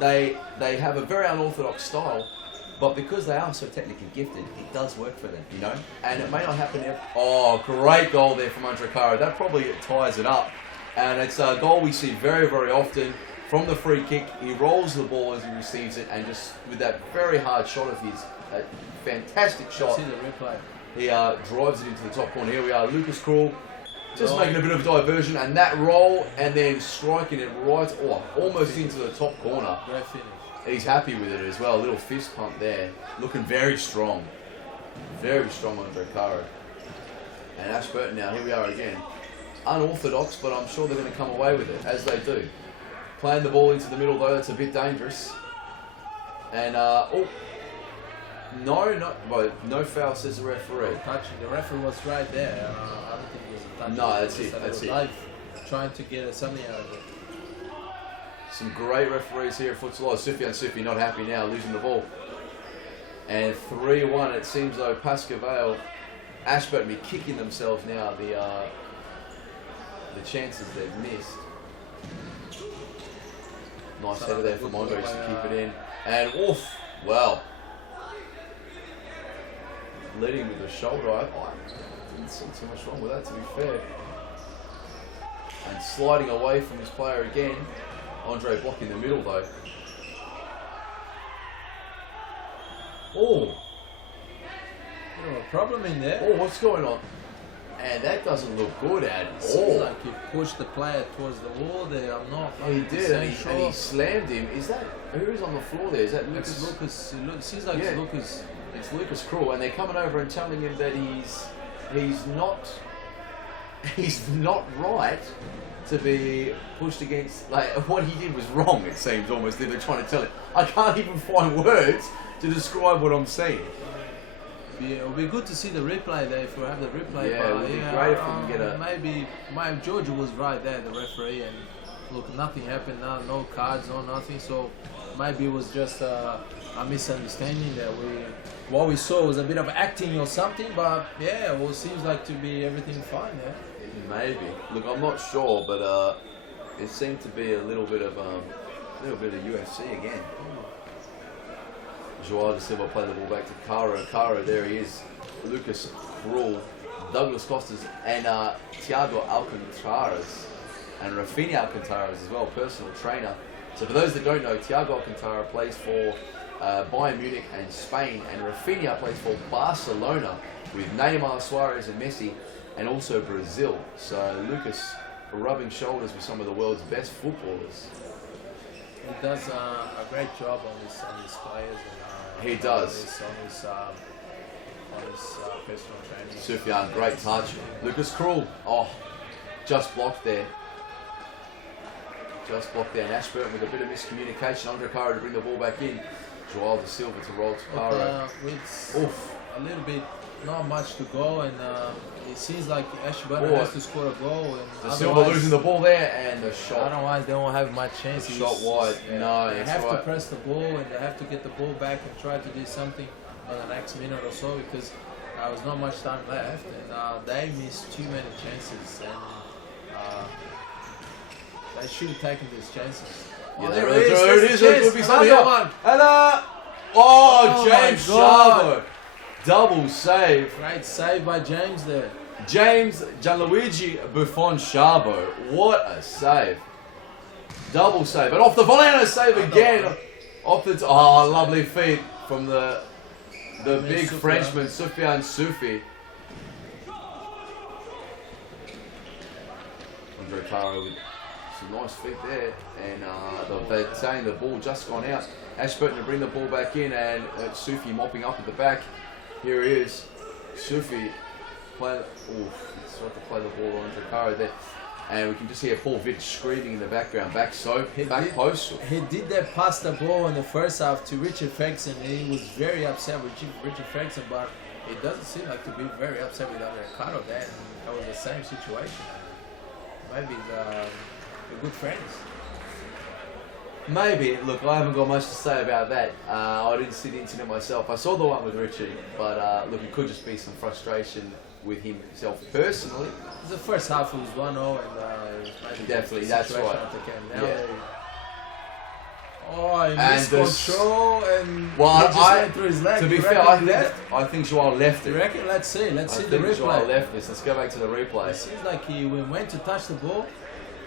they have a very unorthodox style, but because they are so technically gifted, it does work for them, And it may not happen every... Oh, great goal there from Andre Caro. That probably ties it up. And it's a goal we see very, very often. From the free kick, he rolls the ball as he receives it, and just with that very hard shot of his, a fantastic shot, See the replay. he drives it into the top corner. Here we are, Lucas Krul, just making a bit of a diversion, and that roll, and then striking it right, almost into the top corner. Great finish. He's happy with it as well. A little fist pump there, looking very strong on Caro. And Ashburton now, here we are again. Unorthodox, but I'm sure they're going to come away with it, as they do. Playing the ball into the middle though, that's a bit dangerous. And no foul, says the referee. Touching. The referee was right there. I don't think it was a touch. No, that's it. That's it. Like trying to get something out of it. Some great referees here at Futsal Oz. Sufi not happy now, losing the ball. And 3-1. It seems though Pasco Vale, Ashburton be kicking themselves now. The chances they've missed. Nice header there from Andres to keep it in. And well. Leading with the shoulder. I didn't see too much wrong with that, to be fair. And sliding away from his player again. Andre blocking the middle though. Bit of a problem in there. What's going on? And that doesn't look good at Seems all. like he pushed the player towards the wall there. I'm not. He did, and sure. he slammed him. Is that who is on the floor there? Is that It's Lucas? Lucas. It seems like it's Lucas. It's Lucas Krul, and they're coming over and telling him that he's not he's not right to be pushed against. Like, what he did was wrong, it seems, almost. They're trying to tell it. I can't even find words to describe what I'm seeing. Yeah, it'll be good to see the replay there if we have the replay. Yeah, it would be great if we can get a... Maybe Georgia was right there, the referee, and look, nothing happened, no cards, no nothing, so maybe it was just a misunderstanding that what we saw was a bit of acting or something, but yeah, well, it seems like to be everything fine, yeah. Maybe. Look, I'm not sure, but it seemed to be a little bit of UFC again. Joao da Silva played the ball back to Caro. Caro, there he is. Lucas Krul, Douglas Costas, and Thiago Alcantaras, and Rafinha Alcantaras as well, personal trainer. So for those that don't know, Thiago Alcantara plays for Bayern Munich and Spain, and Rafinha plays for Barcelona with Neymar, Suarez, and Messi, and also Brazil. So Lucas rubbing shoulders with some of the world's best footballers. He does a great job on his players. And, he does. On his personal training. Sufyan, great touch. Lucas Krul, just blocked there. And Ashburton with a bit of miscommunication. Andre Caro to bring the ball back in. Joao da Silva to roll to Caro. With a little bit, not much to go, and it seems like Ashburton has to score a goal. And Da Silva losing the ball there, and the shot. Otherwise, they won't have much chance. The shot wide. No, they have to press the ball, and they have to get the ball back and try to do something for the next minute or so, because there was not much time left, and they missed too many chances, and they should have taken these chances. Yeah, there it is. There could be something Another else. one. And James Sharbo. Double save. Great save by James there. James Gianluigi Buffon Sharbo. What a save. Double save. And off the volley and a save again. Off the lovely feet from the big Frenchman, Sufyan Soufi. Andre Caro with some nice feet there. And they're saying the ball just gone out. Ashburton to bring the ball back in, and Soufi mopping up at the back. Here he is. Soufi playing. He's trying to play the ball on Andre Caro there. And we can just hear Paul Vitch screaming in the background. Back post. He did that pass the ball in the first half to Richard Ferguson, and he was very upset with Richard Ferguson, but it doesn't seem like to be very upset with Andre Caro there. That was the same situation. Maybe they're good friends. Maybe. Look, I haven't got much to say about that. I didn't see the incident myself. I saw the one with Richie, but look, it could just be some frustration with himself personally. The first half was 1-0, and definitely, that's right. He missed control, and went through his leg. To be fair, I think Joao left it. You reckon? Let's see the replay. Joao left this. Let's go back to the replay. It seems like he went to touch the ball.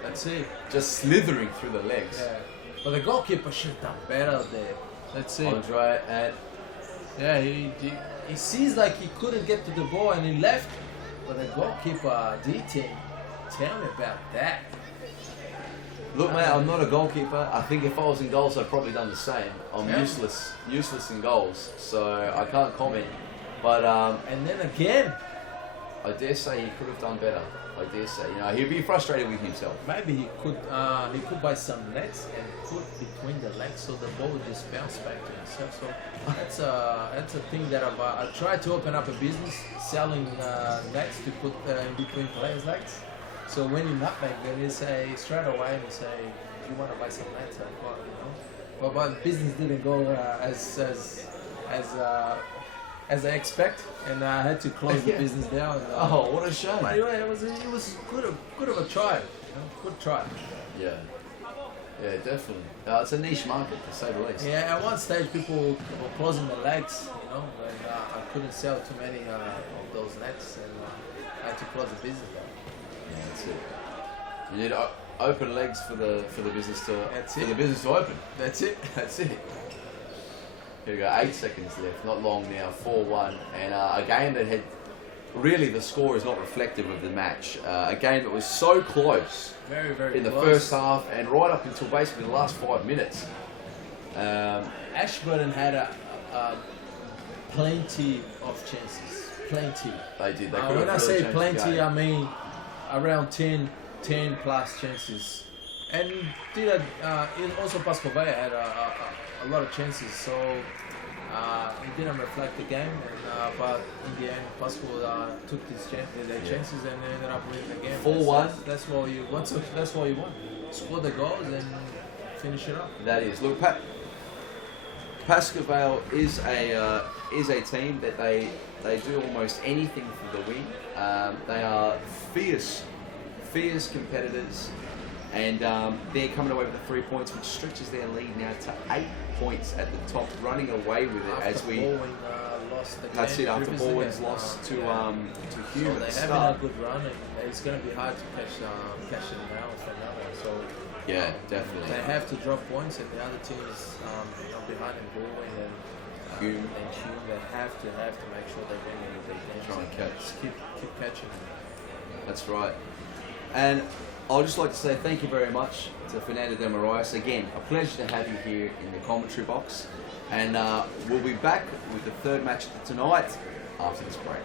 Let's see. Just slithering through the legs. Yeah. But the goalkeeper should have done better there. Let's see. Andre, and yeah, he seems like he couldn't get to the ball and he left. But the goalkeeper detail. Tell me about that. Look, mate, I'm not a goalkeeper. I think if I was in goals, I'd probably done the same. I'm useless in goals, so I can't comment. But and then again, I dare say he could have done better. I dare say, he'd be frustrated with himself. Maybe he could buy some nets and put between the legs so the ball would just bounce back to himself. So that's a thing that I tried to open up a business selling nets to put in between players' legs. So when you nutmeg, then you say straight away and you say, "Do you want to buy some nets?" But business didn't go as I expect, and I had to close the business down. What a shame! But anyway, it was good of a try. Good try. Yeah, definitely. It's a niche market, to say the least. Yeah, at one stage people were closing the legs, and I couldn't sell too many of those nets, and I had to close the business down. Yeah, that's it. You need open legs for the business to open. That's it. Here we go, 8 seconds left, not long now, 4-1, and a game that had, really the score is not reflective of the match. A game that was so close very, very in the close. first half and right up until basically the last 5 minutes. Ashburton had plenty of chances. Plenty. They did. When I say plenty, I mean around 10 plus chances. And did also Pasco Vale had a lot of chances, so it didn't reflect the game. And, but in the end, Pasco took their chances and they ended up winning the game. 4-1. That's what you want. That's what you want. Score the goals and finish it up. That is. Look, Pasco Vale is a team that they do almost anything for the win. They are fierce competitors, and they're coming away with the 3 points, which stretches their lead now to 8 points at the top, running away with it After Balwyn lost the game. That's it. After Balwyn's again, lost to So Hume at the they're start. having a good run, and it's going to be hard to catch them now from now on. So Yeah, definitely. they have to drop points, and the other teams behind them, Balwyn and Hume. they have to make sure they win in the games. Try and catch. Just keep catching them. That's right. And I'd just like to say thank you very much to Fernando de Moraes. Again, a pleasure to have you here in the commentary box. And we'll be back with the third match tonight after this break.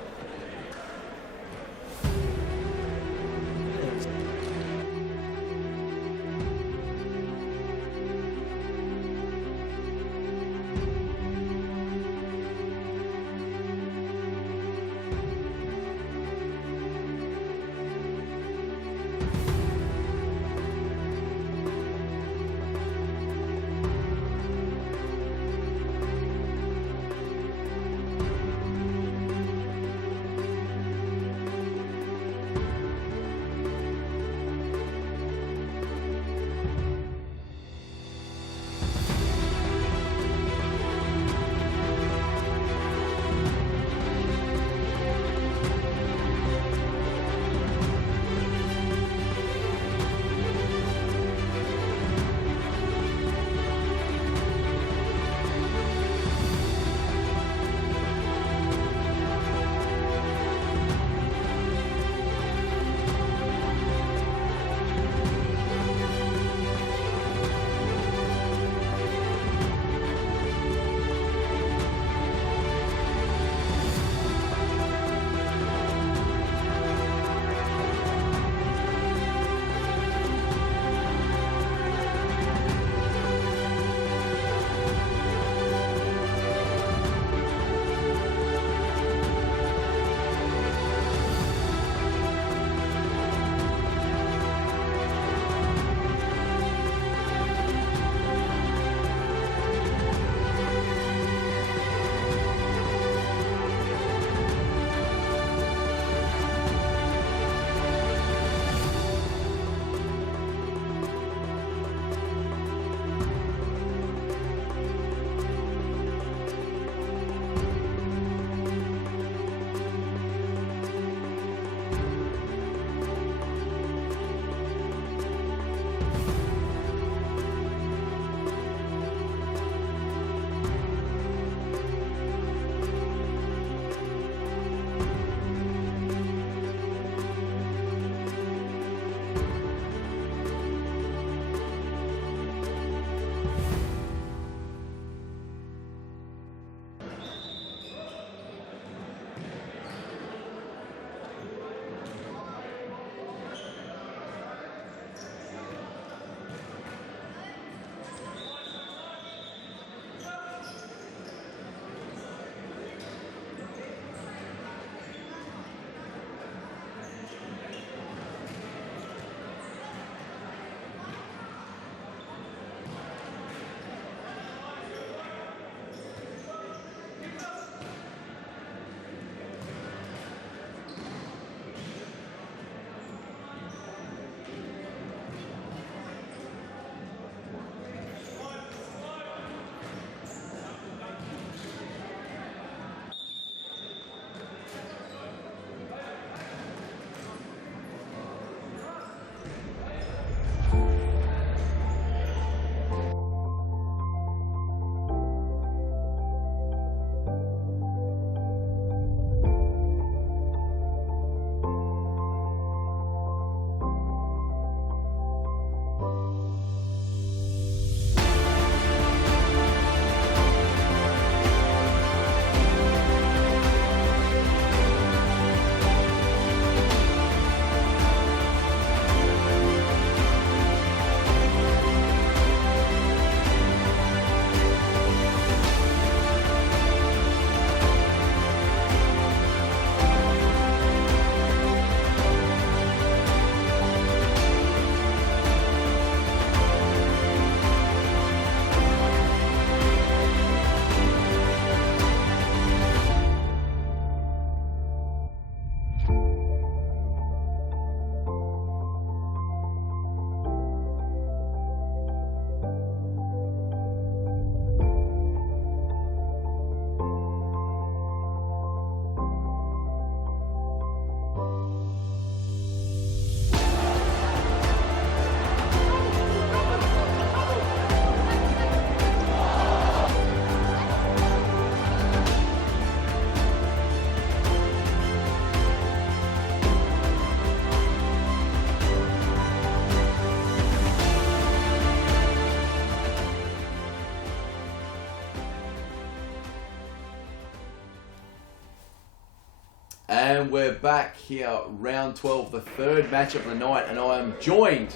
And we're back here, round 12, the third match of the night, and I am joined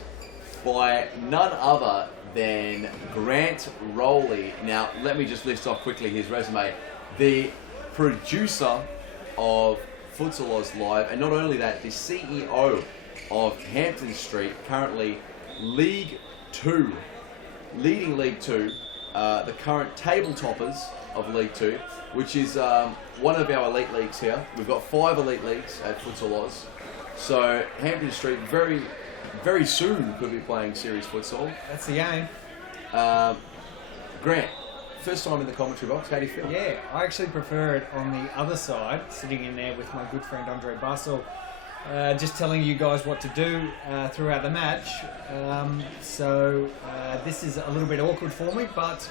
by none other than Grant Rowley. Now, let me just list off quickly his resume. The producer of Futsal Oz Live, and not only that, the CEO of Hampton Street, currently League 2, leading League 2, the current table toppers of League 2, which is one of our elite leagues here. We've got 5 elite leagues at Futsal Oz. So Hampton Street very, very soon could be playing series futsal. That's the aim. Grant, first time in the commentary box, how do you feel? Yeah, I actually prefer it on the other side, sitting in there with my good friend Andre Bassel, just telling you guys what to do throughout the match. So this is a little bit awkward for me, but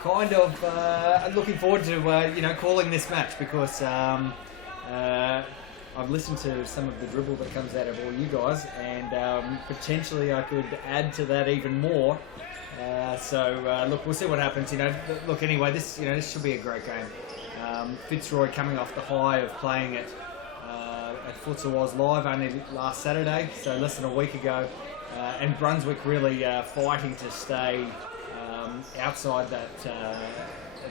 kind of looking forward to calling this match, because I've listened to some of the dribble that comes out of all you guys, and potentially I could add to that even more. Look, we'll see what happens. Look, anyway, this should be a great game. Fitzroy coming off the high of playing at Futsal Oz Live only last Saturday, so less than a week ago, and Brunswick really fighting to stay outside that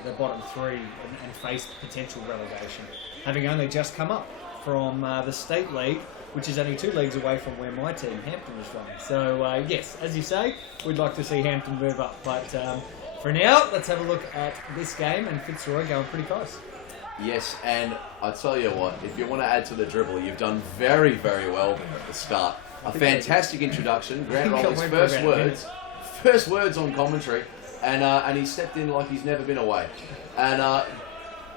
the bottom 3 and face potential relegation, having only just come up from the State League, which is only 2 leagues away from where my team, Hampton, is from. So, yes, as you say, we'd like to see Hampton move up. But for now, let's have a look at this game, and Fitzroy going pretty close. Yes, and I tell you what, if you want to add to the dribble, you've done very, very well at the start. A fantastic introduction. Grant Rowley's first words on commentary, and he stepped in like he's never been away. And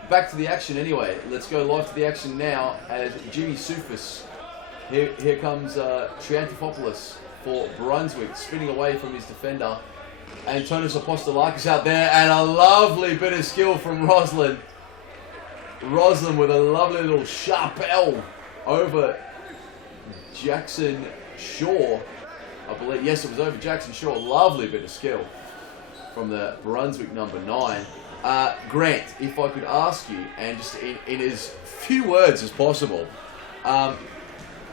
back to the action anyway. Let's go live to the action now as Jimmy Soufis. Here comes Triantafopoulos for Brunswick, spinning away from his defender. Antonis Apostolakis out there, and a lovely bit of skill from Roslyn. Roslyn with a lovely little sharpel over Jackson Shaw. I believe, yes, it was over Jackson Shaw. Lovely bit of skill from the Brunswick number 9. Grant, if I could ask you, and just in as few words as possible,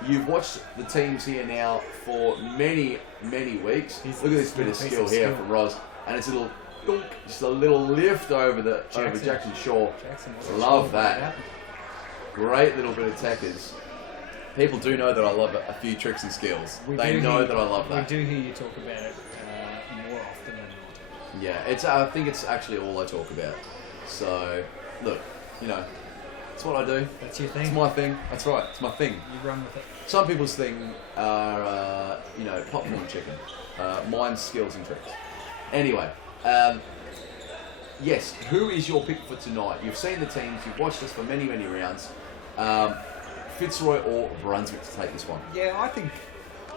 you've watched the teams here now for many, many weeks. Look at this bit of skill here from Ros, and it's just a little lift over Jackson Shaw. Love that. Great little bit of tackers. People do know that I love a few tricks and skills. They know that I love that. We do hear you talk about it more often than not. Yeah, I think it's actually all I talk about. So, look, it's what I do. That's your thing. It's my thing. That's right. It's my thing. You run with it. Some people's thing are, popcorn chicken. Mine's skills and tricks. Anyway, yes, who is your pick for tonight? You've seen the teams. You've watched us for many, many rounds. Fitzroy or Brunswick to take this one? Yeah, I think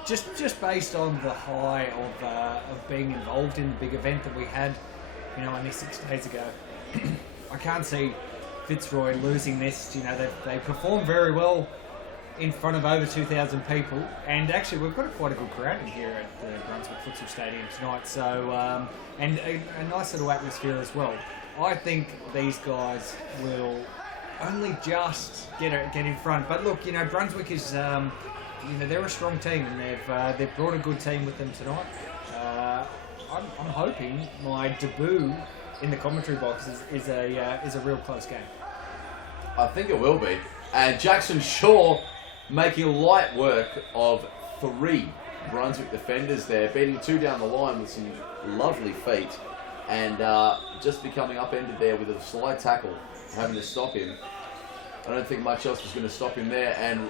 just based on the high of being involved in the big event that we had, only 6 days ago, I can't see Fitzroy losing this. They performed very well in front of over 2,000 people, and actually we've got quite a good crowd in here at the Brunswick Futsal Stadium tonight. So and a nice little atmosphere as well. I think these guys will only just get in front. But look, Brunswick is they're a strong team, and they've brought a good team with them tonight. I'm hoping my debut in the commentary box is a real close game. I think it will be. And Jackson Shaw making light work of 3 Brunswick defenders there, beating 2 down the line with some lovely feet, and just becoming upended there with a slide tackle, having to stop him. I don't think much else was going to stop him there, and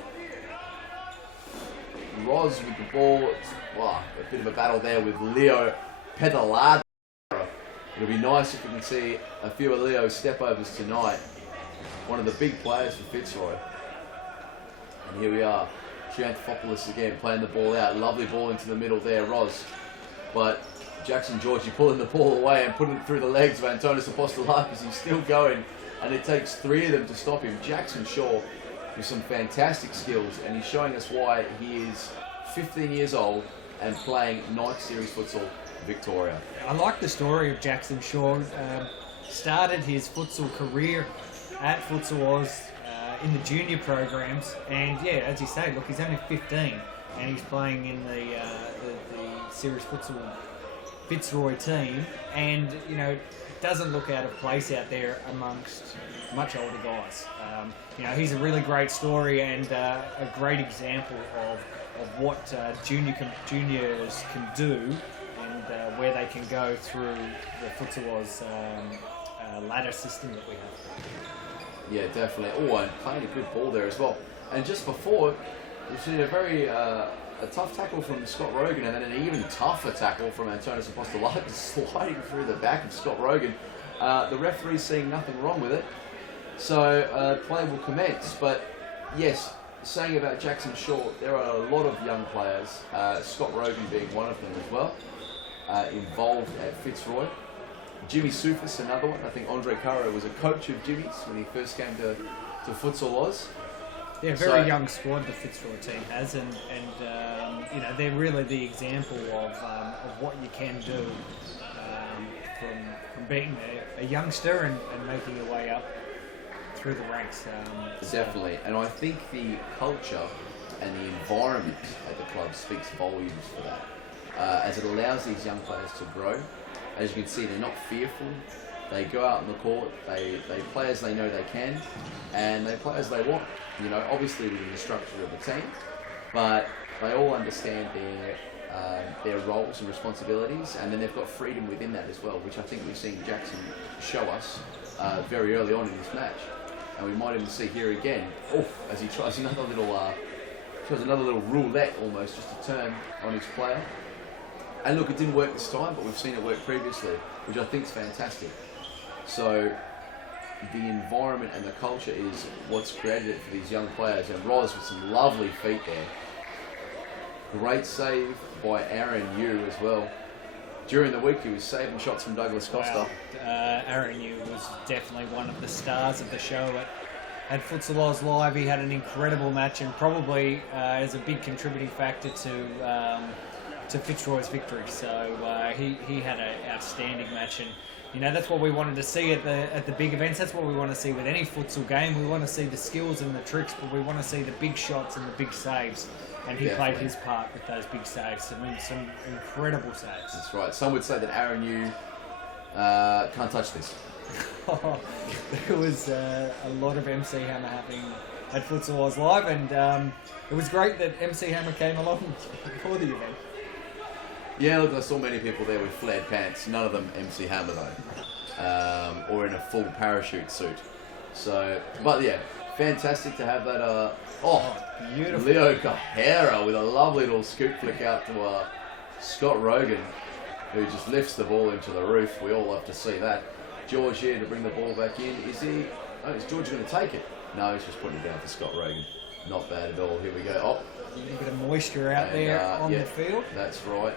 Roz with the ball. Wow, a bit of a battle there with Leo Pedalada. It'll be nice if we can see a few of Leo's step-overs tonight. One of the big players for Fitzroy. And here we are, Triantafopoulos again playing the ball out. Lovely ball into the middle there, Roz. But Jackson Georgie pulling the ball away and putting it through the legs of Antonis Apostolakis. He's still going, and it takes 3 of them to stop him. Jackson Shaw with some fantastic skills, and he's showing us why he is 15 years old and playing Night Series Futsal Victoria. I like the story of Jackson Shaw. Started his futsal career at Futsal Oz in the junior programs. And yeah, as you say, look, he's only 15 and he's playing in the Series Futsal Fitzroy team, and doesn't look out of place out there amongst much older guys. He's a really great story and a great example of what juniors can do and where they can go through the Futsal Oz ladder system that we have. Yeah, definitely. Oh, and playing a good ball there as well. And just before, we've seen a very a tough tackle from Scott Rogan, and then an even tougher tackle from Antonis Apostolakis sliding through the back of Scott Rogan. The referee's seeing nothing wrong with it, so play will commence. But yes, saying about Jackson Short, there are a lot of young players, Scott Rogan being one of them as well, involved at Fitzroy. Jimmy Soufis, another one. I think Andre Caro was a coach of Jimmy's when he first came to Futsal Oz. Yeah, very young squad the Fitzroy team has, and they're really the example of what you can do from being a youngster and making your way up through the ranks. Definitely, and I think the culture and the environment at the club speaks volumes for that, as it allows these young players to grow. As you can see, they're not fearful. They go out on the court, they play as they know they can, and they play as they want. Obviously within the structure of the team, but they all understand their roles and responsibilities, and then they've got freedom within that as well, which I think we've seen Jackson show us very early on in this match, and we might even see here again. As he tries another little roulette almost, just to turn on his player. And look, it didn't work this time, but we've seen it work previously, which I think is fantastic. So the environment and the culture is what's created it for these young players. And Roz with some lovely feet there. Great save by Aaron Yu as well. During the week, he was saving shots from Douglas Costa. Aaron Yu was definitely one of the stars of the show at Futsal Oz Live. He had an incredible match and probably is a big contributing factor to Fitzroy's victory. So he had an outstanding match, and that's what we wanted to see at the big events. That's what we want to see with any futsal game. We want to see the skills and the tricks, but we want to see the big shots and the big saves. And he played his part with those big saves. I mean, some incredible saves. That's right. Some would say that Aaron Yu can't touch this. There was a lot of MC Hammer happening at Futsal Oz Live, and it was great that MC Hammer came along for the event. Yeah, look, I saw many people there with flared pants. None of them MC Hammer though, or in a full parachute suit. So, but yeah, fantastic to have that. Beautiful. Leo Cajera with a lovely little scoop flick out to Scott Rogan, who just lifts the ball into the roof. We all love to see that. George here to bring the ball back in. Is George going to take it? No, he's just putting it down for Scott Rogan. Not bad at all. Here we go. A little bit of moisture out there on the field. That's right.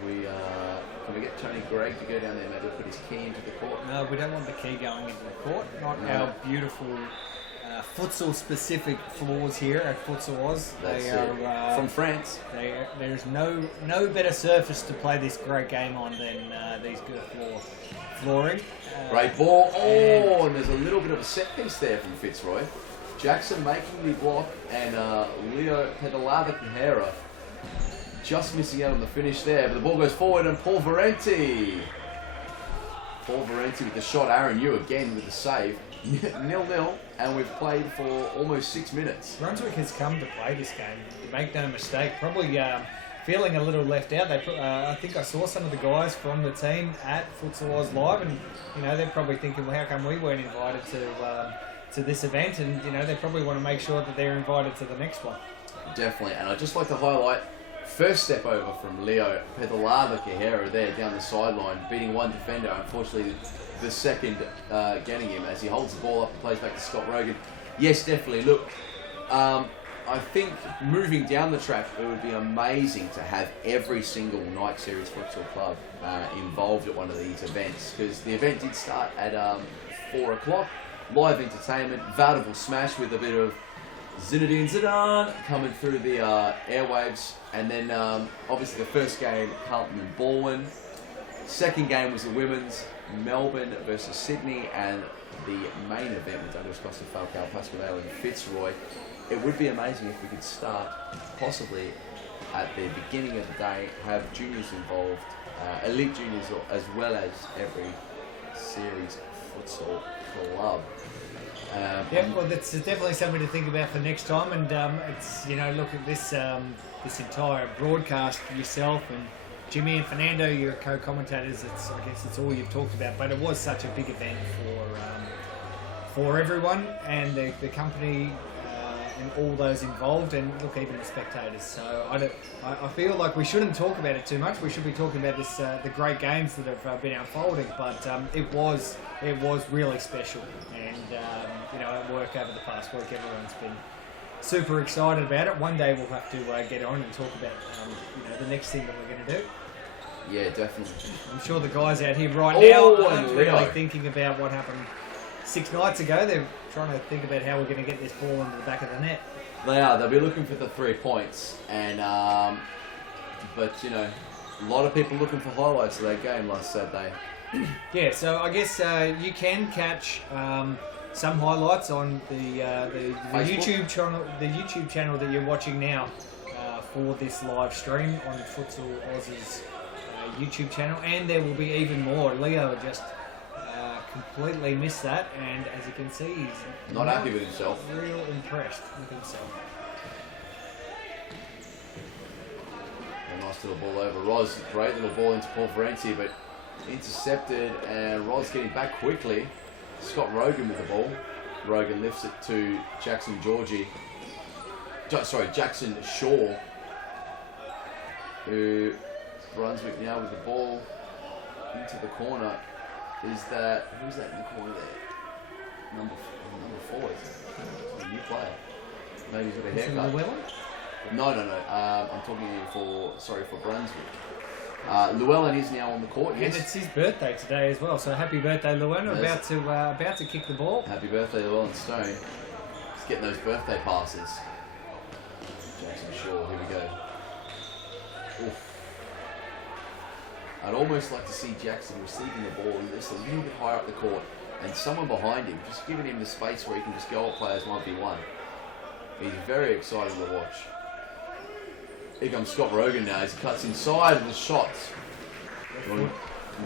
Can we get Tony Gregg to go down there, maybe put his key into the court? No, we don't want the key going into the court. Not our beautiful futsal-specific floors here at Futsal Oz. They are from France. There's no better surface to play this great game on than these good flooring. Great ball. And there's a little bit of a set piece there from Fitzroy. Jackson making the block, and Leo Pedalada Cajera just missing out on the finish there, but the ball goes forward, and Paul Varenti with the shot. Aaron Yu again with the save. 0-0, and we've played for almost 6 minutes. Brunswick has come to play this game. Make no mistake. Probably feeling a little left out. I think I saw some of the guys from the team at Futsal Oz Live, and they're probably thinking, well, how come we weren't invited to this event? And they probably want to make sure that they're invited to the next one. Definitely, and I'd just like to highlight first step over from Leo Pedalada Cajera there down the sideline, beating one defender. Unfortunately, the second getting him as he holds the ball up and plays back to Scott Rogan. Yes, definitely. Look, I think moving down the track, it would be amazing to have every single night series futsal club involved at one of these events, because the event did start at 4 o'clock. Live entertainment, Vale smash with a bit of Zinedine Zidane coming through the airwaves, and then obviously the first game, Carlton and Balwyn. Second game was the women's, Melbourne versus Sydney, and the main event was under Costa, Falcao, Pasco, Vale and Fitzroy. It would be amazing if we could start possibly at the beginning of the day, have juniors involved, elite juniors as well as every series futsal club. Well, that's definitely something to think about for next time. And it's, look at this this entire broadcast, yourself and Jimmy and Fernando, your co-commentators. I guess it's all you've talked about, but it was such a big event for everyone and the company and all those involved, and look, even the spectators. So I feel like we shouldn't talk about it too much. We should be talking about this the great games that have been unfolding. But it was really special, and at work over the past week, everyone's been super excited about it. One day we'll have to get on and talk about the next thing that we're going to do. Yeah, definitely. I'm sure the guys out here right now aren't really thinking about what happened 6 nights ago. They're trying to think about how we're going to get this ball into the back of the net. They are. They'll be looking for the 3 points, and but a lot of people looking for highlights of that game last Saturday. Yeah, so I guess you can catch some highlights on the YouTube channel, that you're watching now for this live stream on Futsal Oz's YouTube channel, and there will be even more. Leo just completely missed that, and as you can see, he's not happy with himself. Real impressed with himself. A nice little ball over Roz. Great little ball into Paul Ferenci, but intercepted, and Roz getting back quickly. Scott Rogan with the ball. Rogan lifts it to Jackson Shaw, who Brunswick now with the ball into the corner. Who's that in the corner there? Number 4, is it? A new player. Maybe he's got a haircut. Llewellyn? No. I'm talking for Brunswick. Llewellyn is now on the court. Yes. And it's his birthday today as well. So happy birthday, Llewellyn! About to kick the ball. Happy birthday, Llewellyn Stone. Just getting those birthday passes. Jackson Shaw. Here we go. Oof. I'd almost like to see Jackson receiving the ball just a little bit higher up the court and someone behind him, just giving him the space where he can just go at players 1v1. He's very exciting to watch. Here comes Scott Rogan now. He cuts inside of the shots.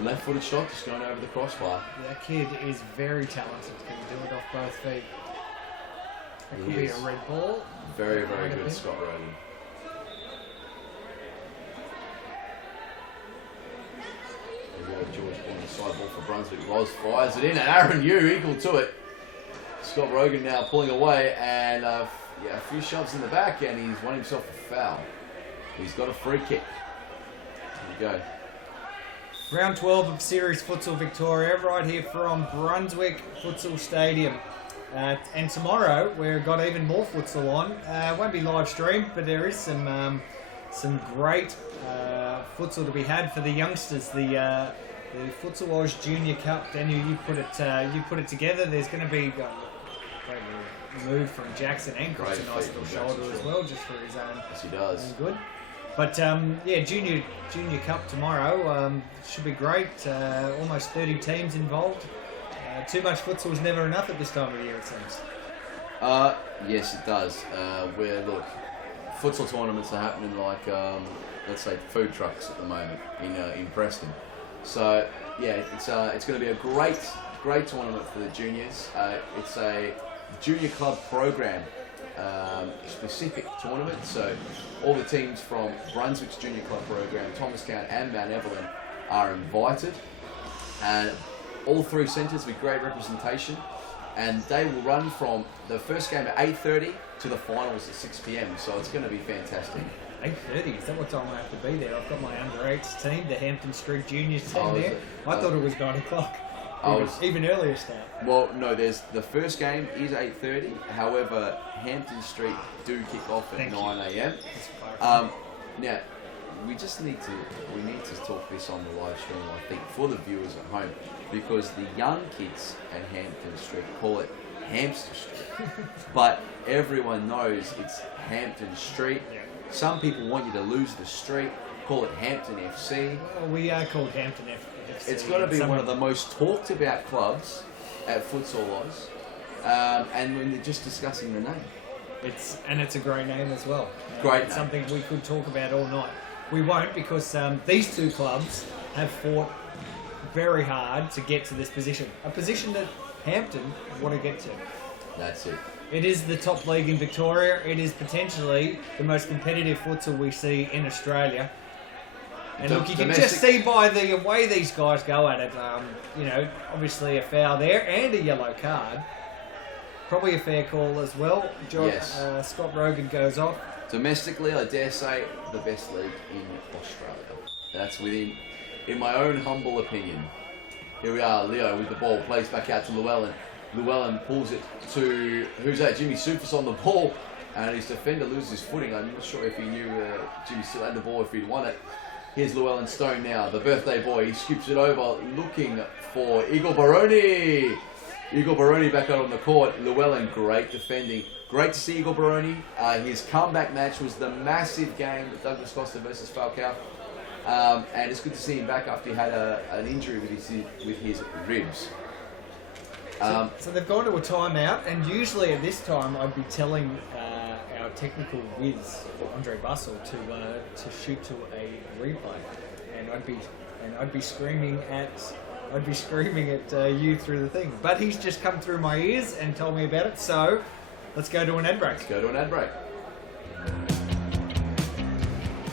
Left-footed shot, just going over the crossbar. That kid is very talented. Can do it off both feet. That could be a red ball. Very, very good, Scott Rogan. George on the side ball for Brunswick. Roz fires it in, and Aaron Yu equal to it. Scott Rogan now pulling away, and a few shoves in the back, and he's won himself a foul. He's got a free kick. Here we go. Round 12 of Series Futsal Victoria, right here from Brunswick Futsal Stadium. And tomorrow we've got even more futsal on. It won't be live streamed, but there is some great futsal to be had for the youngsters. The Futsal Oz Junior Cup. Daniel, you put it together. There's going to be great move from Jackson, and got a nice little shoulder as well, just for his own. Yes, he does. Good. But Junior Cup tomorrow should be great. Almost 30 teams involved. Too much futsal is never enough at this time of year, it seems. Yes, it does. Futsal tournaments are happening like, let's say, food trucks at the moment in Preston. So yeah, it's going to be a great tournament for the juniors. It's a junior club program specific tournament. So all the teams from Brunswick's junior club program, Thomastown and Mount Evelyn are invited, and all 3 centres with great representation. And they will run from the first game at 8:30 to the finals at 6 p.m. So it's going to be fantastic. 8:30, is that what time I have to be there? I've got my under-8s team, the Hampton Street Juniors team there. I thought it was 9 o'clock. Even earlier start. Well, no, the first game is 8:30. However, Hampton Street do kick off at 9 a.m. Now, we need to talk this on the live stream, I think, for the viewers at home, because the young kids at Hampton Street call it Hamster Street, but everyone knows it's Hampton Street. Yeah. Some people want you to lose the street. call it Hampton FC. Well, we are called Hampton FC. It's got to be one of the most talked about clubs at Futsal Oz. And when they're just discussing the name. It's a great name as well. Great It's name. something we could talk about all night. We won't, because these two clubs have fought very hard to get to this position. A position that Hampton want to get to. That's it. It is the top league in Victoria. It is potentially the most competitive futsal we see in Australia. And look, you can just see by the way these guys go at it, obviously a foul there and a yellow card. Probably a fair call as well. Yes. Scott Rogan goes off. Domestically, I dare say, the best league in Australia. That's within, in my own humble opinion. Here we are, Leo with the ball, plays back out to Llewellyn. Llewellyn pulls it to, who's that? Jimmy Soufis on the ball, and his defender loses his footing. I'm not sure if he knew Jimmy still had the ball, if he'd won it. Here's Llewellyn Stone now, the birthday boy. He scoops it over, looking for Igor Baroni. Igor Baroni back out on the court. Llewellyn, great defending. Great to see Igor Baroni. His comeback match was the massive game with Douglas Costa versus Falcao. And it's good to see him back after he had an injury with his ribs. So they've gone to a timeout, and usually at this time I'd be telling our technical whiz, Andre Bussell, to shoot to a replay, and I'd be screaming at you through the thing. But he's just come through my ears and told me about it. So let's go to an ad break. Let's go to an ad break.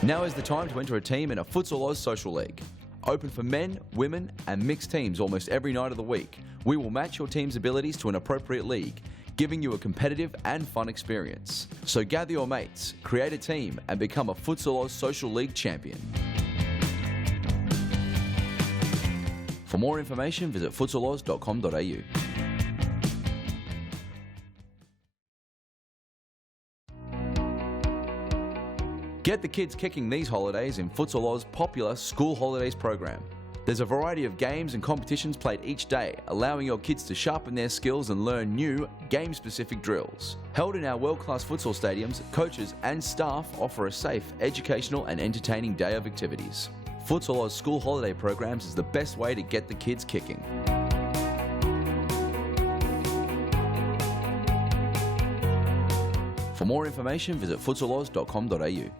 Now is the time to enter a team in a Futsal Oz Social League. Open for men, women and mixed teams almost every night of the week. We will match your team's abilities to an appropriate league, giving you a competitive and fun experience. So gather your mates, create a team and become a Futsal Oz Social League champion. For more information, visit futsaloz.com.au. Get the kids kicking these holidays in Futsal Oz's popular School Holidays program. There's a variety of games and competitions played each day, allowing your kids to sharpen their skills and learn new, game-specific drills. Held in our world-class futsal stadiums, coaches and staff offer a safe, educational and entertaining day of activities. Futsal Oz School Holiday programs is the best way to get the kids kicking. For more information, visit futsaloz.com.au.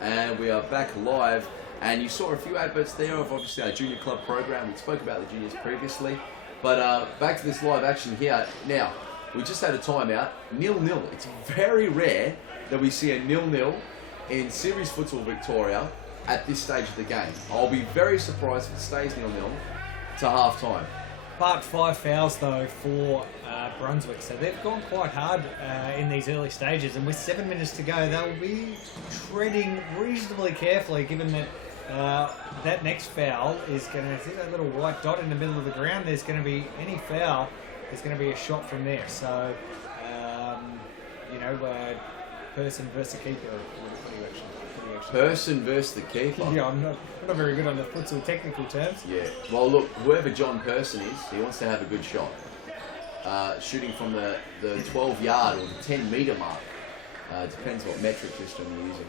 And we are back live, and you saw a few adverts there of obviously our junior club program. We spoke about the juniors previously, but back to this live action here. Now, we just had a timeout, 0-0. It's very rare that we see a 0-0 in Series Futsal Victoria at this stage of the game. I'll be very surprised if it stays 0-0 to half time. But 5 fouls though for Brunswick, so they've gone quite hard in these early stages, and with 7 minutes to go they'll be treading reasonably carefully, given that that next foul is going to see that little white dot in the middle of the ground. There's going to be any foul, there's going to be a shot from there. So person versus keeper. What do you actually Person versus the keeper. Yeah, I'm not very good on the futsal technical terms. Yeah, well look, whoever John Person is, he wants to have a good shot. Shooting from the 12 yard or the 10 metre mark. Depends what metric system you're using.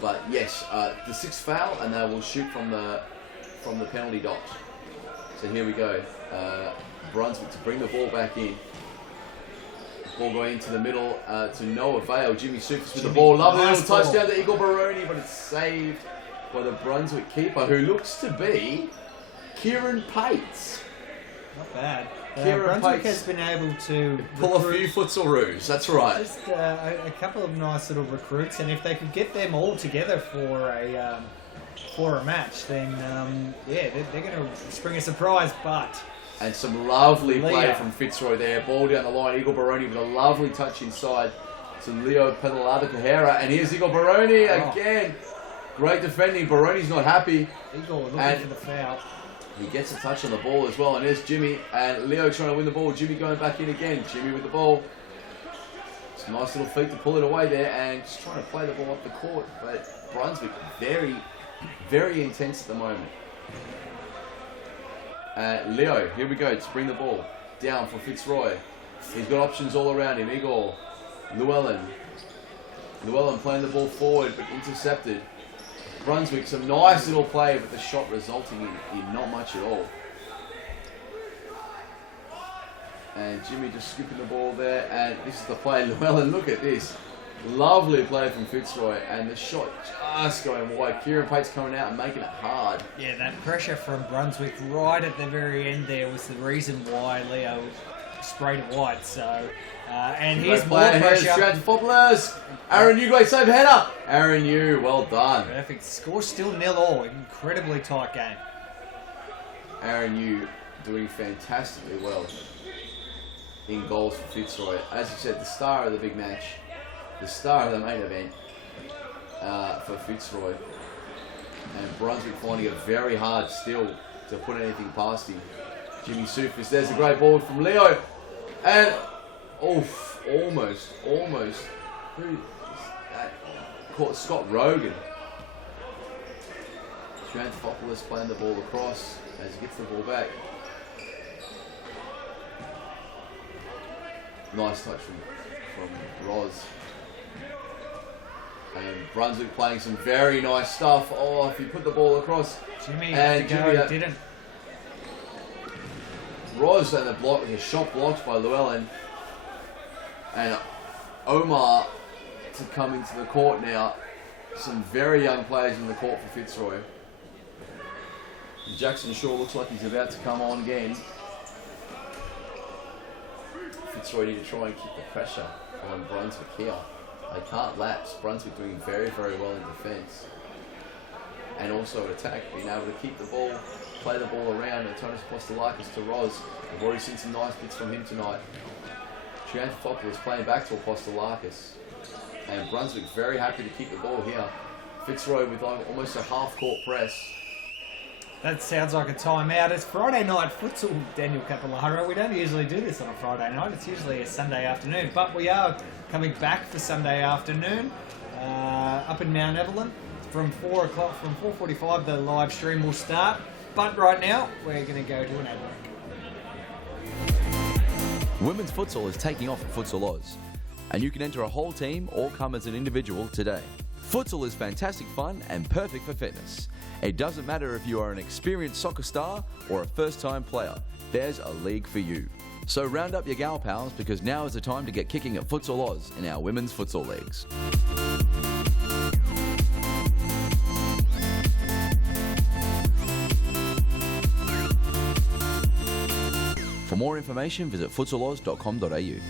But yes, the 6th foul, and they will shoot from the penalty dot. So here we go. Brunswick to bring the ball back in. Ball going into the middle to Noah Vale. Jimmy Soufis with the ball. Lovely little touchdown to Igor Baroni, but it's saved by the Brunswick keeper, who looks to be Kieran Pates. Not bad. Kieran Brunswick Pates has been able to pull a few futsal roos. That's right. Just a couple of nice little recruits, and if they could get them all together for a match, then they're going to spring a surprise. But and some lovely play from Fitzroy there. Ball down the line. Igor Baroni with a lovely touch inside to Leo Pedalada-Cajera. And here's Igor Baroni again. Great defending. Baroni's not happy. Igor looking for the foul. He gets a touch on the ball as well. And there's Jimmy. And Leo trying to win the ball. Jimmy going back in again. Jimmy with the ball. It's a nice little feat to pull it away there. And just trying to play the ball up the court. But Brunswick very, very intense at the moment. Leo, here we go, to bring the ball down for Fitzroy. He's got options all around him. Igor, Llewellyn playing the ball forward but intercepted. Brunswick, some nice little play, but the shot resulting in not much at all. And Jimmy just skipping the ball there, and this is the play. Llewellyn, look at this. Lovely play from Fitzroy, and the shot just going wide. Kieran Pate's coming out and making it hard. Yeah, that pressure from Brunswick right at the very end there was the reason why Leo sprayed it wide. So, and here's more pressure. Straight to Footballers. Aaron Yu, great save, header. Aaron Yu, well done. Perfect. Score still 0-0. Incredibly tight game. Aaron Yu doing fantastically well in goals for Fitzroy. As you said, the star of the big match. The star of the main event for Fitzroy. And Brunswick finding it very hard still to put anything past him. Jimmy Sufis, there's a great ball from Leo. And, oof, almost. Who is that? Caught Scott Rogan. Tranthopoulos playing the ball across as he gets the ball back. Nice touch from Roz. And Brunswick playing some very nice stuff. Oh, if he put the ball across. Jimmy didn't. Roz and the shot blocked by Llewellyn. And Omar to come into the court now. Some very young players in the court for Fitzroy. Jackson Shaw looks like he's about to come on again. Fitzroy need to try and keep the pressure on Brunswick here. They can't lapse. Brunswick doing very, very well in defence. And also attack, being able to keep the ball, play the ball around. Antonis Apostolakis to Roz. We've already seen some nice bits from him tonight. Triantafopoulos playing back to Apostolakis. And Brunswick very happy to keep the ball here. Fitzroy with almost a half-court press. That sounds like a timeout. It's Friday night futsal, Daniel Capillaro. We don't usually do this on a Friday night. It's usually a Sunday afternoon. But we are coming back for Sunday afternoon up in Mount Evelyn from 4 o'clock. From 4:45, the live stream will start. But right now, we're going to go to an ad break. Women's futsal is taking off at Futsal Oz, and you can enter a whole team or come as an individual today. Futsal is fantastic fun and perfect for fitness. It doesn't matter if you are an experienced soccer star or a first-time player, there's a league for you. So round up your gal pals, because now is the time to get kicking at Futsal Oz in our women's futsal leagues. For more information, visit futsaloz.com.au.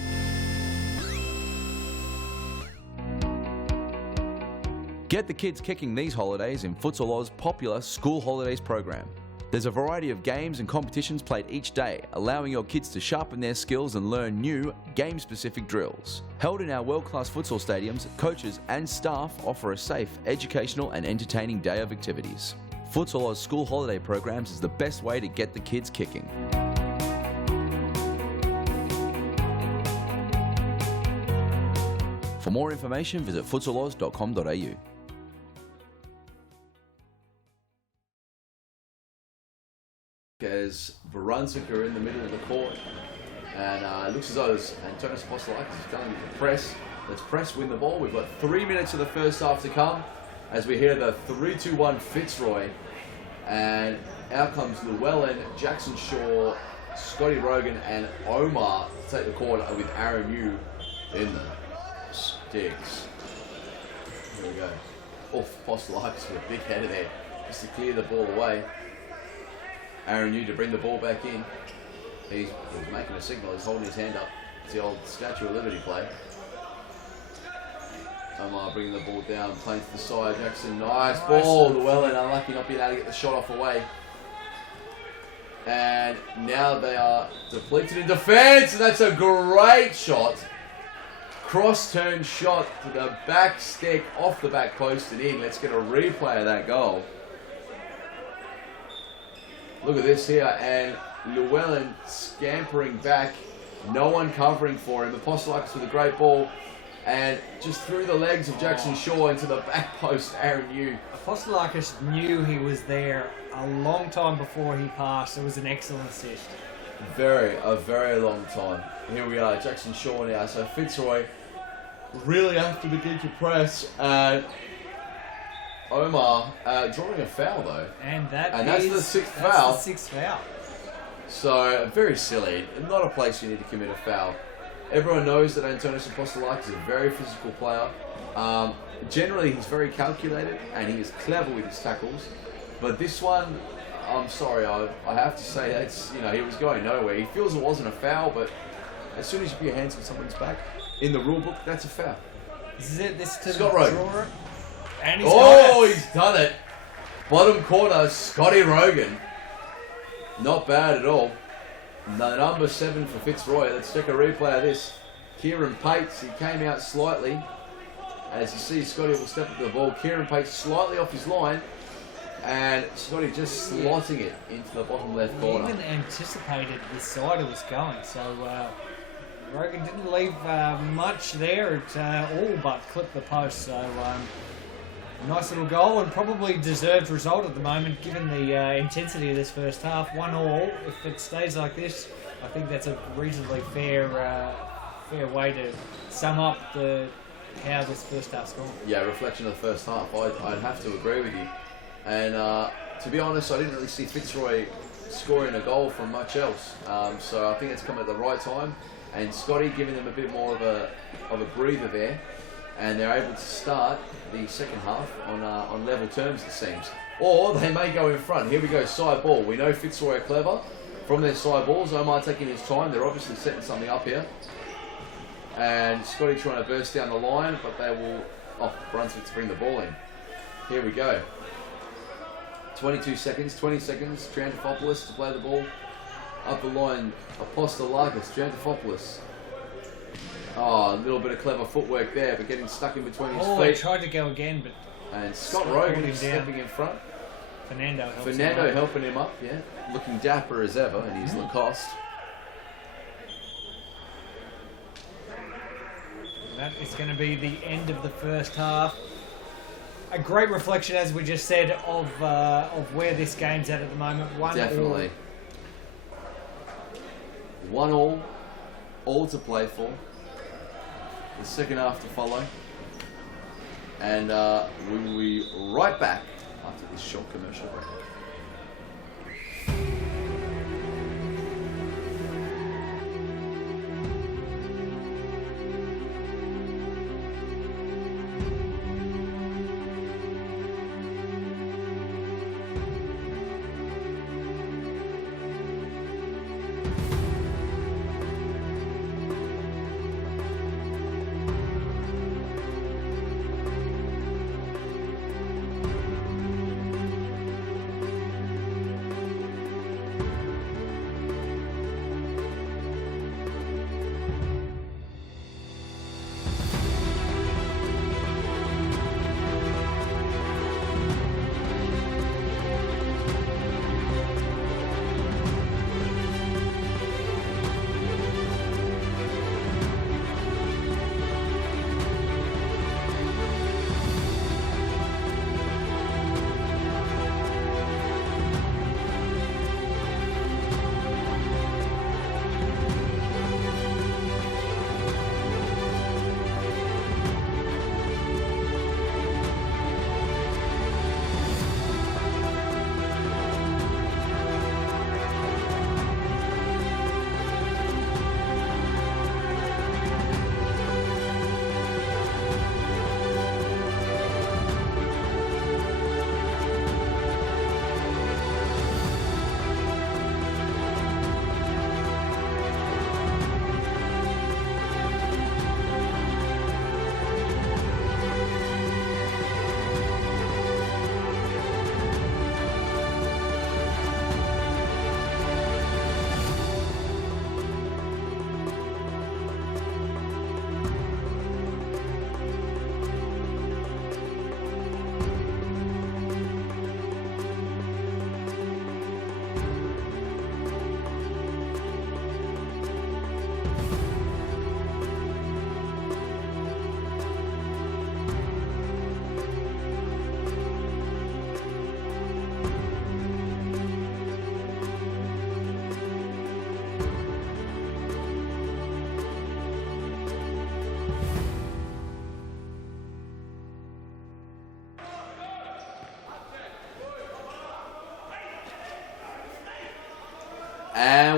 Get the kids kicking these holidays in Futsal Oz's popular School Holidays program. There's a variety of games and competitions played each day, allowing your kids to sharpen their skills and learn new, game-specific drills. Held in our world-class futsal stadiums, coaches and staff offer a safe, educational and entertaining day of activities. Futsal Oz's School Holiday programs is the best way to get the kids kicking. For more information, visit futsaloz.com.au. As Brunswick are in the middle of the court, and it looks as though Antonis Apostolakis is telling me to press. Let's press, win the ball. We've got 3 minutes of the first half to come as we hear the 3-2-1 Fitzroy, and out comes Llewellyn, Jackson Shaw, Scotty Rogan and Omar to take the court with Aaron Yu in the sticks. Here we go. Off Apostolakis with a big header there just to clear the ball away. Aaron Yu to bring the ball back in. He's making a signal. He's holding his hand up. It's the old Statue of Liberty play. Omar bringing the ball down, playing to the side. Jackson, nice ball. Llewellyn unlucky not being able to get the shot off away. And now they are depleted in defence, and that's a great shot. Cross-turn shot to the back stick, off the back post and in. Let's get a replay of that goal. Look at this here, and Llewellyn scampering back, no one covering for him. Apostolakis with a great ball, and just through the legs of Jackson Shaw into the back post, Aaron Yu. Apostolakis knew he was there a long time before he passed. It was an excellent assist. A very long time. Here we are, Jackson Shaw now. So Fitzroy really have to begin to press. And Omar drawing a foul though. And that's the sixth foul. The sixth foul. So very silly. Not a place you need to commit a foul. Everyone knows that Antonis Apostolakis is a very physical player. Generally, he's very calculated and he is clever with his tackles. But this one, I'm sorry, I have to say that's, he was going nowhere. He feels it wasn't a foul, but as soon as you put your hands on someone's back, in the rule book, that's a foul. This is it. This is to Scott the Rogan. drawer. And he's got it. He's done it. Bottom corner, Scotty Rogan. Not bad at all. The number 7 for Fitzroy. Let's check a replay of this. Kieran Pates, he came out slightly. As you see, Scotty will step up to the ball. Kieran Pates slightly off his line. And Scotty just slotting it into the bottom left He corner. even anticipated this side it was going. So Rogan didn't leave much there. It all but clipped the post. So nice little goal and probably deserved result at the moment given the intensity of this first half. 1-1. If it stays like this, I think that's a reasonably fair way to sum up how this first half's gone. Yeah, reflection of the first half. I'd have to agree with you. And to be honest, I didn't really see Fitzroy scoring a goal from much else. So I think it's come at the right time. And Scotty giving them a bit more of a breather there. And they're able to start the second half on level terms, it seems. Or they may go in front. Here we go, side ball. We know Fitzroy are clever from their side balls. Omar taking his time. They're obviously setting something up here. And Scotty trying to burst down the line, but they will... Brunswick to bring the ball in. Here we go. 22 seconds, 20 seconds. Triantafopoulos to play the ball. Up the line, Apostolakis, Triantafopoulos. A little bit of clever footwork there, but getting stuck in between his He feet. tried to go again, but And Scott Scott Rogan pulled him is down. stepping in front. Fernando Helping him up, yeah. Looking dapper as ever in his Lacoste. That is going to be the end of the first half. A great reflection, as we just said, of where this game's at the moment. 1-1. Definitely. 1-1, all to play for. The second half to follow. And we will be right back after this short commercial break.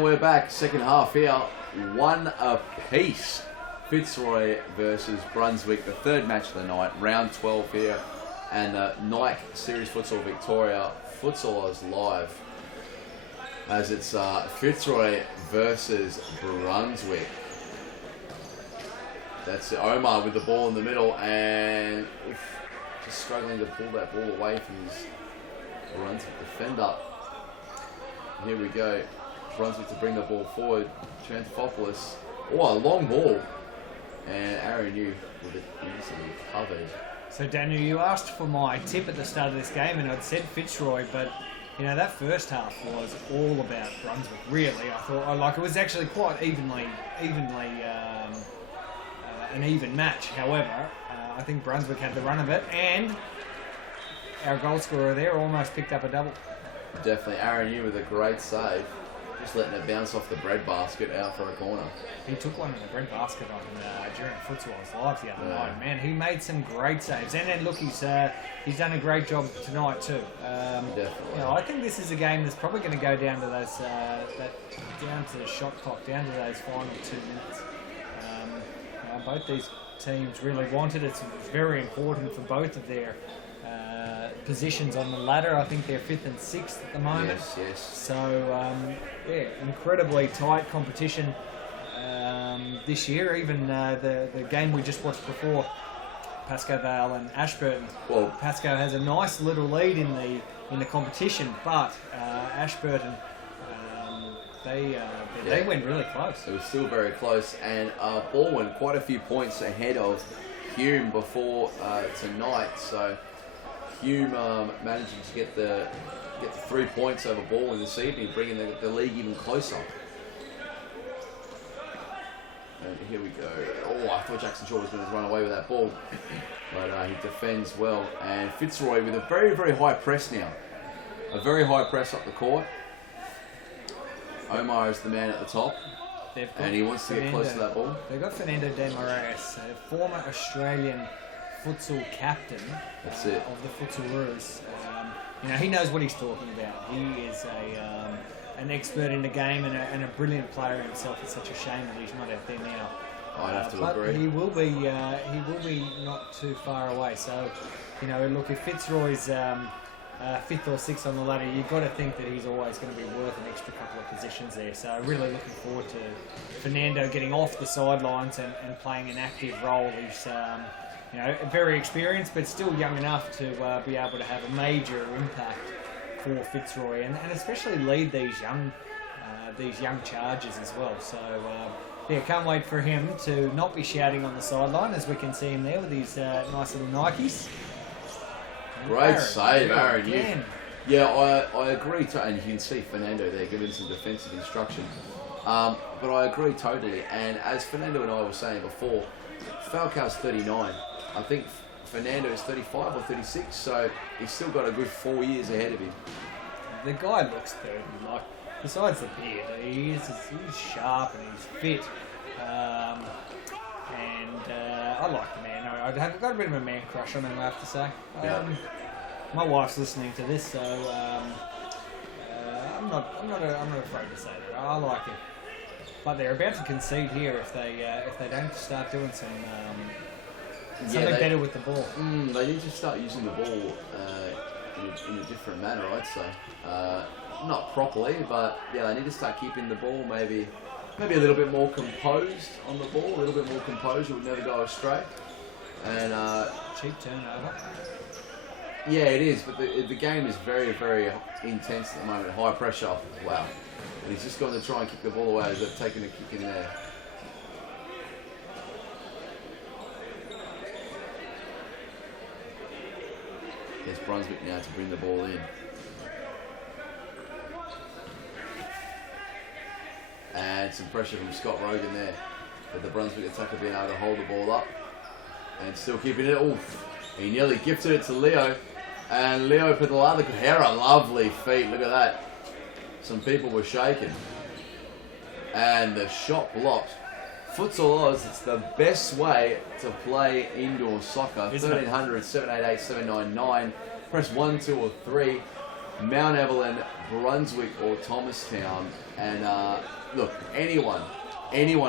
And we're back, second half here, 1 apiece. Fitzroy versus Brunswick, the third match of the night, round 12 here, and Nike Series Futsal Victoria, Futsal Oz Live, as it's Fitzroy versus Brunswick. That's Omar with the ball in the middle, and just struggling to pull that ball away from his Brunswick defender. Here we go. Brunswick to bring the ball forward. Trantafopoulos. Oh, a long ball. And Aaron Yu with it easily covered. So Daniel, you asked for my tip at the start of this game, and I'd said Fitzroy, but you know that first half was all about Brunswick. Really, I thought it was actually quite evenly an even match. However, I think Brunswick had the run of it, and our goal scorer there almost picked up a double. Definitely, Aaron Yu with a great save. Just letting it bounce off the bread basket out for a corner. He took one in the bread basket on during Futsal Oz Live the other night. Man, he made some great saves. And then look, he's done a great job tonight too. Definitely. You know, I think this is a game that's probably going to go down to those down to the shot clock, down to those final 2 minutes. Both these teams really wanted it. It's very important for both of their positions on the ladder. I think they're 5th and 6th at the moment. Yes. So, incredibly tight competition this year. Even the game we just watched before, Pasco, Vale and Ashburton. Well, Pasco has a nice little lead in the competition, but Ashburton, they went really close. It was still very close, and Balwyn quite a few points ahead of Hume before tonight. So Hume managing to get the 3 points over Balwyn this evening, bringing the league even closer. And here we go. Oh, I thought Jackson Shaw was going to run away with that ball, but he defends well. And Fitzroy with a very, very high press now. A very high press up the court. Omar is the man at the top, and he wants to get close to that ball. They've got Fernando De Moraes, a former Australian futsal captain That's of the Futsalers. He knows what he's talking about. He is an expert in the game and a brilliant player himself. It's such a shame that he's not out there now. I'd have to but agree. He will be not too far away. So, look, if Fitzroy's 5th or 6th on the ladder, you've got to think that he's always going to be worth an extra couple of positions there. So really looking forward to Fernando getting off the sidelines and playing an active role. He's very experienced, but still young enough to be able to have a major impact for Fitzroy, and especially lead these young charges as well. So can't wait for him to not be shouting on the sideline, as we can see him there with his nice little Nikes. Great save, Aaron. Again. Yeah, I agree. And you can see Fernando there giving some defensive instruction. But I agree totally. And as Fernando and I were saying before, Falcao's 39. I think Fernando is 35 or 36, so he's still got a good 4 years ahead of him. The guy looks 30. Like, besides the beard, he's sharp and he's fit. I like the man. I've got a bit of a man crush on him, I have to say. My wife's listening to this, so I'm not afraid to say that. I like it. But they're about to concede here if they don't start doing something better with the ball. They need to start using the ball in a different manner, I'd say. Not properly, but they need to start keeping the ball maybe a little bit more composed on the ball. A little bit more composure would never go astray. And cheap turnover. Yeah, it is, but the game is very, very intense at the moment. High pressure. Wow. And he's just going to try and kick the ball away as they've taken a kick in there. There's Brunswick now to bring the ball in. And some pressure from Scott Rogan there. But the Brunswick attacker being able to hold the ball up. And still keeping it. Oof. He nearly gifted it to Leo. And Leo Pedalada Cajera, lovely feet. Look at that. Some people were shaking. And the shot blocked. Futsal Oz, it's the best way to play indoor soccer. 1300 788 799. Press 1, 2 or 3. Mount Evelyn, Brunswick or Thomastown. And look, anyone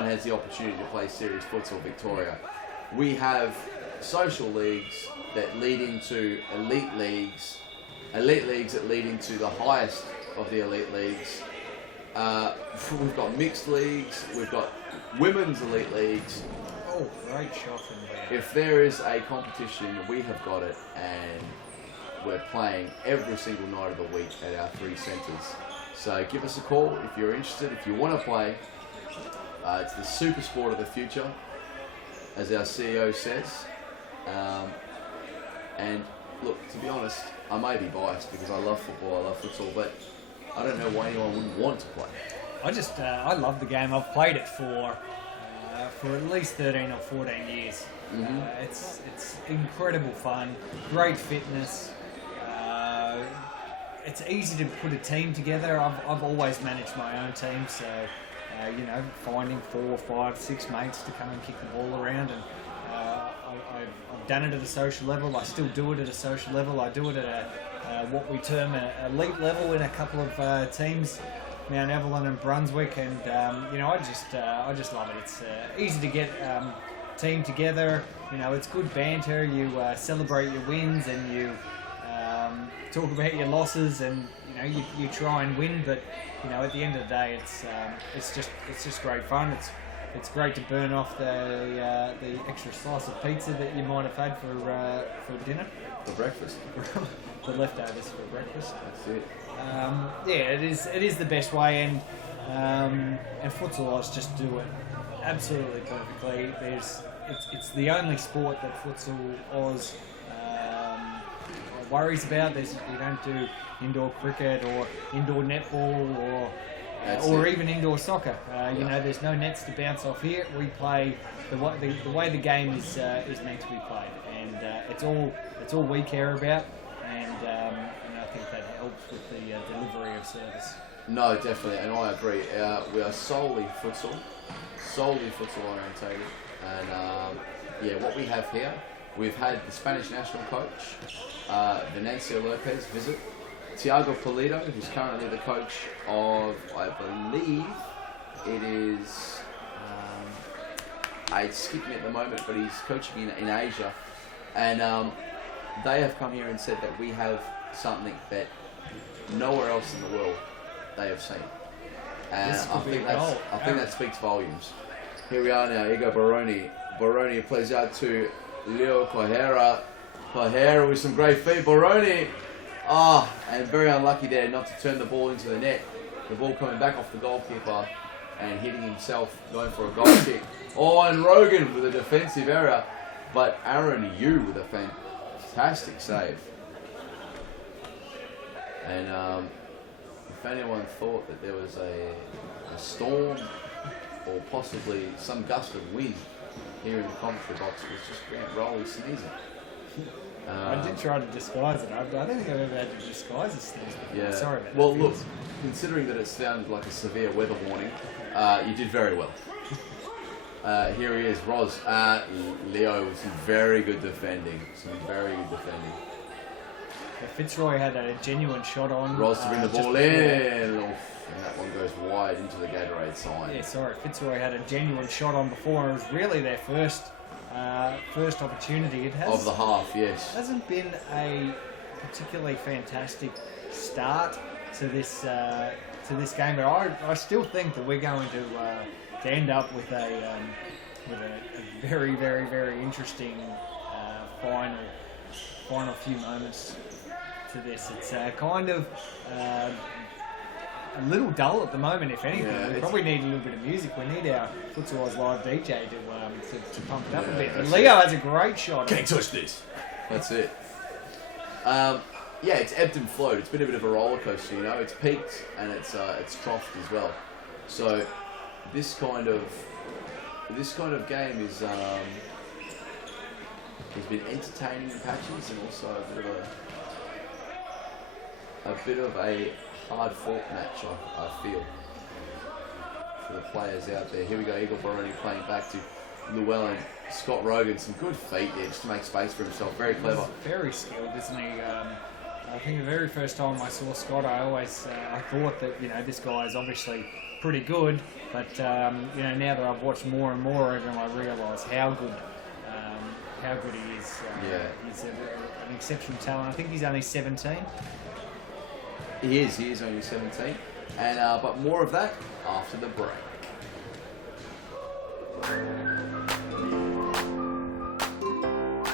has the opportunity to play serious futsal Victoria. We have social leagues that lead into elite leagues that lead into the highest of the elite leagues. We've got mixed leagues, we've got women's elite leagues. Oh, great shot from there. If there is a competition, we have got it, and we're playing every single night of the week at our 3 centres. So give us a call if you're interested, if you want to play. It's the super sport of the future, as our CEO says. And look, to be honest, I may be biased because I love football, I love futsal, but I don't know why anyone wouldn't want to play. I love the game. I've played it for at least 13 or 14 years. It's incredible fun, great fitness. It's easy to put a team together. I've always managed my own team, so finding 4, 5, 6 mates to come and kick the ball around, and I've done it at a social level. I still do it at a social level. I do it at what we term an elite level in a couple of teams, Mount Evelyn and Brunswick, and I just love it. It's easy to get team together. It's good banter. You celebrate your wins and you talk about your losses, and you try and win. But at the end of the day, it's just great fun. It's great to burn off the extra slice of pizza that you might have had for dinner. For breakfast. The leftovers for breakfast. That's it. It is the best way, and Futsal Oz just do it absolutely perfectly. It's the only sport that Futsal Oz worries about. We don't do indoor cricket or indoor netball or even indoor soccer. There's no nets to bounce off here. We play the way the game is meant to be played, and it's all we care about. And I think that helps with the delivery of service. No, definitely, and I agree. We are solely futsal orientated, and what we have here, we've had the Spanish national coach, Venancio Lopez, visit. Tiago Polito, who's currently the coach of, I believe, it is, it's skipping at the moment, but he's coaching in Asia, and they have come here and said that we have something that nowhere else in the world they have seen, and I think that speaks volumes. Here we are now, Igor Baroni plays out to Leo Kohera with some great feet. Baroni, and very unlucky there not to turn the ball into the net. The ball coming back off the goalkeeper and hitting himself, going for a goal kick. And Rogan with a defensive error, but Aaron Yu with a fantastic save. And if anyone thought that there was a storm or possibly some gust of wind here in the commentary box, it was just Grant Rowley sneezing. I did try to disguise it. I don't think I've ever had to disguise this thing. Yeah. Sorry about that. Well, look, considering that it sounded like a severe weather warning, you did very well. Here he is, Roz. Leo with some very good defending. Fitzroy had a genuine shot on. Roz to bring the ball in. And that one goes wide into the Gatorade sign. Yeah, sorry. Fitzroy had a genuine shot on before, and it was really their first opportunity. It has of the half, yes. Hasn't been a particularly fantastic start to this game, but I still think that we're going to end up with a very, very, very interesting final few moments to this. It's kind of a little dull at the moment, if anything. Yeah, we probably need a little bit of music. We need our Futsal Oz live DJ to pump it up a bit. But Leo has a great shot. Can't touch this. That's it. It's ebbed and flowed. It's been a bit of a roller coaster, It's peaked and it's troughed as well. So this kind of game is has been entertaining in patches and also a bit of a hard-fought match, I feel, for the players out there. Here we go, Igor Baroni playing back to Llewellyn. Scott Rogan, some good feet there just to make space for himself. Very clever. He's very skilled, isn't he? I think the very first time I saw Scott, I always I thought that this guy is obviously pretty good, but now that I've watched more and more of him, I realise how good he is. He's an exceptional talent. I think he's only 17. He is only 17, and but more of that after the break.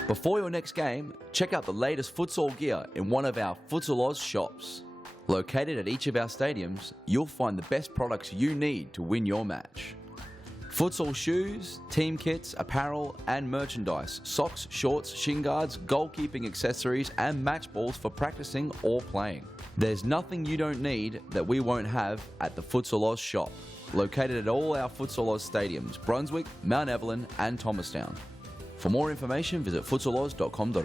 Before your next game, check out the latest futsal gear in one of our Futsal Oz shops. Located at each of our stadiums, you'll find the best products you need to win your match. Futsal shoes, team kits, apparel and merchandise, socks, shorts, shin guards, goalkeeping accessories and match balls for practicing or playing. There's nothing you don't need that we won't have at the Futsal Oz shop. Located at all our Futsal Oz stadiums, Brunswick, Mount Evelyn and Thomastown. For more information, visit futsaloz.com.au.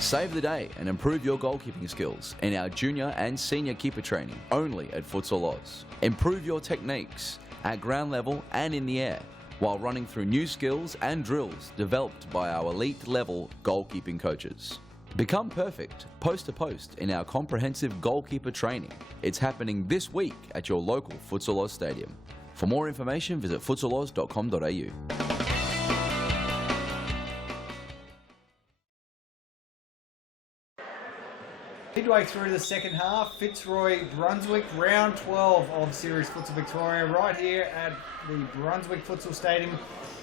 Save the day and improve your goalkeeping skills in our junior and senior keeper training only at Futsal Oz. Improve your techniques at ground level and in the air while running through new skills and drills developed by our elite level goalkeeping coaches. Become perfect post to post in our comprehensive goalkeeper training. It's happening this week at your local Futsal Oz stadium. For more information, visit futsaloz.com.au. Midway through the second half, Fitzroy, Brunswick, round 12 of Series Futsal Victoria, right here at the Brunswick Futsal Stadium.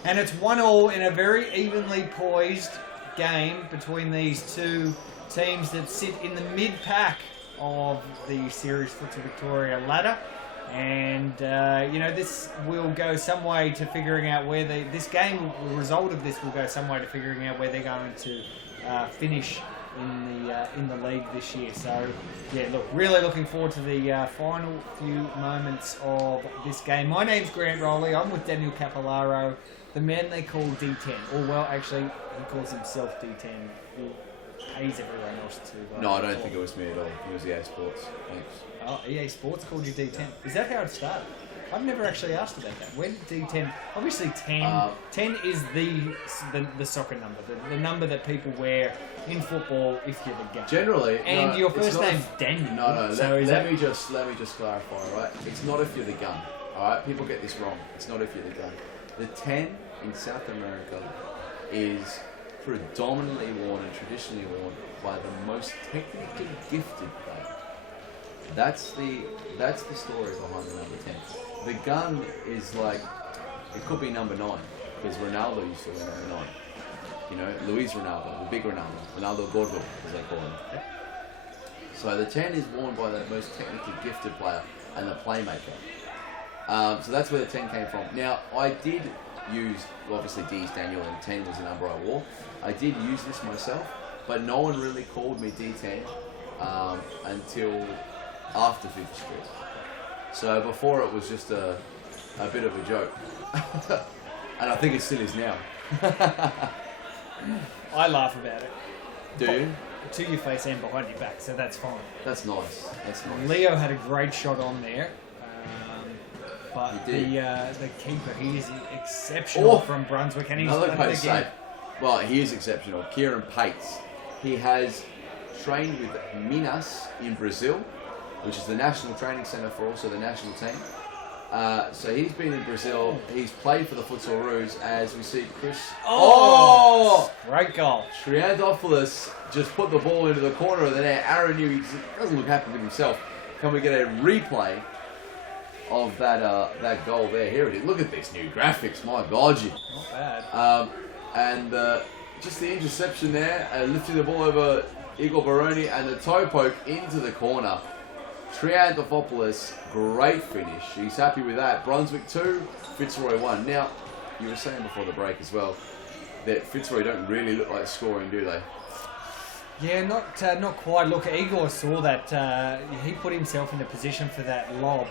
And it's 1-1 in a very evenly poised game between these two teams that sit in the mid-pack of the Series Futsal Victoria ladder. And, this will go some way to figuring out where the result of this will go some way to figuring out where they're going to finish in the league this year. So really looking forward to the final few moments of this game. My name's Grant Rowley. I'm with Daniel Capillaro, the man they call D10, or well, actually he calls himself D10. He pays everyone else to. No, I don't think it was me at all. It was EA Sports. Thanks. Oh, EA Sports called you D10. Is that how it started? I've never actually asked about that. When did D10? Obviously 10. 10 is the soccer number, the number that people wear in football if you're the guy. Generally, and no, your first name's Daniel. No. So let me just clarify. All right, it's not if you're the gun. All right, people get this wrong. It's not if you're the gun. The 10 in South America is predominantly worn and traditionally worn by the most technically gifted player. That's the story behind the number 10. The gun is like, it could be number 9, because Ronaldo used to wear number 9. Luis Ronaldo, the big Ronaldo Gordo, as they call him. So the 10 is worn by the most technically gifted player and the playmaker. So that's where the 10 came from. Now, I did use, obviously D's Daniel, and 10 was the number I wore. I did use this myself, but no one really called me D10 until after Fifth Street. So before it was just a bit of a joke. And I think it still is now. I laugh about it. Do you? To your face and behind your back, so that's fine. That's nice. Leo had a great shot on there. But the keeper, he is exceptional from Brunswick, and he's done it again. Well, he is exceptional. Kieran Pates. He has trained with Minas in Brazil, which is the national training centre for also the national team. So he's been in Brazil. He's played for the Futsal Roos, as we see Chris. Oh! Great goal. Triantopoulos just put the ball into the corner of the net. Aaron knew he doesn't look happy with himself. Can we get a replay of that goal there? Here it is. Look at this new graphics. My God, you. Not bad. And just the interception there, lifting the ball over Igor Baroni, and the toe poke into the corner. Triantopoulos, great finish. He's happy with that. Brunswick 2, Fitzroy 1. Now, you were saying before the break as well that Fitzroy don't really look like scoring, do they? Yeah, not quite. Look, Igor saw that. He put himself in a position for that lob.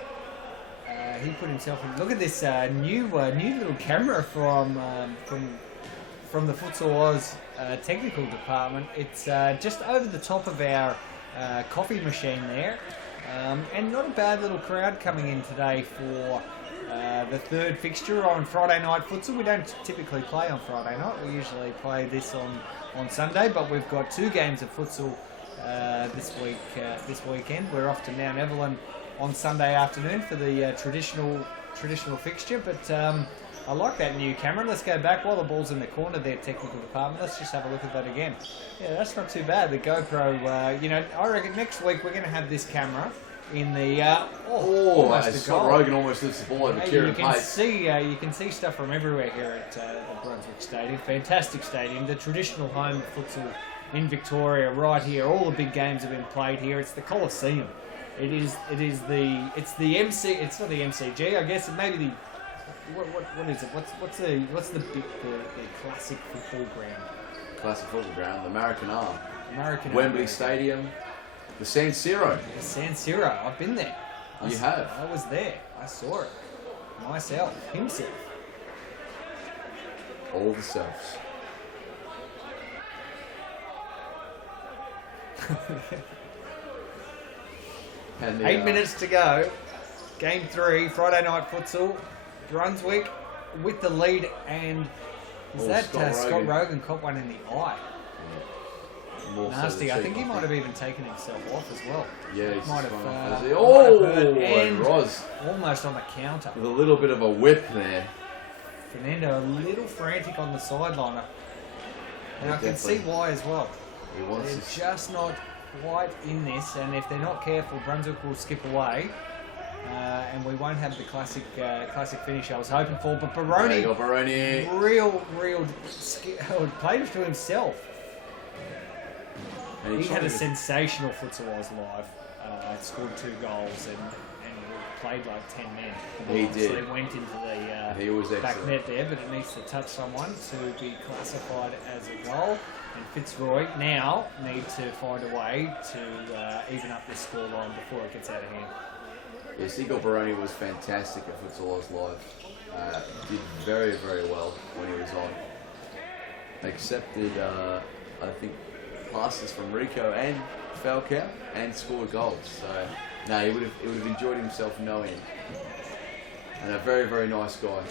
He put himself in. Look at this new little camera from the Futsal Oz technical department. It's just over the top of our coffee machine there. And not a bad little crowd coming in today for the third fixture on Friday night futsal. We don't typically play on Friday night. We usually play this on Sunday, but we've got 2 games of futsal this weekend. We're off to Mount Evelyn on Sunday afternoon for the traditional fixture, but I like that new camera. Let's go back while the ball's in the corner there, technical department. Let's just have a look at that again. Yeah, that's not too bad. The GoPro, I reckon next week we're going to have this camera in the Scott Rogan almost lifts the ball over Kieran Pace. You can see stuff from everywhere here at the Brunswick Stadium. Fantastic stadium, the traditional home of futsal in Victoria, right here. All the big games have been played here. It's the Coliseum. It's the MC. It's not the MCG, I guess. It maybe the what is it? What's the classic football ground? Classic football ground, the Maracana. Wembley Stadium, the San Siro. The San Siro. I've been there. You have? I was there. I saw it myself, himself. All the selves. And 8 minutes to go. Game 3, Friday night futsal. Brunswick with the lead, and Scott Rogan caught one in the eye. Yeah. Nasty. I think he might have even taken himself off as well. Yeah, he's might just have. and Roz almost on the counter. with a little bit of a whip there. Fernando a little frantic on the sideline. And I can see why as well. They're just not quite in this, and if they're not careful, Brunswick will skip away. And we won't have the classic finish I was hoping for. But Baroni, real played it to himself. And He had a sensational Futsal Oz live. Scored 2 goals and played like 10 men. He did. So he went into He was the back excellent. net there, but it needs to touch someone to be classified as a goal. And Fitzroy now need to find a way to even up this scoreline before it gets out of hand. Yes, Igor Baroni was fantastic at Futsal Oz Live. Did very, very well when he was on. Accepted, I think, passes from Rico and Falcao and scored goals. So, no, he would have enjoyed himself no end. And a very, very nice guy.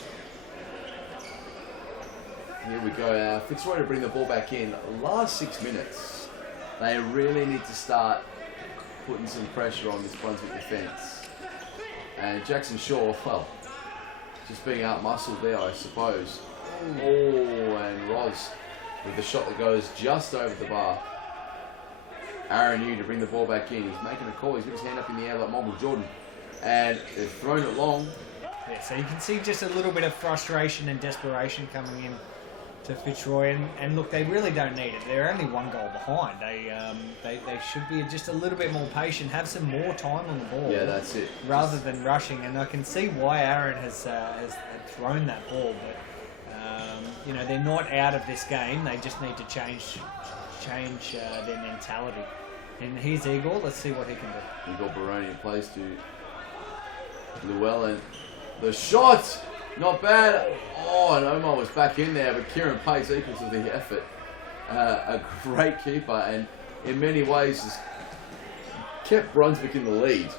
Here we go. Fitzroy to bring the ball back in. Last 6 minutes, they really need to start putting some pressure on this Brunswick defence. And Jackson Shaw, well, just being out-muscled there, I suppose. Oh, and Roz with the shot that goes just over the bar. Aaron Hume to bring the ball back in. He's making a call. He's got his hand up in the air like Michael Jordan. And they've thrown it long. Yeah, so you can see just a little bit of frustration and desperation coming in to Fitzroy, and look, they really don't need it. They're only 1 goal behind. They should be just a little bit more patient, have some more time on the ball. Yeah, that's it. Rather than rushing, and I can see why Aaron has thrown that ball, but they're not out of this game. They just need to change their mentality. And here's Igor. Let's see what he can do. Igor Baroni plays to Llewellyn. The shot! Not bad. Oh, and Omar was back in there, but Kieran Pace equals to the effort. A great keeper, and in many ways has kept Brunswick in the lead.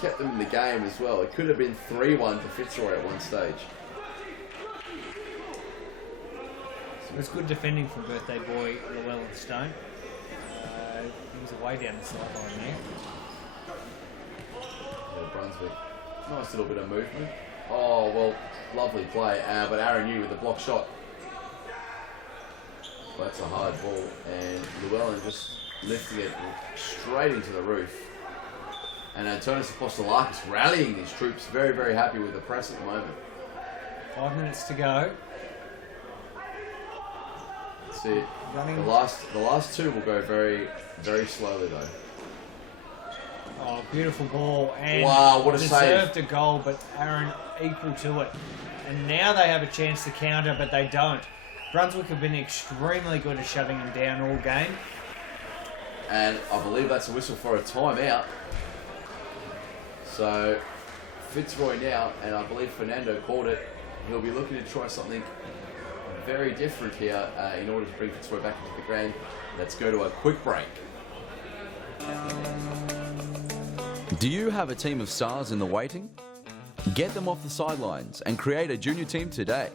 Kept them in the game as well. It could have been 3-1 to Fitzroy at one stage. It was good defending from birthday boy Llewellyn Stone. He was away down the sideline there. Yeah, Brunswick. Nice little bit of movement. Oh, well, lovely play. But Aaron Yu with the block shot. That's a hard ball. And Llewellyn just lifting it straight into the roof. And Antonis Apostolakis rallying his troops. Very, very happy with the press at the moment. 5 minutes to go. That's it. Running. The last 2 will go very, very slowly though. Oh, beautiful ball. And wow, what a save. Deserved a goal, but Aaron equal to it. And now they have a chance to counter, but they don't. Brunswick have been extremely good at shutting them down all game. And I believe that's a whistle for a timeout. So Fitzroy now, and I believe Fernando called it. He'll be looking to try something very different here in order to bring Fitzroy back into the ground. Let's go to a quick break. Do you have a team of stars in the waiting? Get them off the sidelines and create a junior team today.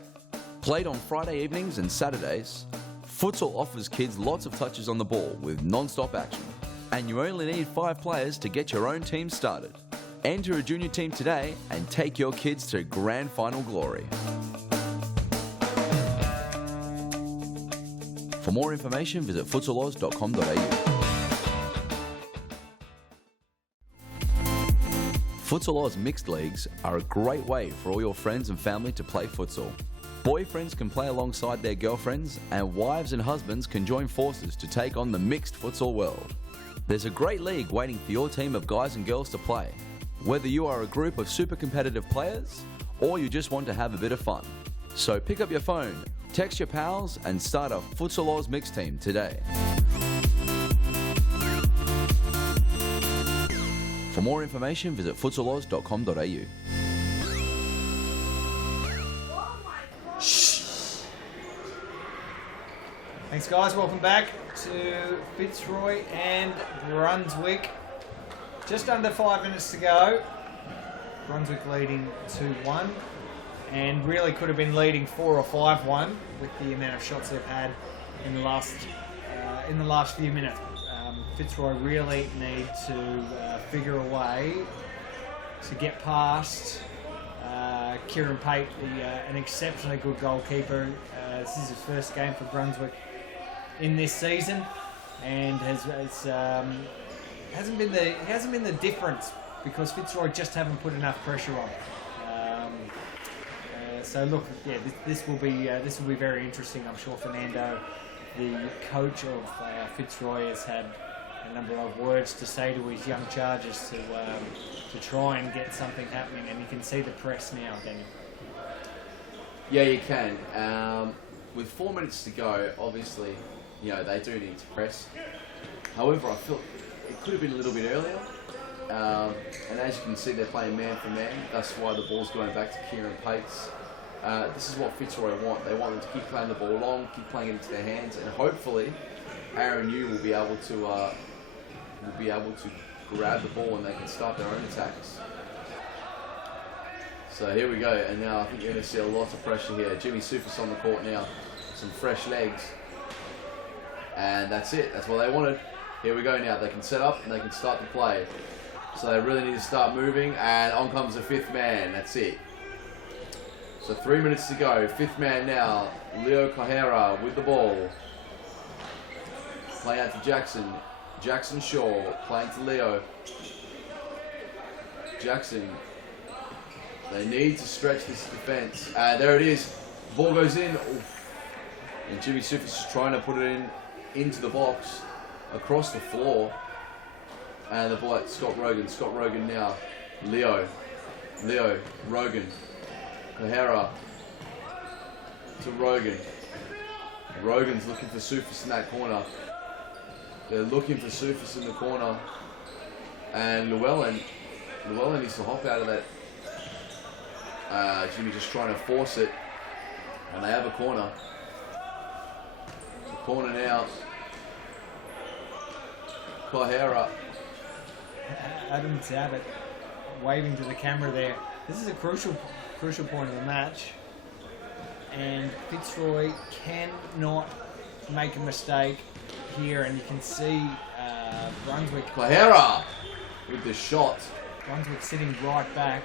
Played on Friday evenings and Saturdays, Futsal offers kids lots of touches on the ball with non-stop action. And you only need 5 players to get your own team started. Enter a junior team today and take your kids to grand final glory. For more information, visit futsaloz.com.au. Futsal Oz mixed leagues are a great way for all your friends and family to play futsal. Boyfriends can play alongside their girlfriends, and wives and husbands can join forces to take on the mixed futsal world. There's a great league waiting for your team of guys and girls to play, whether you are a group of super competitive players or you just want to have a bit of fun. So pick up your phone, text your pals, and start a Futsal Oz mixed team today. For more information, visit futsaloz.com.au. Thanks, guys. Welcome back to Fitzroy and Brunswick. Just under 5 minutes to go. Brunswick leading 2-1, and really could have been leading 4 or 5-1 with the amount of shots they've had in the last few minutes. Fitzroy really need to figure a way to get past Kieran Pate, an exceptionally good goalkeeper. This is his first game for Brunswick in this season, and hasn't been the difference because Fitzroy just haven't put enough pressure on. So look, yeah, this will be very interesting. I'm sure Fernando, the coach of Fitzroy, has had a number of words to say to his young chargers to try and get something happening, and you can see the press now, Danny. Yeah, you can. With 4 minutes to go, obviously, they do need to press. However, I feel it could have been a little bit earlier. And as you can see, they're playing man for man. That's why the ball's going back to Kieran Pates. This is what Fitzroy want. They want them to keep playing the ball long, keep playing it into their hands, and hopefully Aaron Hume will be able to grab the ball and they can start their own attacks. So here we go, and now I think you're going to see a lot of pressure here. Jimmy Sufis on the court now, some fresh legs, and that's it. That's what they wanted. Here we go now. They can set up and they can start to play. So they really need to start moving, and on comes the 5th man. That's it. So 3 minutes to go. 5th man now, Leo Kahera with the ball. Playing out to Jackson. Jackson Shaw playing to Leo. Jackson. They need to stretch this defense. There it is. Ball goes in. Oof. And Jimmy Sufis is trying to put it into the box, across the floor. And the ball at Scott Rogan. Scott Rogan now. Leo. Rogan. Kahera to Rogan. Rogan's looking for Sufis in that corner. They're looking for Sufis in the corner. And Llewellyn needs to hop out of that. Jimmy just trying to force it. And they have a corner. It's a corner now. Kahera. Adam Zabit waving to the camera there. This is a crucial point of the match, and Fitzroy cannot make a mistake here, and you can see Brunswick. Kahera with the shot. Brunswick sitting right back,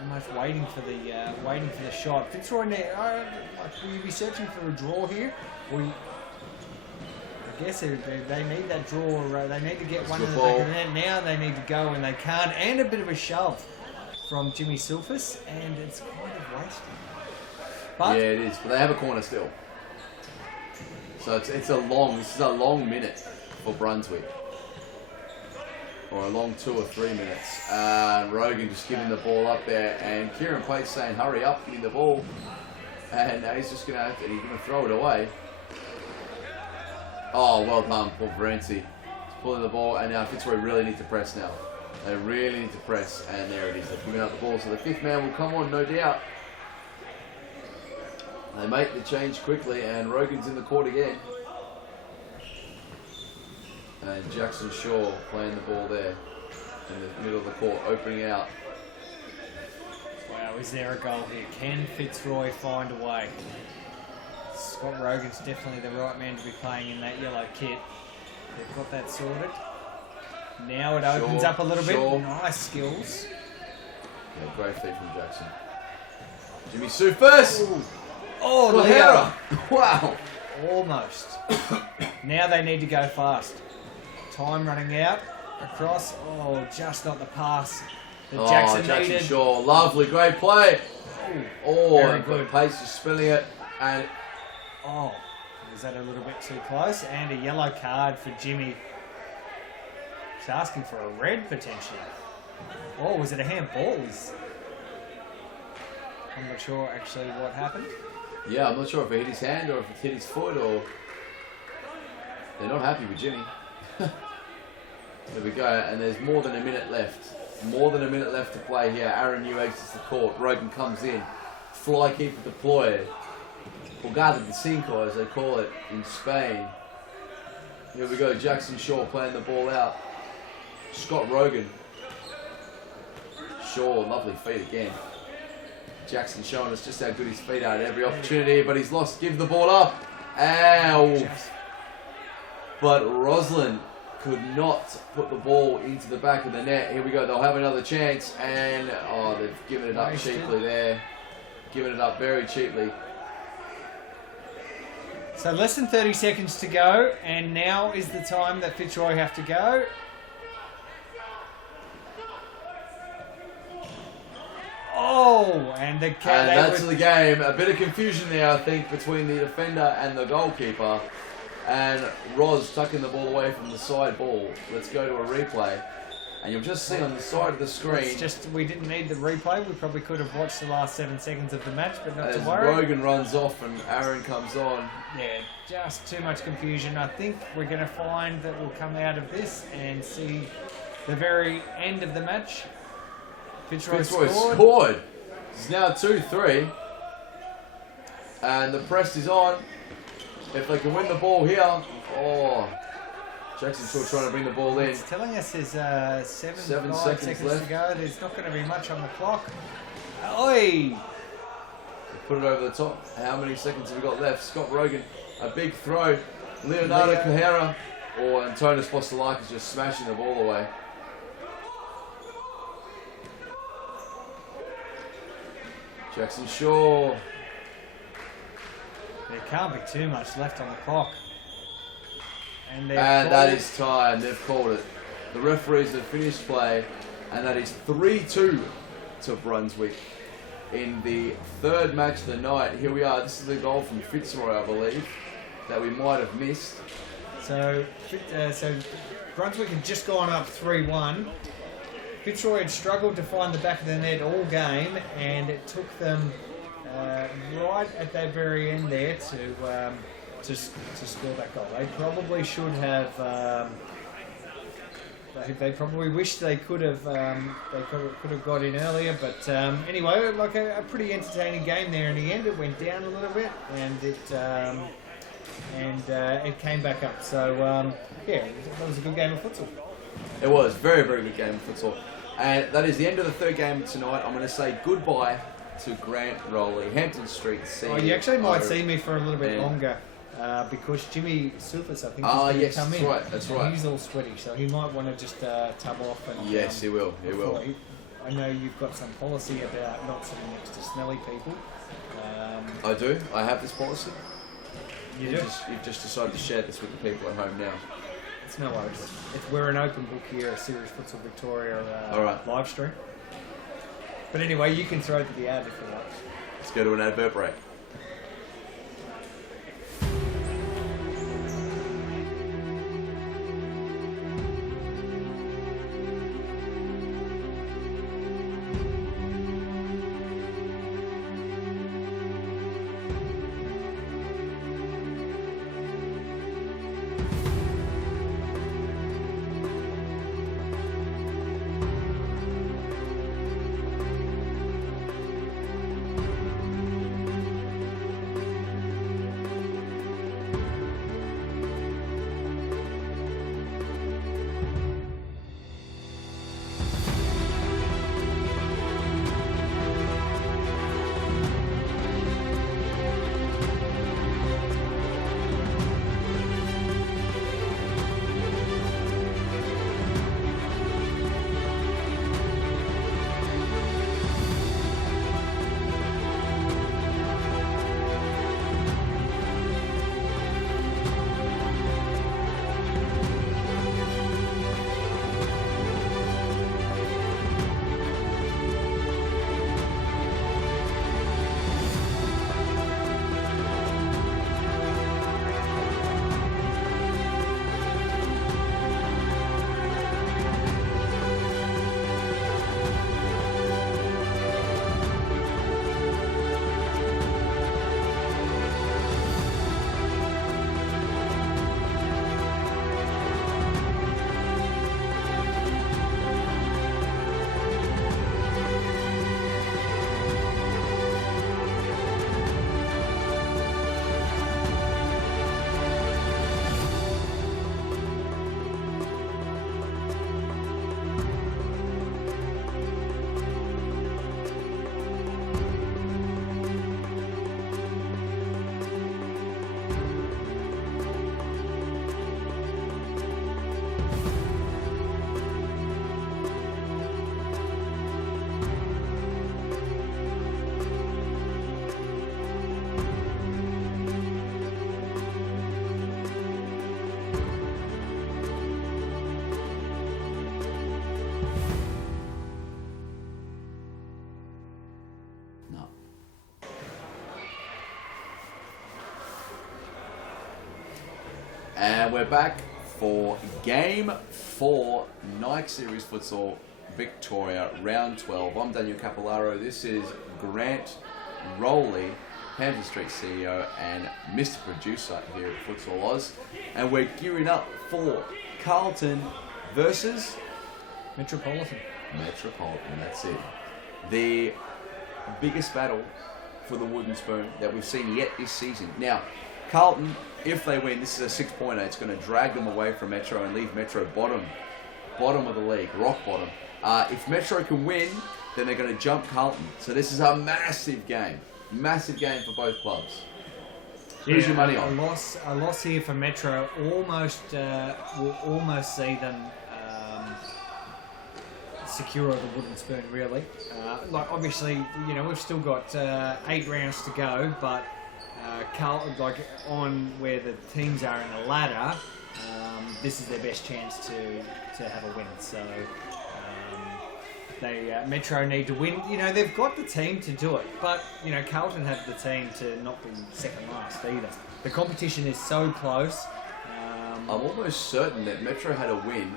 almost waiting for the shot. Fitzroy, will you be searching for a draw here? I guess they need that draw. They need to get one in the back of the net now. They need to go, and they can't. And a bit of a shove from Jimmy Sufis, and it's kind of wasted. But yeah, it is. But they have a corner still. So this is a long minute for Brunswick, or a long 2 or 3 minutes. Rogan just giving the ball up there, and Kieran Pates saying, "Hurry up, give me the ball," and now he's just gonna throw it away. Oh, well done, Paul Varenzi. He's pulling the ball, and now Fitzroy really need to press now. They really need to press, and there it is. They're giving up the ball, so the 5th man will come on, no doubt. They make the change quickly, and Rogan's in the court again. And Jackson Shaw playing the ball there in the middle of the court, opening out. Wow, is there a goal here? Can Fitzroy find a way? Scott Rogan's definitely the right man to be playing in that yellow kit. They've got that sorted. Now it opens up a little bit. Nice skills. Yeah, great feed from Jackson. Jimmy Sue first. Ooh. Oh, Leo. Wow. Almost. Now they need to go fast. Time running out. Across. Oh, just not the pass that Jackson needed. Shaw. Lovely. Great play. Oh, very good. Pace is spilling it. And oh, was that a little bit too close? And a yellow card for Jimmy. He's asking for a red potentially. Oh, was it a handball? I'm not sure actually what happened. yeah, I'm not sure if it hit his hand or if it hit his foot or... They're not happy with Jimmy. There we go, and there's more than a minute left. More than a minute left to play here. Aaron New exits the court. Rogan comes in. Fly keeper deployed. Pulgada de Cinco, as they call it in Spain. Here we go, Jackson Shaw playing the ball out. Scott Rogan. Shaw, lovely feet again. Jackson showing us just how good his feet are at every opportunity, but he's lost. Give the ball up. Ow. But Roslin could not put the ball into the back of the net. Here we go, they'll have another chance, and oh, they've given it up cheaply there. Given it up very cheaply. So less than 30 seconds to go, and now is the time that Fitzroy have to go. Oh, and that's the game. A bit of confusion there, I think, between the defender and the goalkeeper. And Roz tucking the ball away from the side ball. Let's go to a replay. And you'll just see on the side of the screen... we didn't need the replay. We probably could have watched the last 7 seconds of the match, but not as to worry. Rogan runs off and Aaron comes on. Yeah, just too much confusion. I think we're going to find that we'll come out of this and see the very end of the match. Fitzroy scored. It's now 2-3. And the press is on. If they can win the ball here, oh, Jackson still trying to bring the ball in. It's telling us there's 7 seconds left to go. There's not going to be much on the clock. Oi! Put it over the top. How many seconds have we got left? Scott Rogan, a big throw. Leonardo Cajera. Oh, and Antonis Postelakis just smashing the ball away. Jackson Shaw. There can't be too much left on the clock. And that is time. They've called it. The referees have finished play, and that is 3-2 to Brunswick in the third match of the night. Here we are. This is the goal from Fitzroy, I believe, that we might have missed. So Brunswick had just gone up 3-1. Fitzroy had struggled to find the back of the net all game, and it took them right at that very end there to score that goal. They probably should have. They probably wish they could have. They could have got in earlier, but anyway, like a pretty entertaining game there. In the end, it went down a little bit, and it came back up. So yeah, that was a good game of futsal. It was very, very good game of futsal. And that is the end of the third game tonight. I'm going to say goodbye to Grant Rowley, Hampton Street. You actually might see me for a little bit longer because Jimmy Sufis, I think, is going to come in. That's right. He's all sweaty, so he might want to just tub off. And, yes, he will. He will. I know you've got some policy about not sitting next to smelly people. I do. I have this policy. You do? You've just decided to share this with the people at home now. It's no worries. We're an open book here, a Serious Futsal Victoria live stream. But anyway, you can throw to the ad if you like. Let's go to an advert break. And we're back for Game 4, Nike Series Futsal Victoria, Round 12. I'm Daniel Capillaro. This is Grant Rowley, Hampton Street CEO and Mr. Producer here at Futsal Oz. And we're gearing up for Carlton versus Metropolitan. Metropolitan, that's it. The biggest battle for the wooden spoon that we've seen yet this season. Now, Carlton, if they win, this is a 6-pointer. It's going to drag them away from Metro and leave Metro bottom of the league, rock bottom. If Metro can win, then they're going to jump Carlton. So this is a massive game for both clubs. Who's your money on? A loss here for Metro will almost see them secure the wooden spoon, really. Obviously, we've still got 8 rounds to go, but Carlton, on where the teams are in the ladder, this is their best chance to have a win. So Metro need to win. They've got the team to do it, but Carlton have the team to not be second last either. The competition is so close. I'm almost certain that Metro had a win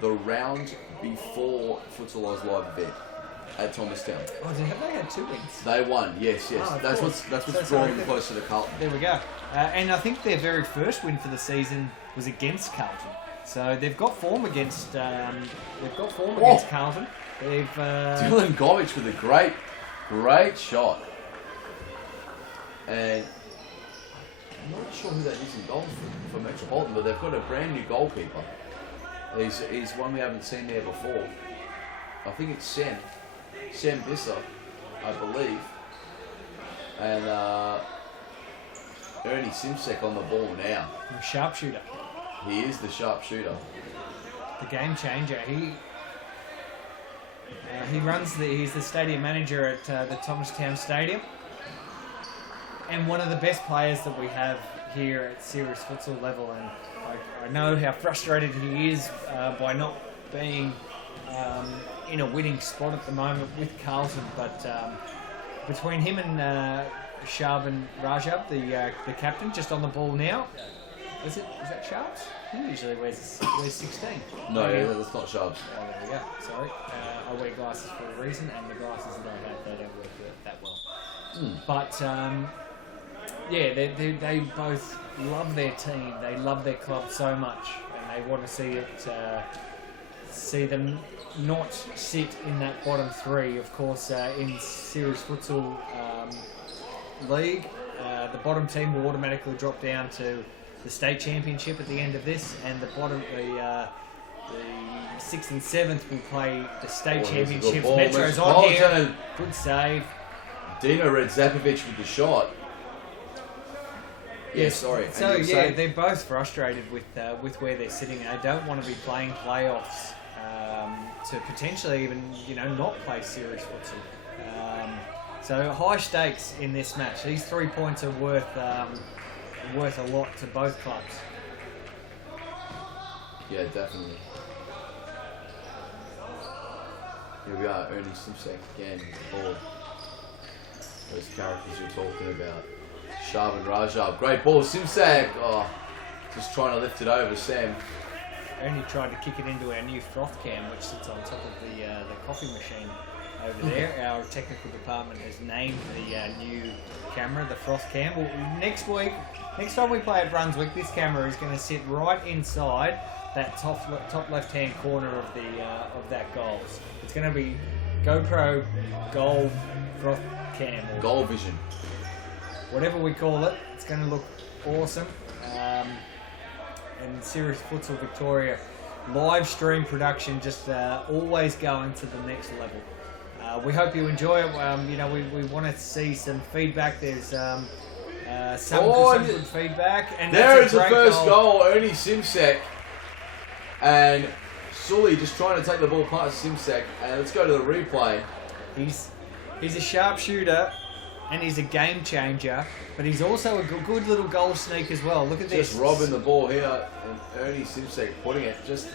the round before Futsal Oz live event at Thomastown. Oh, have they had 2 wins? They won, yes. Oh, that's what's drawing them closer to Carlton. There we go. And I think their very first win for the season was against Carlton. So they've got form against Carlton. They've Dylan Govich with a great shot. And I'm not sure who that is in goal for Metropolitan, but they've got a brand new goalkeeper. He's one we haven't seen there before. I think it's Sam Visser, I believe. And Ernie Simsek on the ball now. A sharpshooter. He is the sharpshooter. The game changer. He's the stadium manager at the Thomastown Stadium. And one of the best players that we have here at serious futsal level. And I know how frustrated he is by not being in a winning spot at the moment with Carlton, but between him and Sharban Rajab, the captain, just on the ball now. Is that Sharps? He usually wears 16. No, that's not Sharps. Oh, there we go. Sorry. I wear glasses for a reason, and the glasses that I have, they don't work that well. But they both love their team. They love their club so much, and they want to see them not sit in that bottom 3. Of course, in Series Futsal League, the bottom team will automatically drop down to the state championship at the end of this, and the 6th and 7th will play the state championships. Metro's on here. Good save. Dino Redzapovic with the shot. Yeah, sorry. So they're both frustrated with where they're sitting. They don't want to be playing playoffs to potentially even not play serious futsal. So high stakes in this match. These 3 points are worth a lot to both clubs. Yeah, definitely. Here we are, Ernie Simsek again with the ball. Those characters you're talking about. Sharban Rajab, great ball, Simsek. Oh, just trying to lift it over, Sam. Ernie tried to kick it into our new froth cam, which sits on top of the coffee machine over there. Our technical department has named the new camera the froth cam. Well, next time we play at Brunswick, this camera is going to sit right inside that top left-hand corner of that goal. It's going to be GoPro Goal Froth Cam. Or Goal Vision. Whatever we call it, it's going to look awesome. And Serious Futsal Victoria live stream production just always going to the next level. We hope you enjoy it. We want to see some feedback. There's some good feedback. And there is the first goal, Ernie Simsek. And Sully just trying to take the ball past Simsek. And let's go to the replay. He's a sharpshooter and he's a game changer, but he's also a good little goal sneak as well. Look at this. Just robbing the ball here, and Ernie Simsek putting it just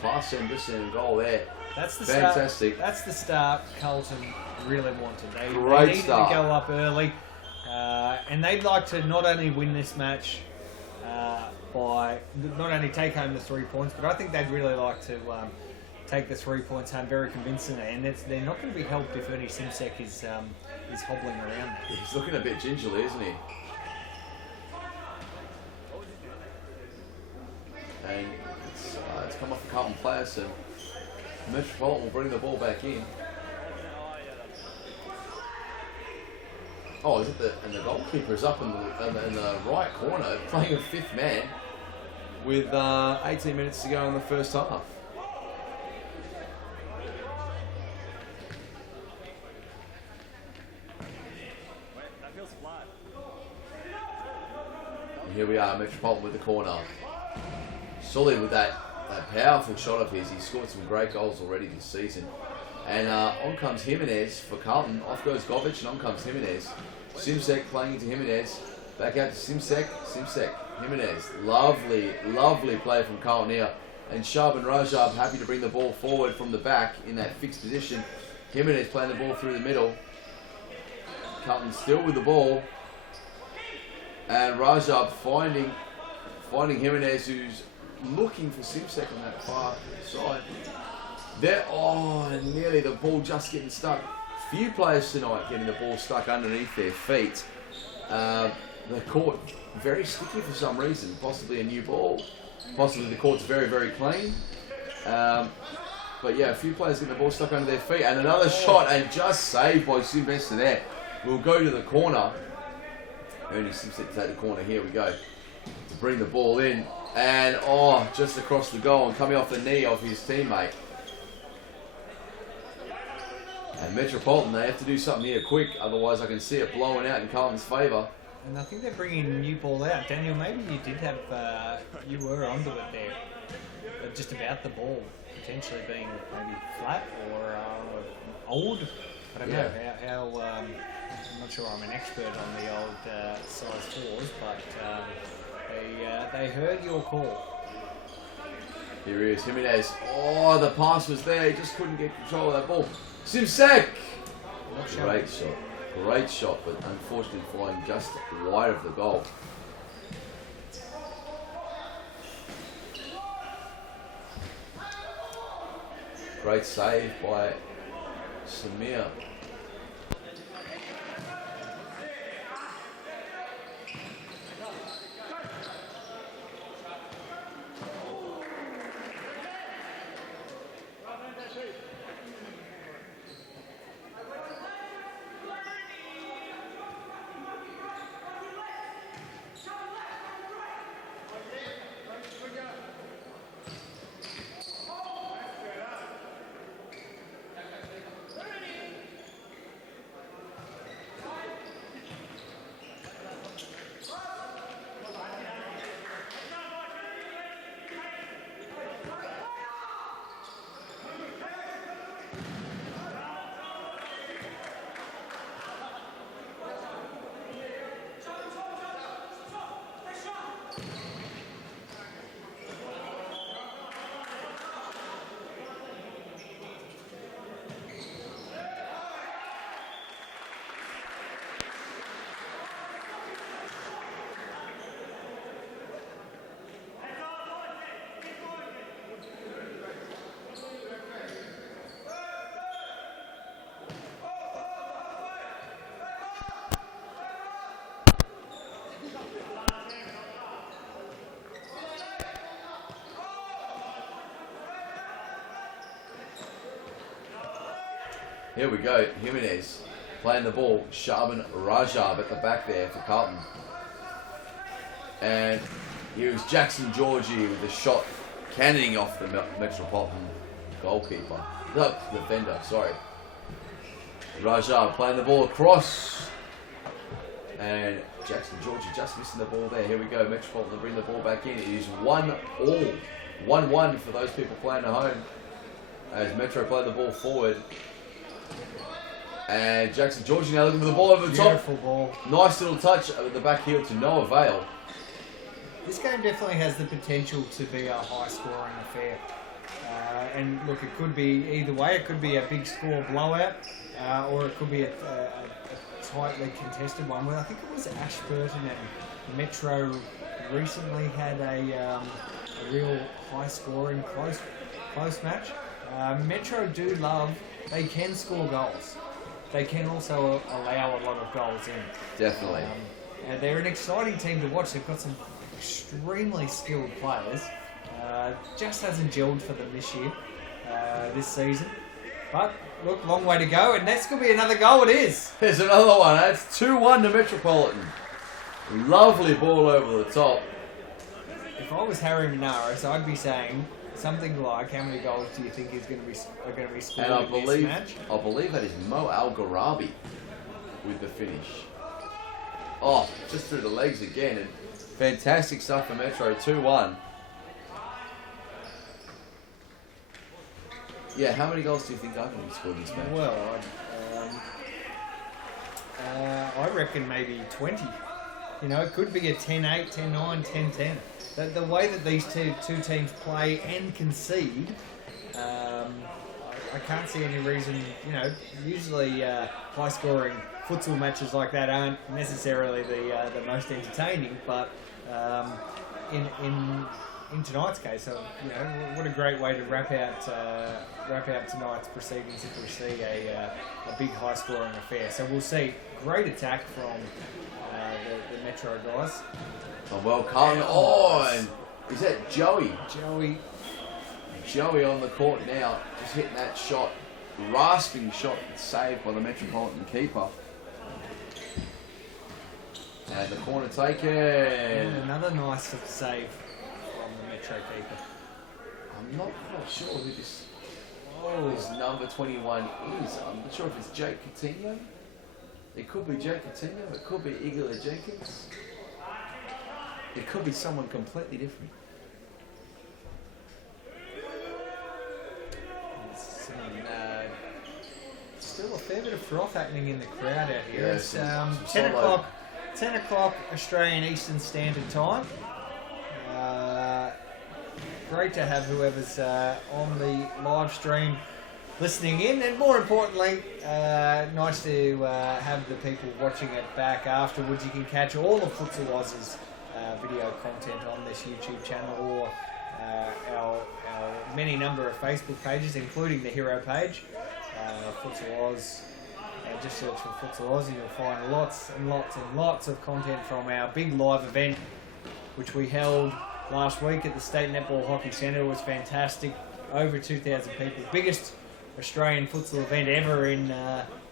past him, just in a goal there. That's the fantastic. That's the start Carlton really wanted. They needed start to go up early, and they'd like to not only win this match, by not only take home the 3 points, but I think they'd really like to take the 3 points home very convincingly. And they're not going to be helped if Ernie Simsek is hobbling around. He's looking a bit gingerly, isn't he? And it's come off the Carlton player, so Metropolitan will bring the ball back in. Oh, is it and the goalkeeper is up in the right corner, playing a fifth man with 18 minutes to go in the first half. And here we are, Metropolitan with the corner. Solid with that powerful shot of his. He's scored some great goals already this season. And on comes Jimenez for Carlton. Off goes Govic and on comes Jimenez. Simsek playing into Jimenez. Back out to Simsek. Jimenez. Lovely play from Carlton here. And Shab and Rajab happy to bring the ball forward from the back in that fixed position. Jimenez playing the ball through the middle. Carlton still with the ball. And Rajab finding Jimenez, who's looking for Simsek on that far side. There, nearly the ball just getting stuck. Few players tonight getting the ball stuck underneath their feet. The court very sticky for some reason. Possibly a new ball. Possibly the court's very, very clean. But yeah, a few players getting the ball stuck under their feet. And another shot and just saved by Sylvester there. We'll go to the corner. Ernie Simsek to take the corner. Here we go. To bring the ball in. And just across the goal and coming off the knee of his teammate. And Metropolitan, they have to do something here quick, otherwise I can see it blowing out in Carlton's favour. And I think they're bringing a new ball out. Daniel, maybe you did have, you were onto it there. But just about the ball potentially being maybe flat or old. I don't know how I'm not sure I'm an expert on the old size 4s, but they heard your call. Here he is, Jimenez. The pass was there, he just couldn't get control of that ball. Simsek! Great shot, but unfortunately flying just wide of the goal. Great save by Samir. Here we go, Jimenez playing the ball, Shaban Rajab at the back there for Carlton. And here's Jackson Georgie with a shot cannoning off the Metropolitan goalkeeper. No, defender, sorry. Rajab playing the ball across. And Jackson Georgie just missing the ball there. Here we go, Metropolitan bring the ball back in. It is 1-1. 1-1 for those people playing at home. As Metro play the ball forward. And Jackson Georgie now looking for the ball over the top. Beautiful ball. Nice little touch at the back heel to no avail. This game definitely has the potential to be a high-scoring affair. And look, it could be either way. It could be a big score blowout, or it could be a tightly contested one. Well, I think it was Ashburton and Metro recently had a real high-scoring, close match. Metro do love, they can score goals. They can also allow a lot of goals in. Definitely. And they're an exciting team to watch. They've got some extremely skilled players. Just hasn't gelled for them this season. But look, long way to go, and that's going to be another goal. It is. There's another one. That's 2-1 to Metropolitan. Lovely ball over the top. If I was Harry Minaris, I'd be saying something like, "How many goals do you think are going to be scored And in this match?" I believe that is Mo Al-Gharabi with the finish. Oh, just through the legs again. And fantastic stuff for Metro. 2-1. Yeah, how many goals do you think are going to be scored in this match? Well, I reckon maybe 20. You know, it could be a 10-8, 10-9, 10-10. The way that these two teams play and concede, I can't see any reason. You know, usually high-scoring futsal matches like that aren't necessarily the most entertaining, but in tonight's case, you know, what a great way to wrap out tonight's proceedings if we see a big high-scoring affair. So we'll see great attack from the Metro guys. Oh, well, Carlton on. Is that Joey? Joey on the court now, just hitting that shot, rasping shot, saved by the Metropolitan keeper. And the corner taken. And another nice save from the Metro keeper. I'm not quite sure who this number 21 is. I'm not sure if it's Jake Coutinho. It could be Jake Coutinho. It could be Igor Jenkins. It could be someone completely different. Still a fair bit of froth happening in the crowd out here. Yeah, It's some 10 o'clock Australian Eastern Standard Time. Great to have whoever's on the live stream listening in, and more importantly, nice to have the people watching it back afterwards. You can catch all of Futsal Oz's video content on this YouTube channel or our many number of Facebook pages, including the hero page, Futsal Oz. Just search for Futsal Oz and you'll find lots and lots and lots of content from our big live event, which we held last week at the State Netball Hockey Centre. It was fantastic. Over 2,000 people. Biggest Australian futsal event ever in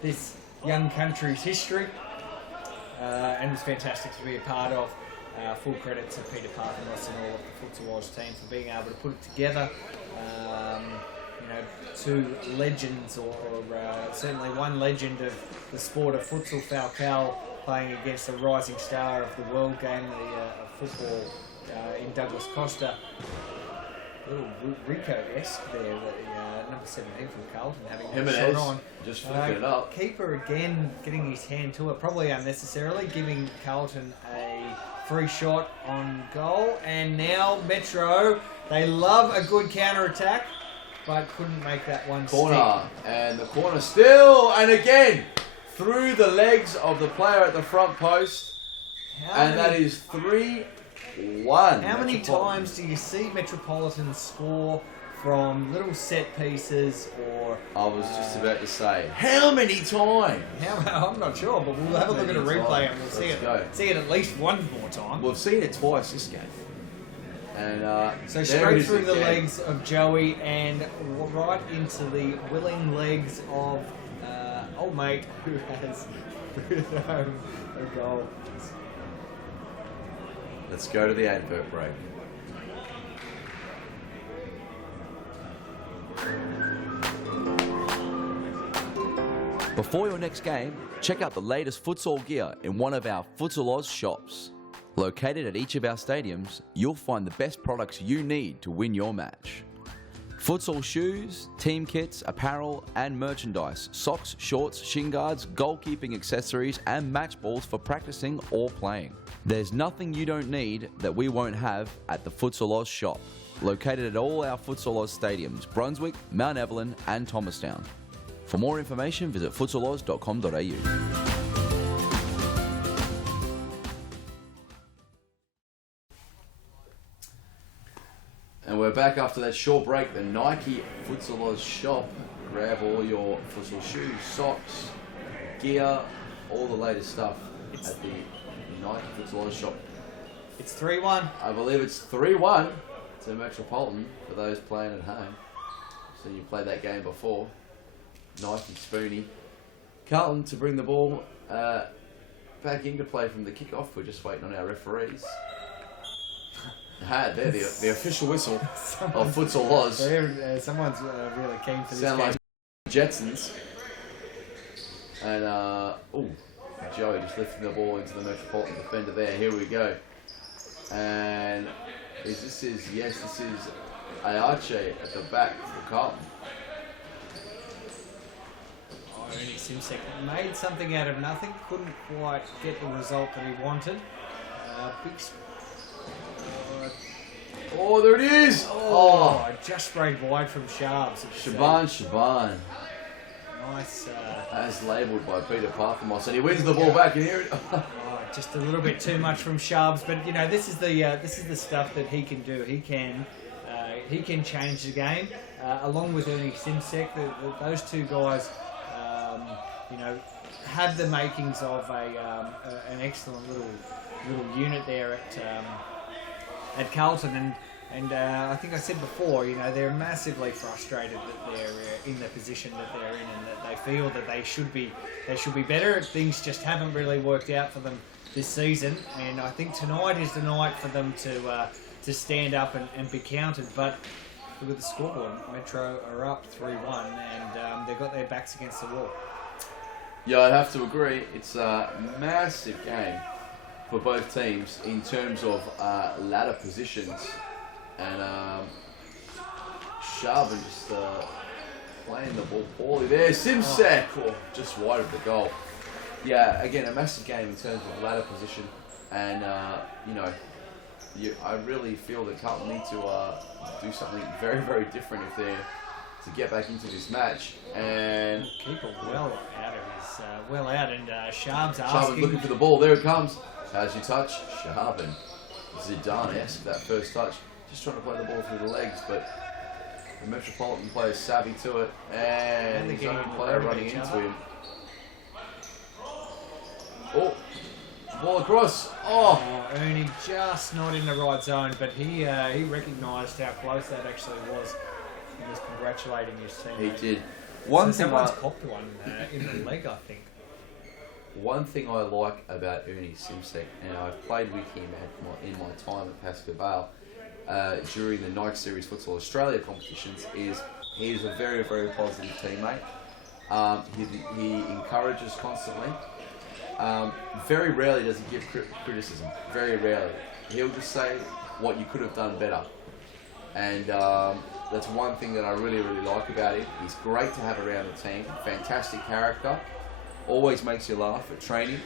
this young country's history. And it was fantastic to be a part of. Full credit to Peter Parthenos and all of the Futsal Oz team for being able to put it together. You know, two legends, or certainly one legend of the sport of futsal, Falcao, playing against the rising star of the world game, the football in Douglas Costa. A little Rico-esque there, number 17 from Carlton, having that shot on. Just flicking it up. Keeper again getting his hand to it, probably unnecessarily, giving Carlton a free shot on goal. And now Metro, they love a good counter-attack, but couldn't make that one Corner, and the corner still, and again, through the legs of the player at the front post, that is 3-1. How many times do you see Metropolitan score from little set pieces or... I was just about to say, how many times? I'm not sure, but we'll have a look at a replay and we'll see it at least one more time. We've seen it twice this game. And so straight through the legs of Joey and right into the willing legs of old mate who has booted home a goal. Let's go to the advert break. Before your next game, check out the latest futsal gear in one of our Futsal Oz shops. Located at each of our stadiums, you'll find the best products you need to win your match. Futsal shoes, team kits, apparel and merchandise, socks, shorts, shin guards, goalkeeping accessories and match balls for practicing or playing. There's nothing you don't need that we won't have at the Futsal Oz shop. Located at all our Futsal Oz stadiums, Brunswick, Mount Evelyn and Thomastown. For more information, visit futsaloz.com.au. we're back after that short break. The Nike Futsal Oz shop. Grab all your futsal shoes, socks, gear, all the latest stuff at the Nike Futsal Oz shop. It's 3-1. I believe it's 3-1 to Metropolitan for those playing at home. So you played that game before. Nike Spoonie. Carlton to bring the ball back into play from the kickoff. We're just waiting on our referees. They're the official whistle of Futsal Oz. Someone's really keen for this Sound game. like Jetsons. And, Joey just lifting the ball into the Metropolitan defender there. Here we go. And this is Ayache at the back for Carlton. Ernie Simsek made something out of nothing. Couldn't quite get the result that he wanted. Oh, there it is! Oh, just sprayed wide from Sharps. Shaban. Nice. As labelled by Peter Parthamos, and he wins the ball back in here. Just a little bit too much from Sharps, but you know this is the stuff that he can do. He can change the game, along with Ernie Simsek. Those two guys, have the makings of an excellent little unit there at Carlton, and I think I said before, they're massively frustrated that they're in the position that they're in, and that they feel that they should be better. Things just haven't really worked out for them this season, and I think tonight is the night for them to stand up and be counted. But look at the scoreboard. Metro are up 3-1, and they've got their backs against the wall. Yeah, I'd have to agree. It's a massive game for both teams in terms of ladder positions, and Sharban just playing the ball poorly there. Simsek, just wide of the goal. Yeah, again, a massive game in terms of ladder position, and I really feel that Carlton need to do something very, very different if they're to get back into this match. And keeper well out, and Sharp's asking. Sharban looking for the ball. There it comes. How's your touch? Sharban. Zidane-esque, that first touch. Just trying to play the ball through the legs, but the Metropolitan player's savvy to it, and his own player running into him. Oh, ball across. Ernie just not in the right zone, but he recognised how close that actually was, and was congratulating his teammate. He did. Someone's copped one in the leg, I think. One thing I like about Ernie Simsek, and I've played with him in my time at Pasco Vale during the Nike Series Futsal Australia competitions, is he's a very, very positive teammate. He encourages constantly. Very rarely does he give criticism. Very rarely. He'll just say what you could have done better. And that's one thing that I really, really like about him. He's great to have around the team. Fantastic character. Always makes you laugh at training.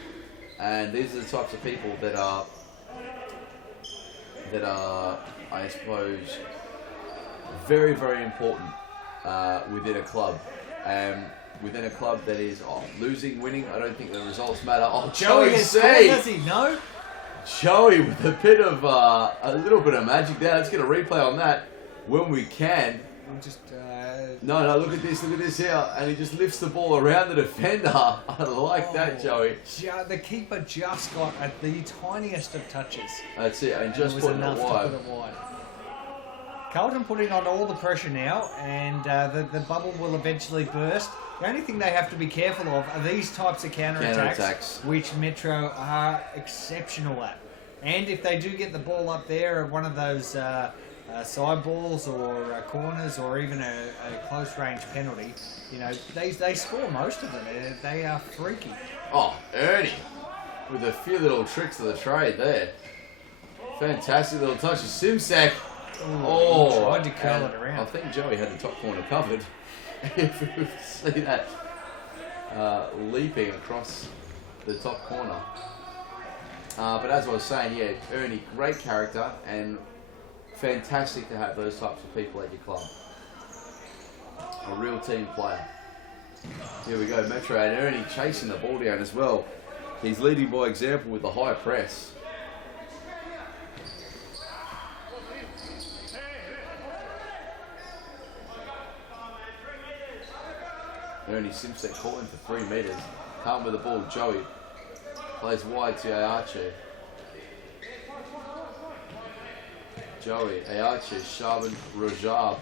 And these are the types of people that are, I suppose, very, very important within a club. Within a club that is losing, winning, I don't think the results matter. Joey C! Does he? No? Joey with a little bit of magic there. Let's get a replay on that when we can. No, look at this here. And he just lifts the ball around the defender. I like that, Joey. The keeper just got the tiniest of touches. That's it, and just putting it wide. Carlton putting on all the pressure now, and the bubble will eventually burst. The only thing they have to be careful of are these types of counter-attacks, which Metro are exceptional at. And if they do get the ball up there, one of those side balls or corners, or even a close-range penalty, they score most of them. They are freaky. Ernie with a few little tricks of the trade there. Fantastic little touch of Simsek. Tried to curl it around. I think Joey had the top corner covered. If we could see that leaping across the top corner. But as I was saying, Ernie, great character, and fantastic to have those types of people at your club. A real team player. Here we go, Metro, and Ernie chasing the ball down as well. He's leading by example with the high press. Ernie Simpson caught him for 3 metres. Can't with the ball. Joey plays wide to Ayache. Joey, Ayache, Sharvin, Rajab.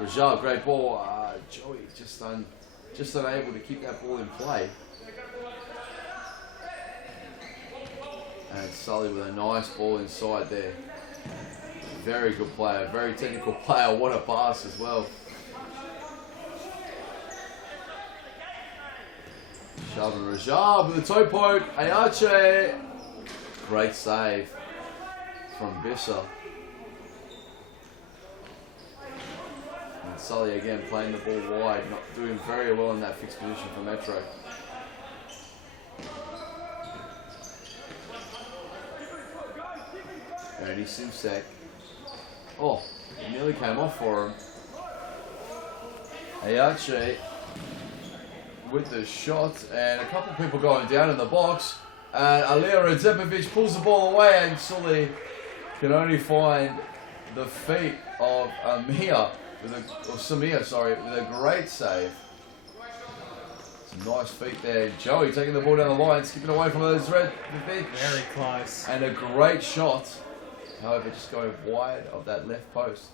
Rajab, great ball. Joey just unable to keep that ball in play. And Sully with a nice ball inside there. Very good player, very technical player. What a pass as well. Sharvin Rajab with the toe poke. Ayache. Great save from Bissa. And Sully again playing the ball wide, not doing very well in that fixed position for Metro. Ernie Simsek. Oh, it nearly came off for him. Ayache with the shot, and a couple of people going down in the box. And Alia Radzepovic pulls the ball away, and Sully can only find the feet of Samir, with a great save. Some nice feet there. Joey taking the ball down the line, skipping away from those red. Very close. And a great shot. However, just going wide of that left post.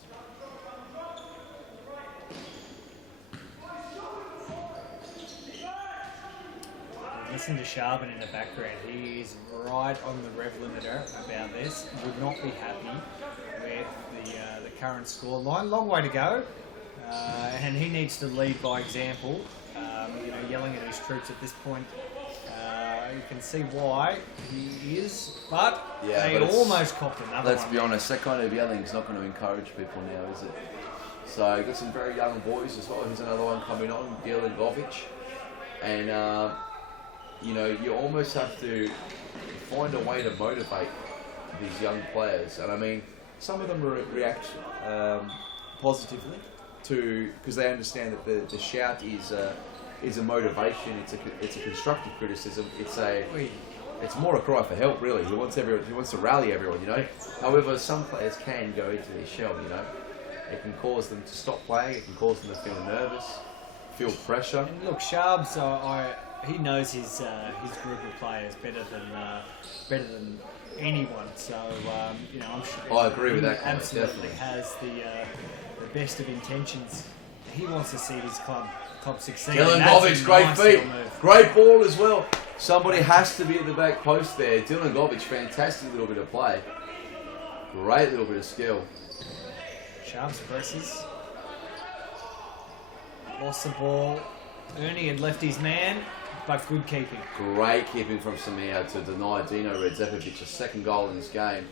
Listen to Sharvin in the background. He is right on the rev limiter about this. Would not be happy with the current score line. Long way to go, and he needs to lead by example. Yelling at his troops at this point. You can see why he is, but they almost copped another one. Let's be honest, that kind of yelling is not going to encourage people now, is it? So you've got some very young boys as well. Here's another one coming on, Dylan Govic. And, you almost have to find a way to motivate these young players. And I mean, some of them react positively because they understand that the shout is a motivation. It's a constructive criticism. It's more a cry for help, really. He wants to rally everyone, However, some players can go into their shell, It can cause them to stop playing. It can cause them to feel nervous, feel pressure. And look, Sharbs, he knows his group of players better than anyone. So I'm sure. I agree with that. Absolutely has the best of intentions. He wants to see his club succeed. Dylan Govic, great feet. Great ball as well. Somebody has to be at the back post there. Dylan Govic, fantastic little bit of play. Great little bit of skill. Sharps presses. Lost the ball. Ernie had left his man, but good keeping. Great keeping from Samir to deny Dino Radzepovic a second goal in this game.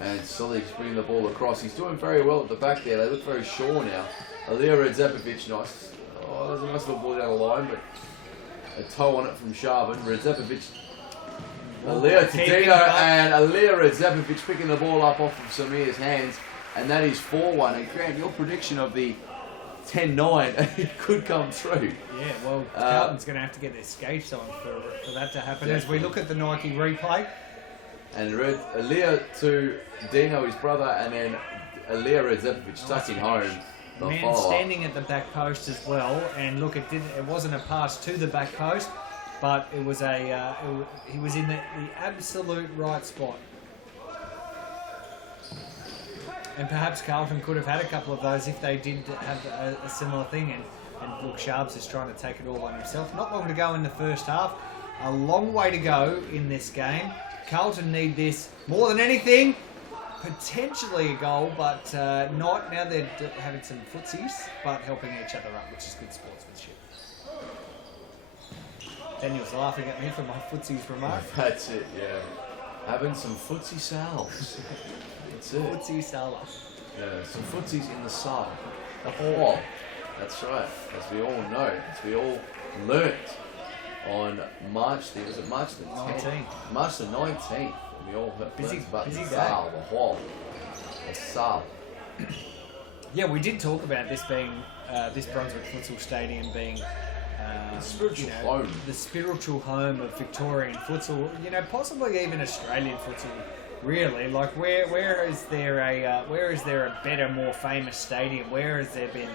And Sully's bringing the ball across. He's doing very well at the back there. They look very sure now. Alia Radzepovic, nice. Oh, there's a nice little ball down the line, but a toe on it from Sharvin. Radzepovic. Alia to Dino, and Alia Radzepovic picking the ball up off of Samir's hands. And that is 4-1. And Grant, your prediction of the 10-9 could come true. Yeah, well, Carlton's going to have to get their skates on for that to happen. Definitely. As we look at the Nike replay. And Alia to Dino, his brother, and then Alia Radzepovic tucking home. Man standing at the back post as well, and look, it wasn't a pass to the back post, but it was he was in the absolute right spot. And perhaps Carlton could have had a couple of those if they did have a similar thing. And look, Sharps is trying to take it all on himself. Not long to go in the first half. A long way to go in this game. Carlton need this more than anything. Potentially a goal, but not. Now they're having some footsies, but helping each other up, which is good sportsmanship. Daniel's laughing at me for my footsies remark. That's it, yeah. Having some footsie salves. That's it. Footsie salve. Yeah, some footsies in the sub. The whole. That's right. As we all know, as we all learnt on March the 10th? March the 19th. We all learnt about the Sal, the whole. The Sal. Yeah, we did talk about this being, this Brunswick Futsal Stadium being the spiritual home. The spiritual home of Victorian futsal, possibly even Australian futsal. Really, like where is there a better, more famous stadium? Where has there been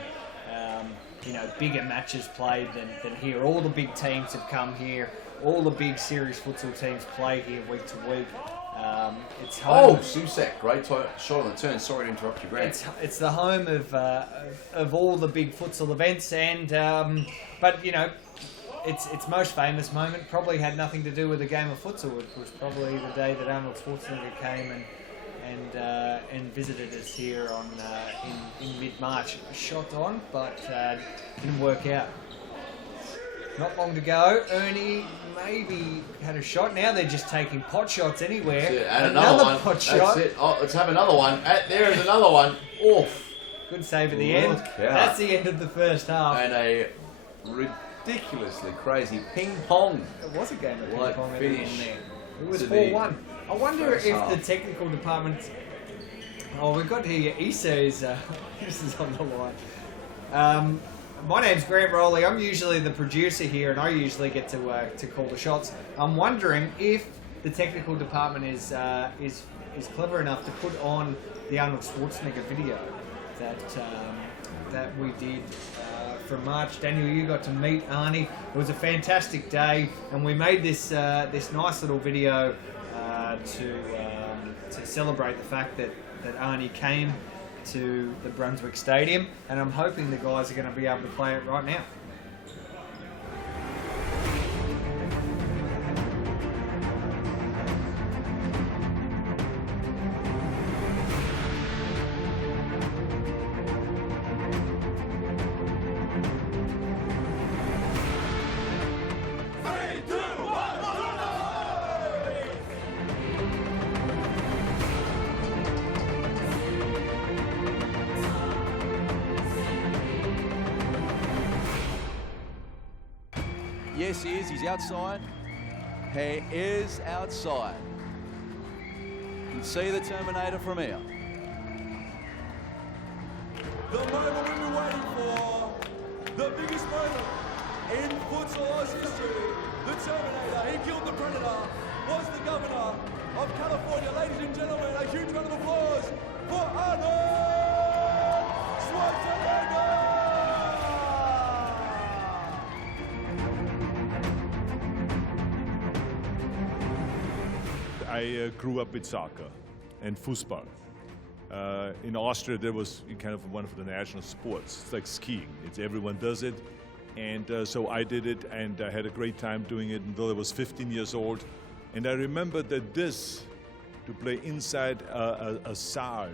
bigger matches played than here. All the big teams have come here. All the big series futsal teams play here week to week. It's home. Oh, Susek, great shot on the turn. Sorry to interrupt you, Grant. It's the home of all the big futsal events, and but its most famous moment probably had nothing to do with the game of futsal. It was probably the day that Arnold Schwarzenegger came and visited us here in mid-March. Shot on, but didn't work out. Not long to go. Ernie maybe had a shot. Now they're just taking pot shots anywhere. That's it. And another one. pot That's shot. it. Oh, let's have another one. There is another one. Oof. Good save at the end. Look out. That's the end of the first half. And a ridiculously crazy ping pong. It was a game of Like ping pong at the finish end there. It was to the 4-1. I wonder first if half. the technical department... Oh, we've got here, Issa is this is on the line. My name's Grant Rowley. I'm usually the producer here, and I usually get to call the shots. I'm wondering if the technical department is clever enough to put on the Arnold Schwarzenegger video that we did from March. Daniel, you got to meet Arnie. It was a fantastic day, and we made this nice little video to celebrate the fact that Arnie came to the Brunswick Stadium, and I'm hoping the guys are going to be able to play it right now. Yes, he is. He's outside. He is outside. You can see the Terminator from here. The moment we've been waiting for, the biggest moment in Futsal Oz history. The Terminator, he killed the Predator, was the governor of California. Ladies and gentlemen, a huge round of applause for Arnold Schwarzenegger! I grew up with soccer and football. In Austria, there was kind of one of the national sports. It's like skiing. Everyone does it. And so I did it, and I had a great time doing it until I was 15 years old. And I remember that to play inside a Saal,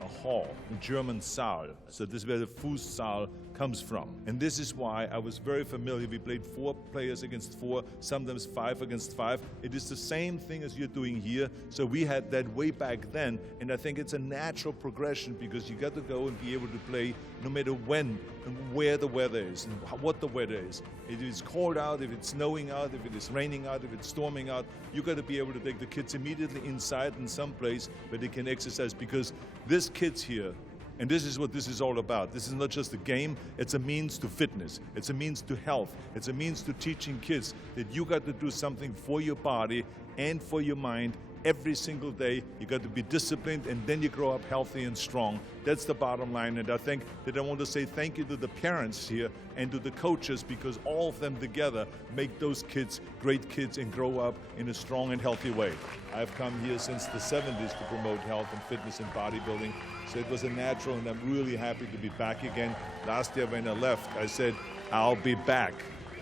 a hall, a German Saal. So this is where the Futsal comes from. And this is why I was very familiar. We played 4 players against 4, sometimes 5 against 5. It is the same thing as you're doing here. So we had that way back then. And I think it's a natural progression because you got to go and be able to play no matter when and where the weather is and what the weather is. If it's cold out, if it's snowing out, if it is raining out, if it's storming out, you got to be able to take the kids immediately inside in some place where they can exercise, because this kids here, and this is what this is all about. This is not just a game, it's a means to fitness. It's a means to health. It's a means to teaching kids that you got to do something for your body and for your mind every single day. You got to be disciplined, and then you grow up healthy and strong. That's the bottom line. And I think that I want to say thank you to the parents here and to the coaches, because all of them together make those kids great kids and grow up in a strong and healthy way. I've come here since the 70s to promote health and fitness and bodybuilding. So it was a natural, and I'm really happy to be back again. Last year when I left, I said, I'll be back.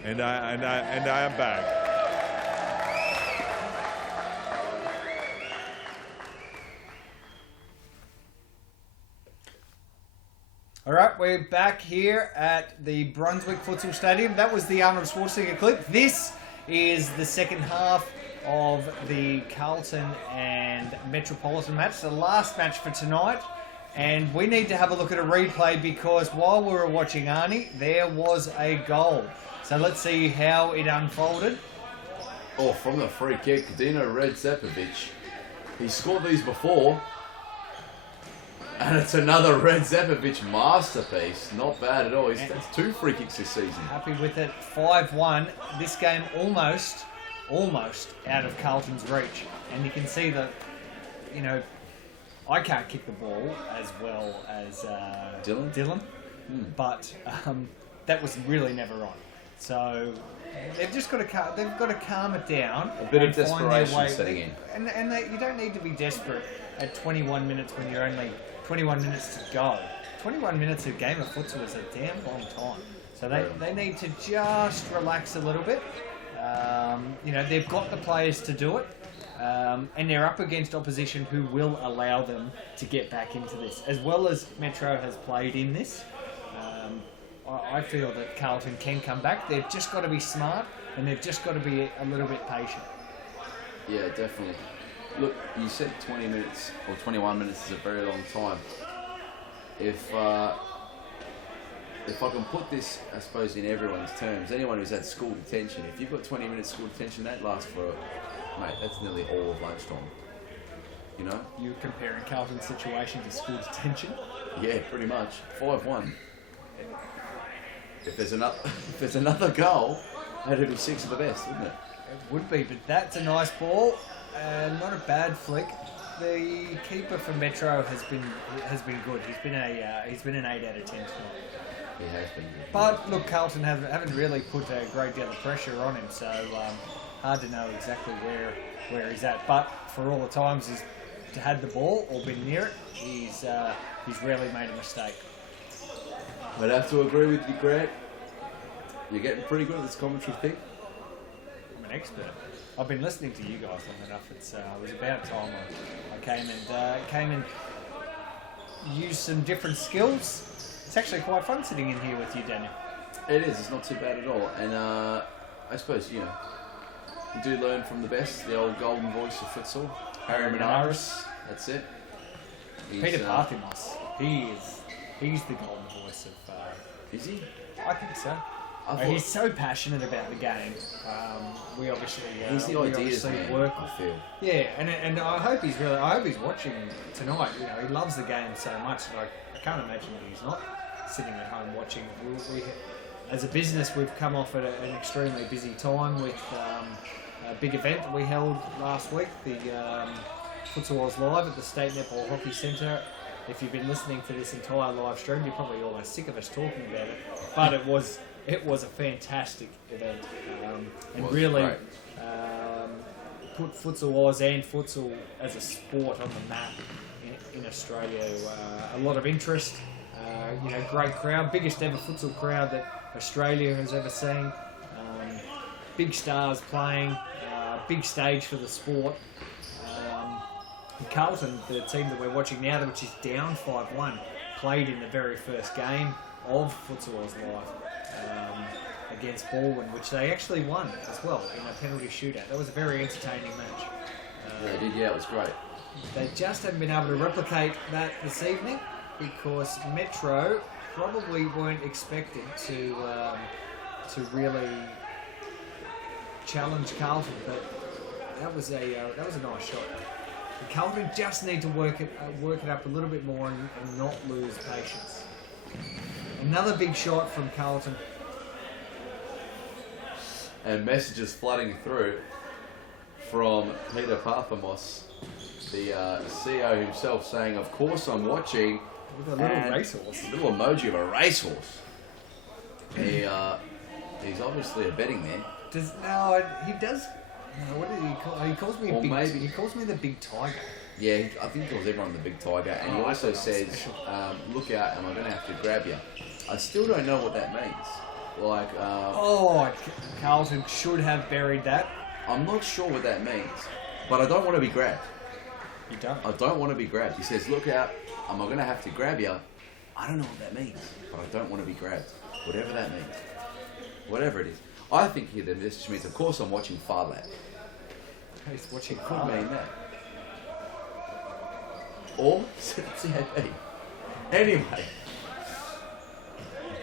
And I am back. All right, we're back here at the Brunswick Futsal Stadium. That was the Arnold Schwarzenegger clip. This is the second half of the Carlton and Metropolitan match, the last match for tonight. And we need to have a look at a replay, because while we were watching Arnie, there was a goal. So let's see how it unfolded. Oh, from the free kick, Dino Redzepovic. He scored these before. And it's another Redzepovic masterpiece. Not bad at all. That's 2 free kicks this season. Happy with it. 5-1. This game almost out of Carlton's reach. And you can see that, I can't kick the ball as well as Dylan? but that was really never on. So they've just got to calm it down. A bit of and find their desperation way. setting in. And you don't need to be desperate at 21 minutes when you're only 21 minutes to go. 21 minutes of game of futsal is a damn long time. So they need to just relax a little bit. They've got the players to do it. And they're up against opposition who will allow them to get back into this. As well as Metro has played in this, I feel that Carlton can come back. They've just got to be smart, and they've just got to be a little bit patient. Yeah, definitely. Look, you said 20 minutes or 21 minutes is a very long time. If I can put this, I suppose, in everyone's terms, anyone who's had school detention, if you've got 20 minutes school detention, that lasts for, mate, that's nearly all of lunchtime. You know? You're comparing Carlton's situation to school detention? Yeah, pretty much. 5-1. If there's another goal, that'd be 6 of the best, wouldn't it? It would be, but that's a nice ball. Not a bad flick. The keeper for Metro has been good. He's been an 8 out of 10 tonight. He has been good. But look, Carlton haven't really put a great deal of pressure on him, so hard to know exactly where he's at. But for all the times he's had the ball or been near it, he's rarely made a mistake. I'd have to agree with you, Grant. You're getting pretty good at this commentary thing. I'm an expert. I've been listening to you guys long enough. It was about time I came and used some different skills. It's actually quite fun sitting in here with you, Daniel. It is. It's not too bad at all. And I suppose, you do learn from the best, the old golden voice of futsal. Harry Menaris. That's it. Peter Parthimos. He's the golden voice of... Is he? I think so. He's so passionate about the game. We obviously he's the ideas man, work. I feel. Yeah, and I hope he's watching tonight. He loves the game so much that I can't imagine that he's not sitting at home watching. We as a business, we've come off at an extremely busy time with a big event that we held last week, the Futsal Oz Live at the State Netball Hockey Centre. If you've been listening to this entire live stream, you're probably almost sick of us talking about it. But it was a fantastic event, and really put Futsal Oz and futsal as a sport on the map in Australia. A lot of interest, great crowd, biggest ever futsal crowd that Australia has ever seen. Big stars playing, big stage for the sport. Carlton, the team that we're watching now, which is down 5-1, played in the very first game of Futsal Oz Live against Balwyn, which they actually won as well in a penalty shootout. That was a very entertaining match. Yeah, they did. Yeah, it was great. They just haven't been able to replicate that this evening because Metro probably weren't expected to really challenge Carlton, but that was a nice shot. Carlton just need to work it up a little bit more and not lose patience. Another big shot from Carlton. And messages flooding through from Peter Parthimos, the CEO himself, saying, "Of course I'm watching." With a little racehorse. A little emoji of a racehorse. He's obviously a betting man. He does. No, what did he call? He calls me he calls me the Big Tiger. Yeah, I think he calls everyone the Big Tiger, and he also says, "Look out, am I going to have to grab you?" I still don't know what that means. Like, Carlton should have buried that. I'm not sure what that means, but I don't want to be grabbed. You don't? I don't want to be grabbed. He says, "Look out, am I going to have to grab you?" I don't know what that means, but I don't want to be grabbed. Whatever that means. Whatever it is. I think here the message means, of course I'm watching Farlap. He's watching It could mean that. Or CAP. Anyway.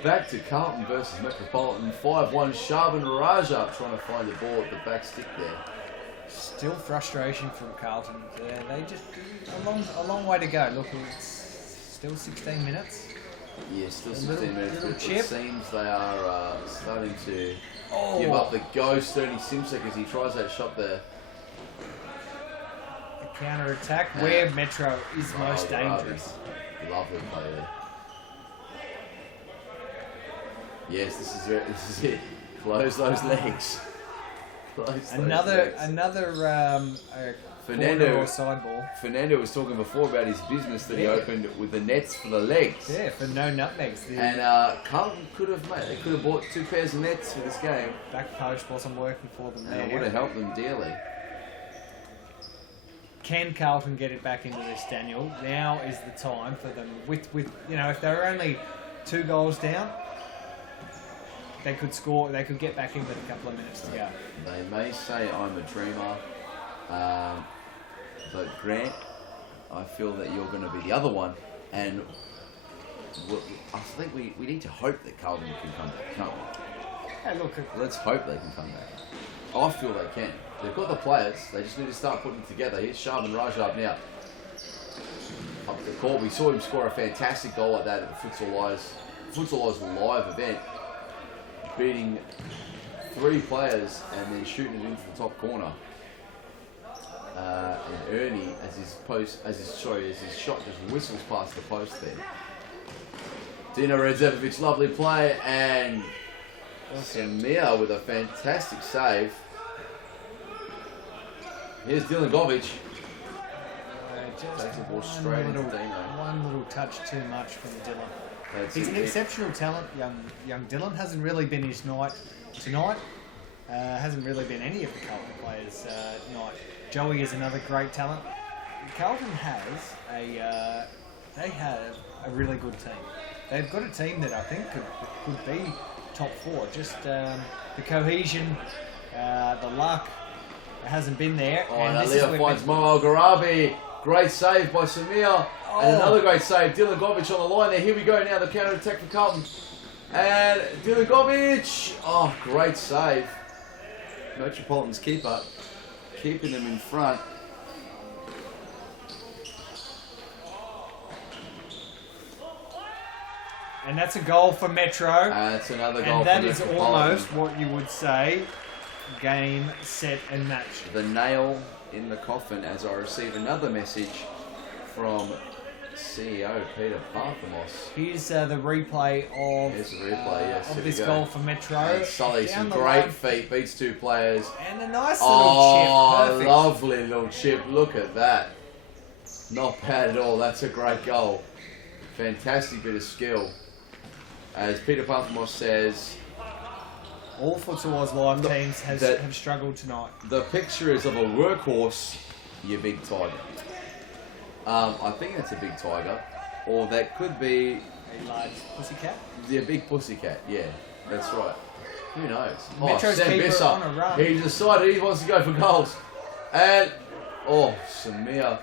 Back to Carlton versus Metropolitan. 5-1. Sharvin Raja trying to find the ball at the back stick there. Still frustration from Carlton. They just a long way to go. Look, it's still 16 minutes. Yeah, still 16 minutes. But chip. It seems they are starting to give up the ghost. Ernie Simsek as he tries that shot there. The counter attack where Metro is most dangerous. Lovely play there. Yes, this is it. This is it. Close those legs. Another corner or side ball. Fernando was talking before about his business that he opened with the nets for the legs. Yeah, for no nutmegs. And Carlton could have bought 2 pairs of nets for this game. Back post wasn't working for them there. And it would have helped them dearly. Can Carlton get it back into this, Daniel? Now is the time for them. With if they're only 2 goals down, they could score. They could get back in with a couple of minutes to go. They may say I'm a dreamer, but Grant, I feel that you're going to be the other one, and I think we need to hope that Carlton can come back, can't we? Hey, look. Let's hope they can come back. I feel they can. They've got the players. They just need to start putting it together. Here's Sharman Rajab now. Up the court. We saw him score a fantastic goal like that at the Futsal Oz live event, beating 3 players and then shooting it into the top corner. And Ernie, as his shot just whistles past the post there. Dino Redzepovic, lovely play, and Samir with a fantastic save. Here's Dylan Govic. Takes the ball straight into Dino. One little touch too much from Dylan. He's an exceptional talent, young Dylan. Hasn't really been his night tonight. Hasn't really been any of the Carlton players' night. Joey is another great talent. Carlton has they have a really good team. They've got a team that I think could be top 4. Just the cohesion, the luck hasn't been there. Oh, and Aliyah finds Mo Al-Gharabi. Great save by Samir. And another great save. Dylan Govic on the line there. Here we go now, the counter-attack for Carlton. And Dylan Govic. Oh, great save. Metropolitan's keeper keeping them in front. And that's a goal for Metro. That's another goal for Metropolitan. And that is almost what you would say, game, set and match. The nail in the coffin as I receive another message from CEO Peter Parthamos. Here's the replay of this goal for Metro. And Sully, some great feet, beats 2 players. And a nice little chip. Perfect. Lovely little chip. Look at that. Not bad at all. That's a great goal. Fantastic bit of skill. As Peter Parthamos says, all Futsal Oz live teams have struggled tonight. The picture is of a workhorse, you big tiger. I think that's a big tiger, or that could be a large pussycat. Yeah, big pussycat. Yeah, that's right. Who knows? Metro's keeper on a run. He decided he wants to go for goals, and Samir,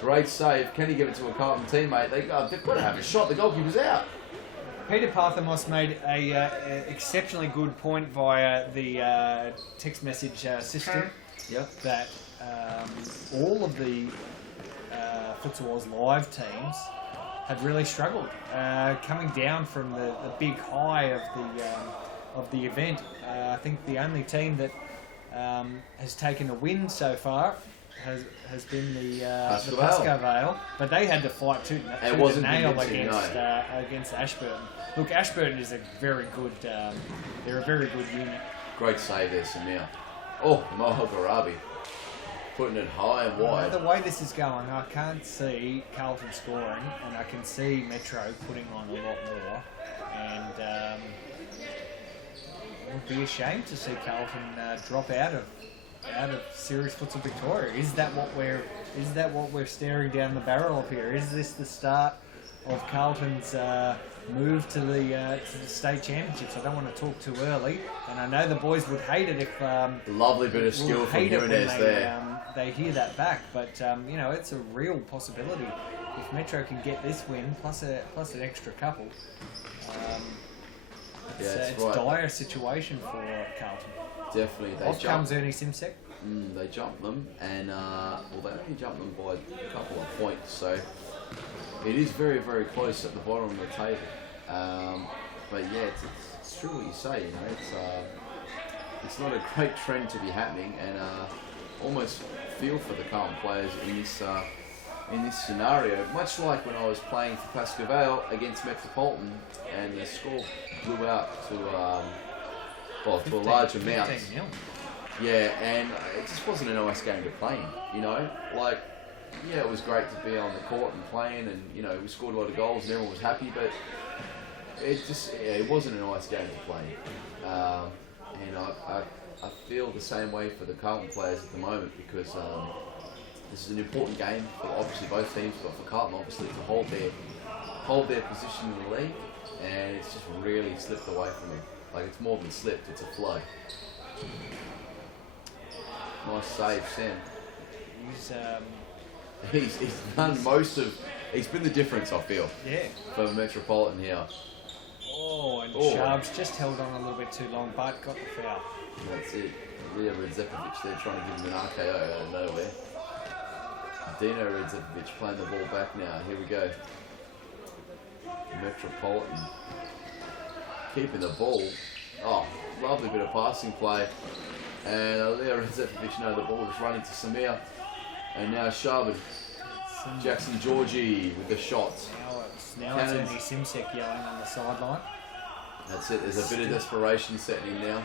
great save. Can he give it to a Carlton teammate? They've got to have a shot. The goalkeeper's out. Peter Parthamos made a exceptionally good point via the text message system. Yep. That all of the Futsal Oz live teams had really struggled coming down from the big high of the event. I think the only team that has taken a win so far has been the Pasco Vale, but they had to fight tooth and nail against Ashburton. Look, Ashburton is a very good. They're a very good unit. Great save there, Samir. Oh, Mo Al-Gharabi putting it high and wide. The way this is going, I can't see Carlton scoring, and I can see Metro putting on a lot more. And it would be a shame to see Carlton drop out of Series Futsal Victoria. Is that what we're staring down the barrel of here? Is this the start of Carlton's move to the state championships? I don't want to talk too early, and I know the boys would hate it if lovely bit of skill from Jimenez there. They hear that back, but it's a real possibility if Metro can get this win plus an extra couple. It's a dire situation for Carlton. Definitely. Off comes Ernie Simsek. They jumped them, and they only jumped them by a couple of points, so it is very, very close at the bottom of the table. But yeah, it's true what you say. It's not a great trend to be happening, and almost feel for the Carlton players in this in this scenario, much like when I was playing for Pasco Vale against Metropolitan, and the score blew out to to a large amount. 15-0. Yeah, and it just wasn't a nice game to play in, you know? Like, yeah, it was great to be on the court and playing, and, you know, we scored a lot of goals and everyone was happy, but it wasn't a nice game to play in. And I feel the same way for the Carlton players at the moment, because this is an important game for obviously both teams, but for Carlton obviously to hold their position in the league, and it's just really slipped away from them. Like, it's more than slipped, it's a flow. Nice save, Sam. He's done most of. He's been the difference, I feel. Yeah. For Metropolitan here. Oh, and Sharps just held on a little bit too long, but got the foul. That's it. Leo Redzepovic there trying to give him an RKO out of nowhere. Dino Redzepovic playing the ball back now. Here we go. Metropolitan keeping the ball. Oh, lovely bit of passing play. And Leo Redzepovic now the ball is running to Samir. And now Sharbin. Jackson Georgie with the shot. Now it's only Simsek yelling on the sideline. That's it. There's a bit of desperation setting in now.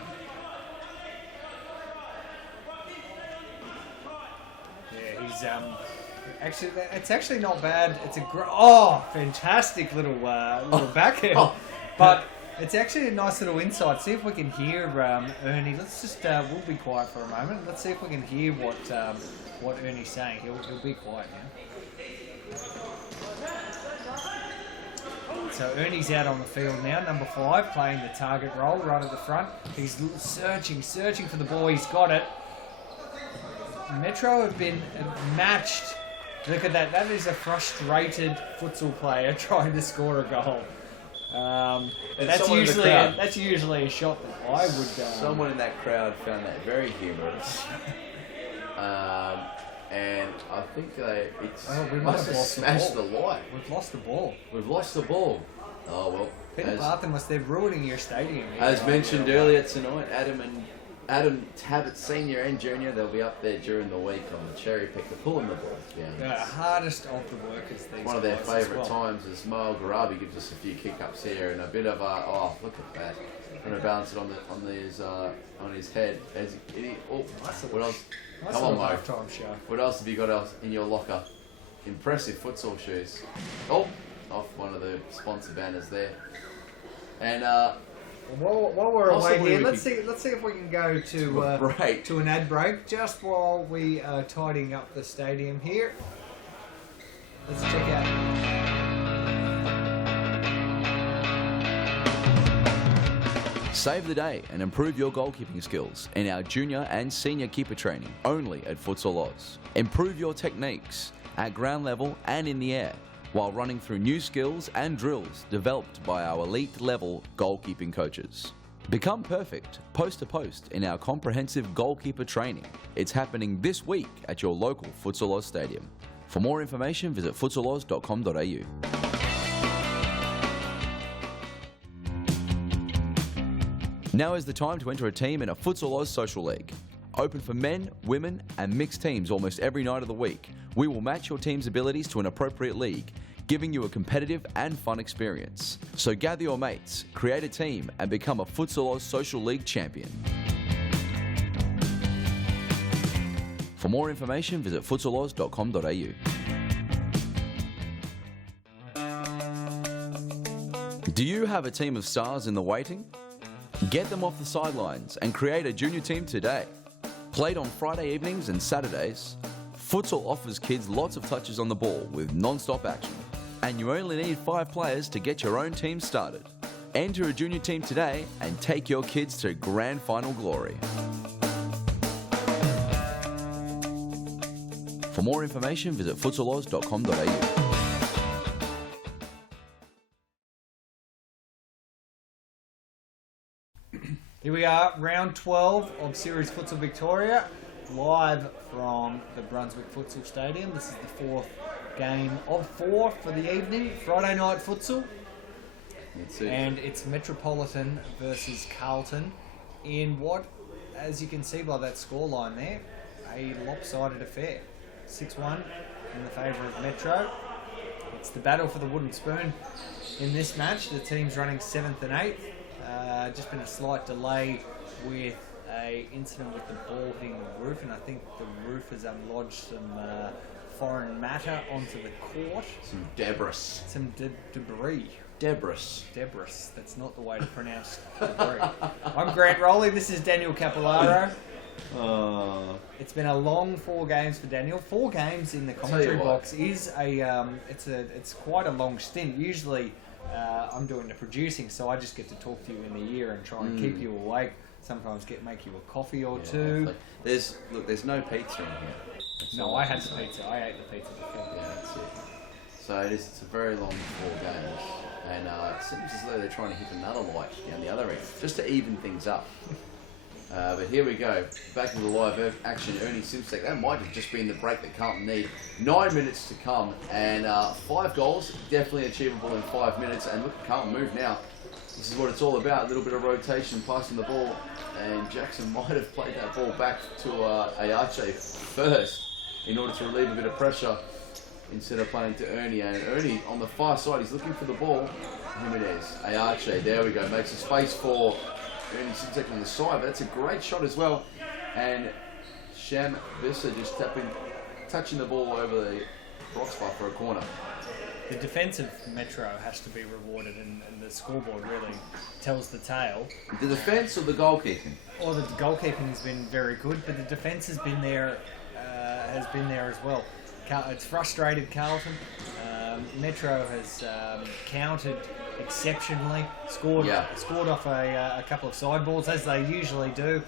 Yeah, he's actually. It's actually not bad. It's a fantastic little backhand. But it's actually a nice little insight. See if we can hear Ernie. Let's just we'll be quiet for a moment. Let's see if we can hear what Ernie's saying. He'll be quiet now. So Ernie's out on the field now, number 5, playing the target role right at the front. He's searching for the ball. He's got it. Metro have been matched. Look at that. That is a frustrated futsal player trying to score a goal. That's usually a shot that I would. Someone in that crowd found that very humorous. And I think we must have smashed the light. We've lost the ball. We've lost the ball. Oh well. Peter Barton they're ruining your stadium. As mentioned earlier tonight, Adam Tabbett Senior and Junior, they'll be up there during the week on the cherry pick to pulling the ball. The hardest of the workers. One of their favourite times is Mael Garabi gives us a few kick-ups here and a bit of look at that. Trying to balance it on his head. What else? Come on, Mo. What else have you got in your locker? Impressive futsal shoes. Oh, off one of the sponsor banners there. And while we're away here, let's see if we can go to an ad break just while we are tidying up the stadium here. Let's check out. Save the day and improve your goalkeeping skills in our junior and senior keeper training only at Futsal Oz. Improve your techniques at ground level and in the air while running through new skills and drills developed by our elite level goalkeeping coaches. Become perfect post to post in our comprehensive goalkeeper training. It's happening this week at your local Futsal Oz stadium. For more information, visit futsaloz.com.au. Now is the time to enter a team in a Futsal Oz Social League. Open for men, women and mixed teams almost every night of the week. We will match your team's abilities to an appropriate league, giving you a competitive and fun experience. So gather your mates, create a team and become a Futsal Oz Social League champion. For more information, visit futsaloz.com.au. Do you have a team of stars in the waiting? Get them off the sidelines and create a junior team today. Played on Friday evenings and Saturdays, Futsal offers kids lots of touches on the ball with non-stop action. And you only need 5 players to get your own team started. Enter a junior team today and take your kids to grand final glory. For more information, visit futsaloz.com.au. Here we are, round 12 of Series Futsal Victoria, live from the Brunswick Futsal Stadium. This is the 4th game of 4 for the evening, Friday night futsal. And it's Metropolitan versus Carlton in what, as you can see by that scoreline there, a lopsided affair. 6-1 in the favour of Metro. It's the battle for the wooden spoon in this match. The team's running 7th and 8th. Just been a slight delay with a incident with the ball hitting the roof, and I think the roof has lodged some foreign matter onto the court. Some debris. Some debris. Debris. Debris. That's not the way to pronounce debris. I'm Grant Rowley. This is Daniel Capillaro. It's been a long 4 games for Daniel. 4 games in the commentary box is it's quite a long stint. Usually I'm doing the producing, so I just get to talk to you in the ear and try and keep you awake. Sometimes make you a coffee or two. There's no pizza in here. No, I had the pizza. I ate the pizza before. Yeah, that's it. So it's a very long 4 games, and it seems as though they're trying to hit another light down the other end, just to even things up. But here we go, back into the live action. Ernie Simsek, that might have just been the break that Carlton need. 9 minutes to come, and 5 goals, definitely achievable in 5 minutes. And look at Carlton move now. This is what it's all about, a little bit of rotation, passing the ball, and Jackson might have played that ball back to Ayache first in order to relieve a bit of pressure instead of playing to Ernie. And Ernie on the far side, he's looking for the ball. Jimenez, Ayache, there we go, makes a space for Ernie Simsek on the side, but that's a great shot as well. And Sham Bissa just touching the ball over the crossbar for a corner. The defensive Metro has to be rewarded, and the scoreboard really tells the tale. The defence or the goalkeeping? Or the goalkeeping has been very good, but the defence has been there as well. It's frustrated Carlton. Metro has countered exceptionally, scored off a couple of sideboards as they usually do.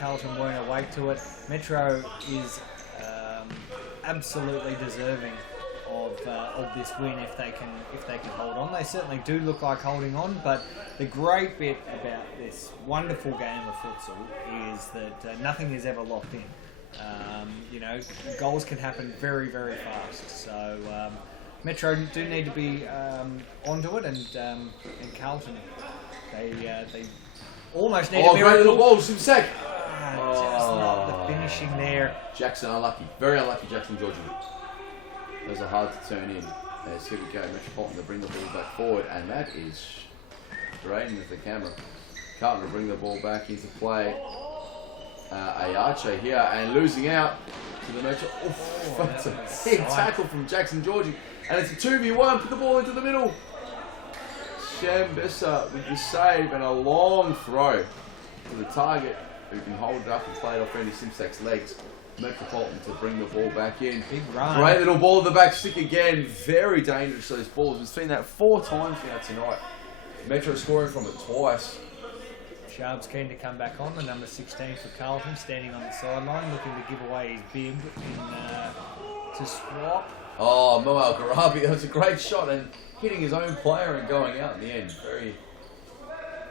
Carlton weren't awake to it. Metro is absolutely deserving of this win if they can hold on. They certainly do look like holding on, but the great bit about this wonderful game of futsal is that nothing is ever locked in. Goals can happen very, very fast. So Metro do need to be onto it, and Carlton they almost need a miracle. Great little ball, Simsek. Just not the finishing there. Jackson unlucky, very unlucky. Jackson Georgian. Those are hard to turn in. As here we go, Metropolitan to bring the ball back forward, and that is straight with the camera. Carlton to bring the ball back into play. Ayache here and losing out to the Metro. That's a big tackle from Jackson Georgie, and it's a 2v1. Put the ball into the middle. Shambissa with the save and a long throw to the target, who can hold it up and play it off Ernie Simsek's legs. Metropolitan to bring the ball back in. Big run. Great little ball in the back stick again. Very dangerous, those balls. We've seen that 4 times now tonight. Metro scoring from it twice. Sharp's keen to come back on, the number 16 for Carlton, standing on the sideline, looking to give away his bib to swap. Oh, Mo Al-Gharabi, that was a great shot, and hitting his own player and going out in the end. Very,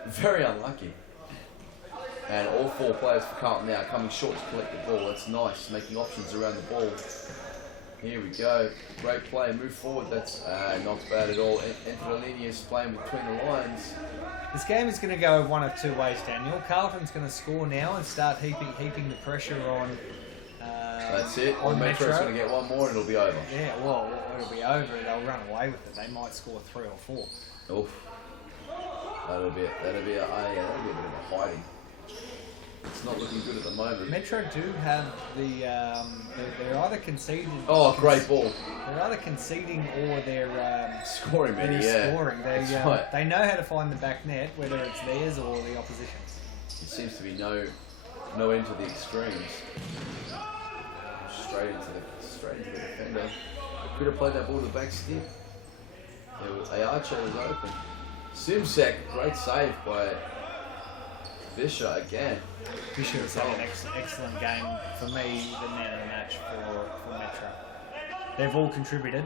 very unlucky. And all 4 players for Carlton now coming short to collect the ball. That's nice, making options around the ball. Here we go. Great play, move forward. That's not bad at all. Entralinius playing between the lines. This game is going to go one of 2 ways, Daniel. Carlton's going to score now and start heaping the pressure on. That's it. On Metro's going to get 1 more and it'll be over. Yeah, well, it'll be over. They'll run away with it. They might score 3 or 4. Oof. That'll be a bit of a hiding. It's not looking good at the moment. Metro do have the they're either conceded. Oh, great ball. They're either conceding or they're scoring. Scoring. Right. They know how to find the back net, whether it's theirs or the opposition's. It seems to be no end to the extremes. Straight into the defender. Could have played that ball to the back stick. Ayache was open. Simsek, great save by Fisher again. Fisher has had an excellent game. For me, the man of the match for Metro. They've all contributed.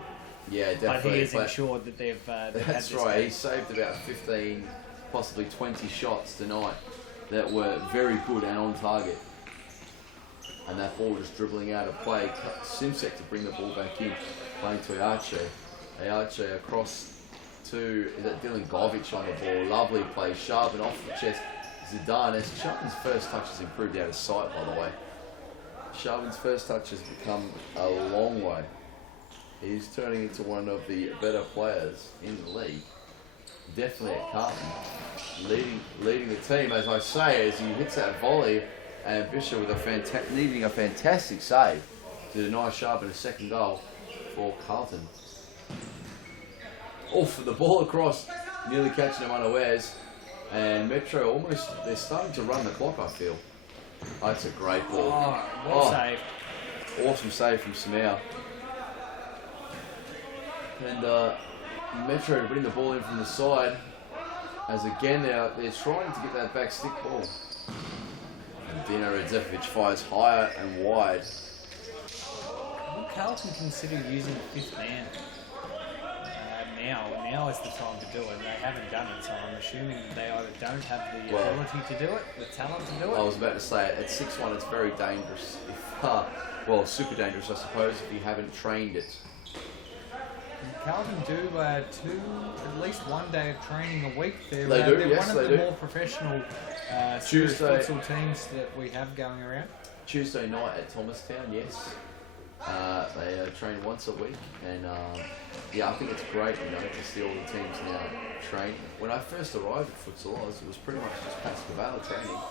Yeah, definitely. But he has ensured that they've that's had this right. game. He saved about 15, possibly 20 shots tonight that were very good and on target. And that ball just dribbling out of play. Simsek to bring the ball back in, playing to Ayache. Ayache across to Dylan Govic on the ball. Lovely play, sharp and off the chest. Zidane, as Charlton's first touch has improved out of sight, by the way. Sharpen's first touch has become a long way. He's turning into one of the better players in the league. Definitely at Carlton. Leading the team, as I say, as he hits that volley, and Bishop with needing a fantastic save to deny Sharpen a second goal for Carlton. Oof, the ball across, nearly catching him unawares. And Metro almost, they're starting to run the clock, I feel. Oh, that's a great ball. Oh, well saved. Awesome save from Samau. And Metro bring the ball in from the side, as again they're trying to get that back stick ball. And Dino Radzefovic fires higher and wide. Will Carlton consider using a fifth man now? Now is the time to do it. They haven't done it, so I'm assuming they either don't have the ability to do it, the talent to do it. I was about to say, at 6'1", it's very dangerous. If, super dangerous, I suppose, if you haven't trained it. Carlton do at least 1 day of training a week. They're yes, one of the more professional Tuesday futsal teams that we have going around. Tuesday night at Thomastown, yes. They train once a week, and I think it's great, to see all the teams now train. When I first arrived at Futsal Oz, it was pretty much just PASCOE Vale training.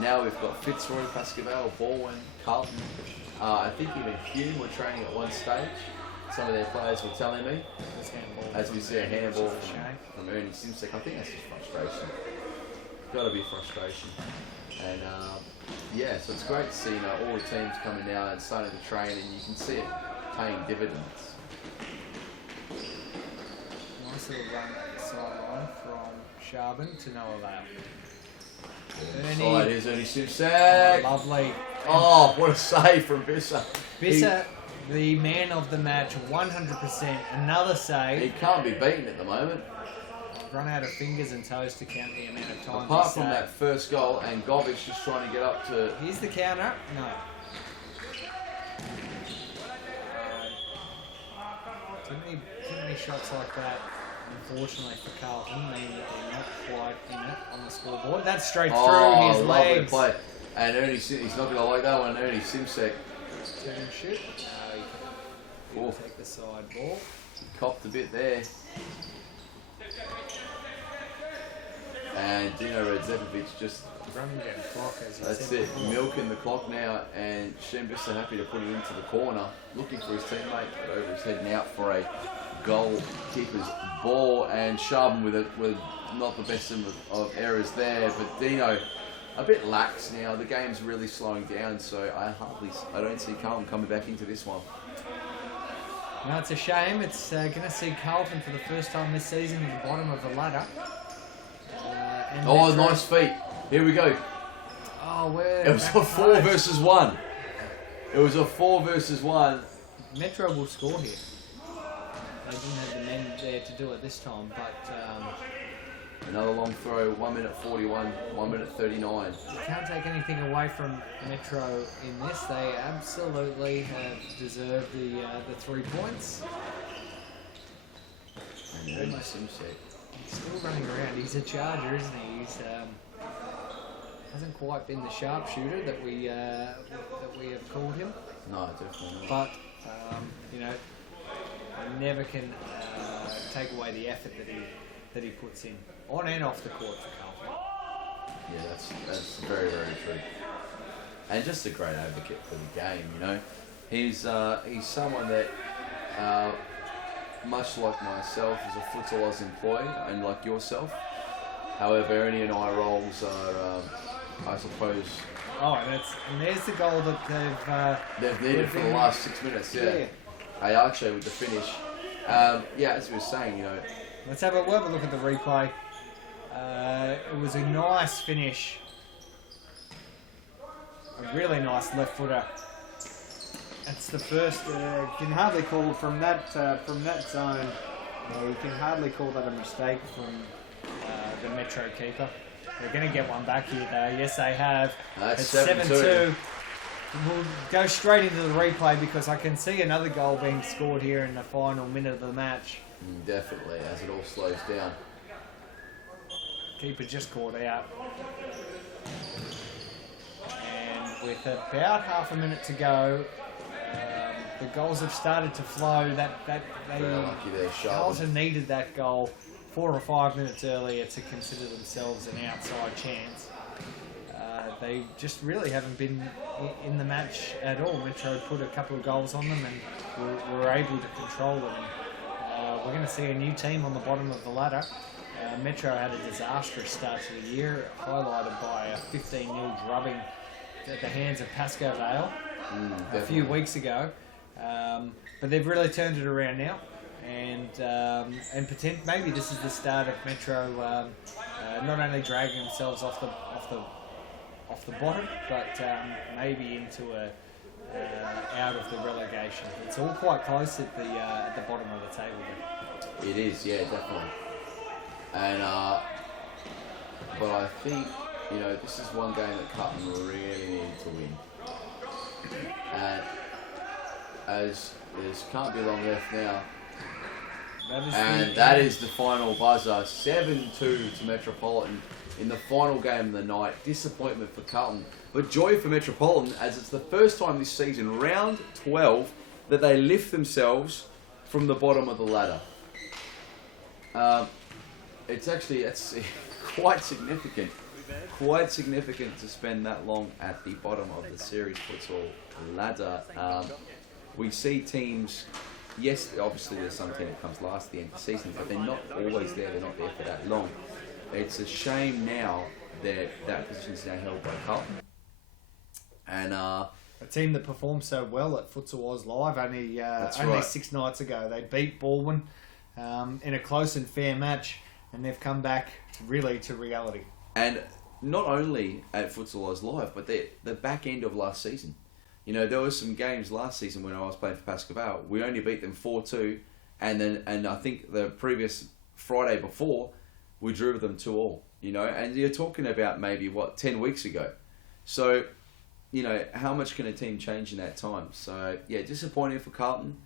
Now we've got Fitzroy, PASCOE Vale, Balwyn, Carlton. I think even Hume were training at one stage. Some of their players were telling me, as we see a handball from Ernie Simsek. I think that's just frustration. Got to be frustration. And so it's great to see all the teams coming now and starting to train, and you can see it paying dividends. Nice little run at the sideline from Sharpen to Noah Vale. Side is Ernie Simsek. Lovely. Oh, what a save from Bissa. Bissa, the man of the match, 100%. Another save. He can't be beaten at the moment. Run out of fingers and toes to count the amount of time. Apart from that first goal, and Govic just trying to get up to... Here's the counter. No. Too many shots like that, unfortunately for Carlton, mean that they're not quite in it on the scoreboard. That's straight through his legs. Play. And Ernie, he's not going to like that one. Ernie Simsek. Turn and shoot. No, he can take the side ball. Copped a bit there. And Dino Radzefovic just running down the clock, as you that's said it, before. milking the clock now, and Shembissa happy to put it into the corner, looking for his teammate, but over his head and out for a goalkeeper's ball, and Sharpen with not the best of errors there, but Dino a bit lax now. The game's really slowing down, so I don't see Carlton coming back into this one. No, it's a shame. It's going to see Carlton for the first time this season at the bottom of the ladder. Nice feet. Here we go. Oh, it was a 4 versus 1. It was a 4 versus 1. Metro will score here. They didn't have the men there to do it this time, but... Another long throw, 1 minute 41, 1 minute 39. You can't take anything away from Metro in this. They absolutely have deserved the 3 points. And almost Simsek. He's still running around. He's a charger, isn't he? He's hasn't quite been the sharpshooter that we have called him. No, definitely not. But I never can take away the effort that he puts in on and off the court for Carlton. Yeah, that's very, very true. And just a great advocate for the game. He's someone that. Much like myself as a Futsal Oz employee and like yourself. However, Ernie and I roles are, I suppose... Oh, and there's the goal that they've needed for the last 6 minutes, yeah. Ayache with the finish. As we were saying, Let's have a look at the replay. It was a nice finish. A really nice left footer. That's the first. You can hardly call from that zone. You can hardly call that a mistake from the Metro keeper. They're going to get one back here, though. Yes, they have. It's 7-2. We'll go straight into the replay because I can see another goal being scored here in the final minute of the match. Definitely, as it all slows down. Keeper just caught out. And with about half a minute to go. The goals have started to flow. Very lucky there, Charlotte. Carlton needed that goal 4 or 5 minutes earlier to consider themselves an outside chance. They just really haven't been in the match at all. Metro put a couple of goals on them and were able to control them. We're going to see a new team on the bottom of the ladder. Metro had a disastrous start to the year, highlighted by a 15-0 drubbing at the hands of Pasco Vale a few weeks ago. But they've really turned it around now, and maybe this is the start of Metro not only dragging themselves off the bottom, but maybe into out of the relegation. It's all quite close at the bottom of the table there. It is, yeah, definitely. And but I think this is one game that Carlton really needed to win. And as there can't be long left now. That is the final buzzer. 7-2 to Metropolitan in the final game of the night. Disappointment for Carlton, but joy for Metropolitan, as it's the first time this season, round 12, that they lift themselves from the bottom of the ladder. It's quite significant. Quite significant to spend that long at the bottom of the series futsal ladder. We see teams, yes, obviously there's some team that comes last at the end of the season, but they're not always there, they're not there for that long. It's a shame now that that position is now held by Carlton. And a team that performed so well at Futsal Oz Live only right. 6 nights ago. They beat Balwyn in a close and fair match, and they've come back really to reality. And not only at Futsal Oz Live, but the back end of last season. There were some games last season when I was playing for Pasco. We only beat them 4-2, and I think the previous Friday before, we drew them 2-2. And you're talking about maybe 10 weeks ago. So, how much can a team change in that time? So yeah, disappointing for Carlton,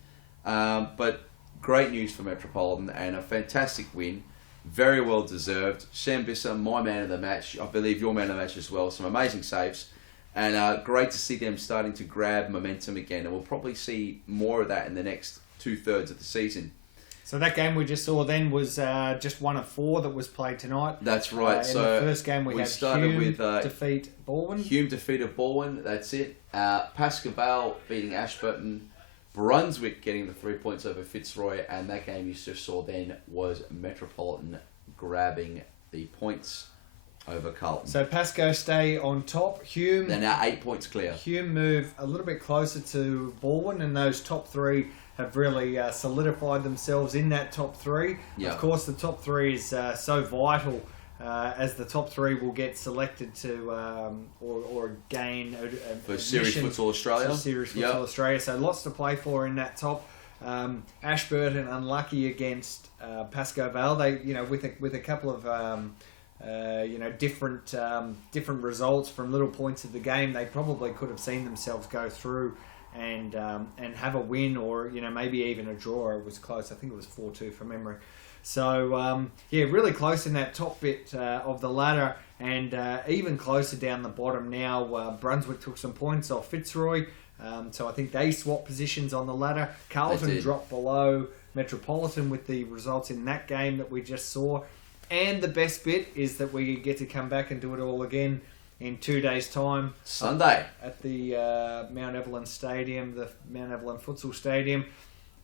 but great news for Metropolitan and a fantastic win. Very well deserved. Sam Bisser, my man of the match. I believe your man of the match as well. Some amazing saves. And great to see them starting to grab momentum again. And we'll probably see more of that in the next 2/3 of the season. So that game we just saw then was just one of 4 that was played tonight. That's right. In the first game we had started Hume with defeat Balwyn. Hume defeated Balwyn. That's it. Pasco Vale beating Ashburton. Brunswick getting the 3 points over Fitzroy, and that game you just saw then was Metropolitan grabbing the points over Carlton. So Pasco stay on top. Hume, they're now 8 points clear. Hume move a little bit closer to Balwyn, and those top 3 have really solidified themselves in that top 3. Yeah. Of course, the top 3 is so vital, as the top 3 will get selected to or gain for Series Futsal Australia. Series Futsal Australia. So lots to play for in that top. Ashburton unlucky against Pasco Vale. They with a couple of different results from little points of the game, they probably could have seen themselves go through and have a win, or maybe even a draw. It was close. I think it was 4-2 from memory. So really close in that top bit of the ladder, and even closer down the bottom now. Brunswick took some points off Fitzroy, so I think they swapped positions on the ladder. Carlton dropped below Metropolitan with the results in that game that we just saw. And the best bit is that we get to come back and do it all again in 2 days' time. Sunday. At the Mount Evelyn Stadium, the Mount Evelyn Futsal Stadium.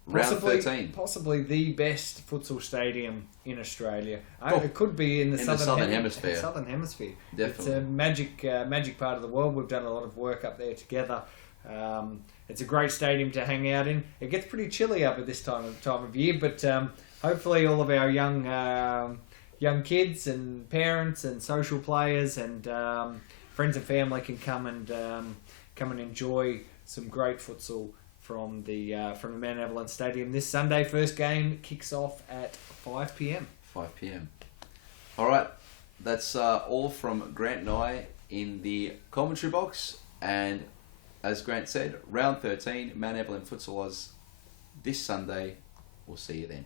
Round 13. Possibly the best futsal stadium in Australia. It could be in the Southern Hemisphere. Southern Hemisphere. Definitely. It's a magic part of the world. We've done a lot of work up there together. It's a great stadium to hang out in. It gets pretty chilly up at this time of year, but hopefully all of our young kids and parents and social players and friends and family can come and enjoy some great futsal from the Mount Evelyn Stadium this Sunday. First game kicks off at 5 p.m. 5 p.m. All right, that's all from Grant and I in the commentary box. And as Grant said, round 13, Mount Evelyn Futsal Oz this Sunday. We'll see you then.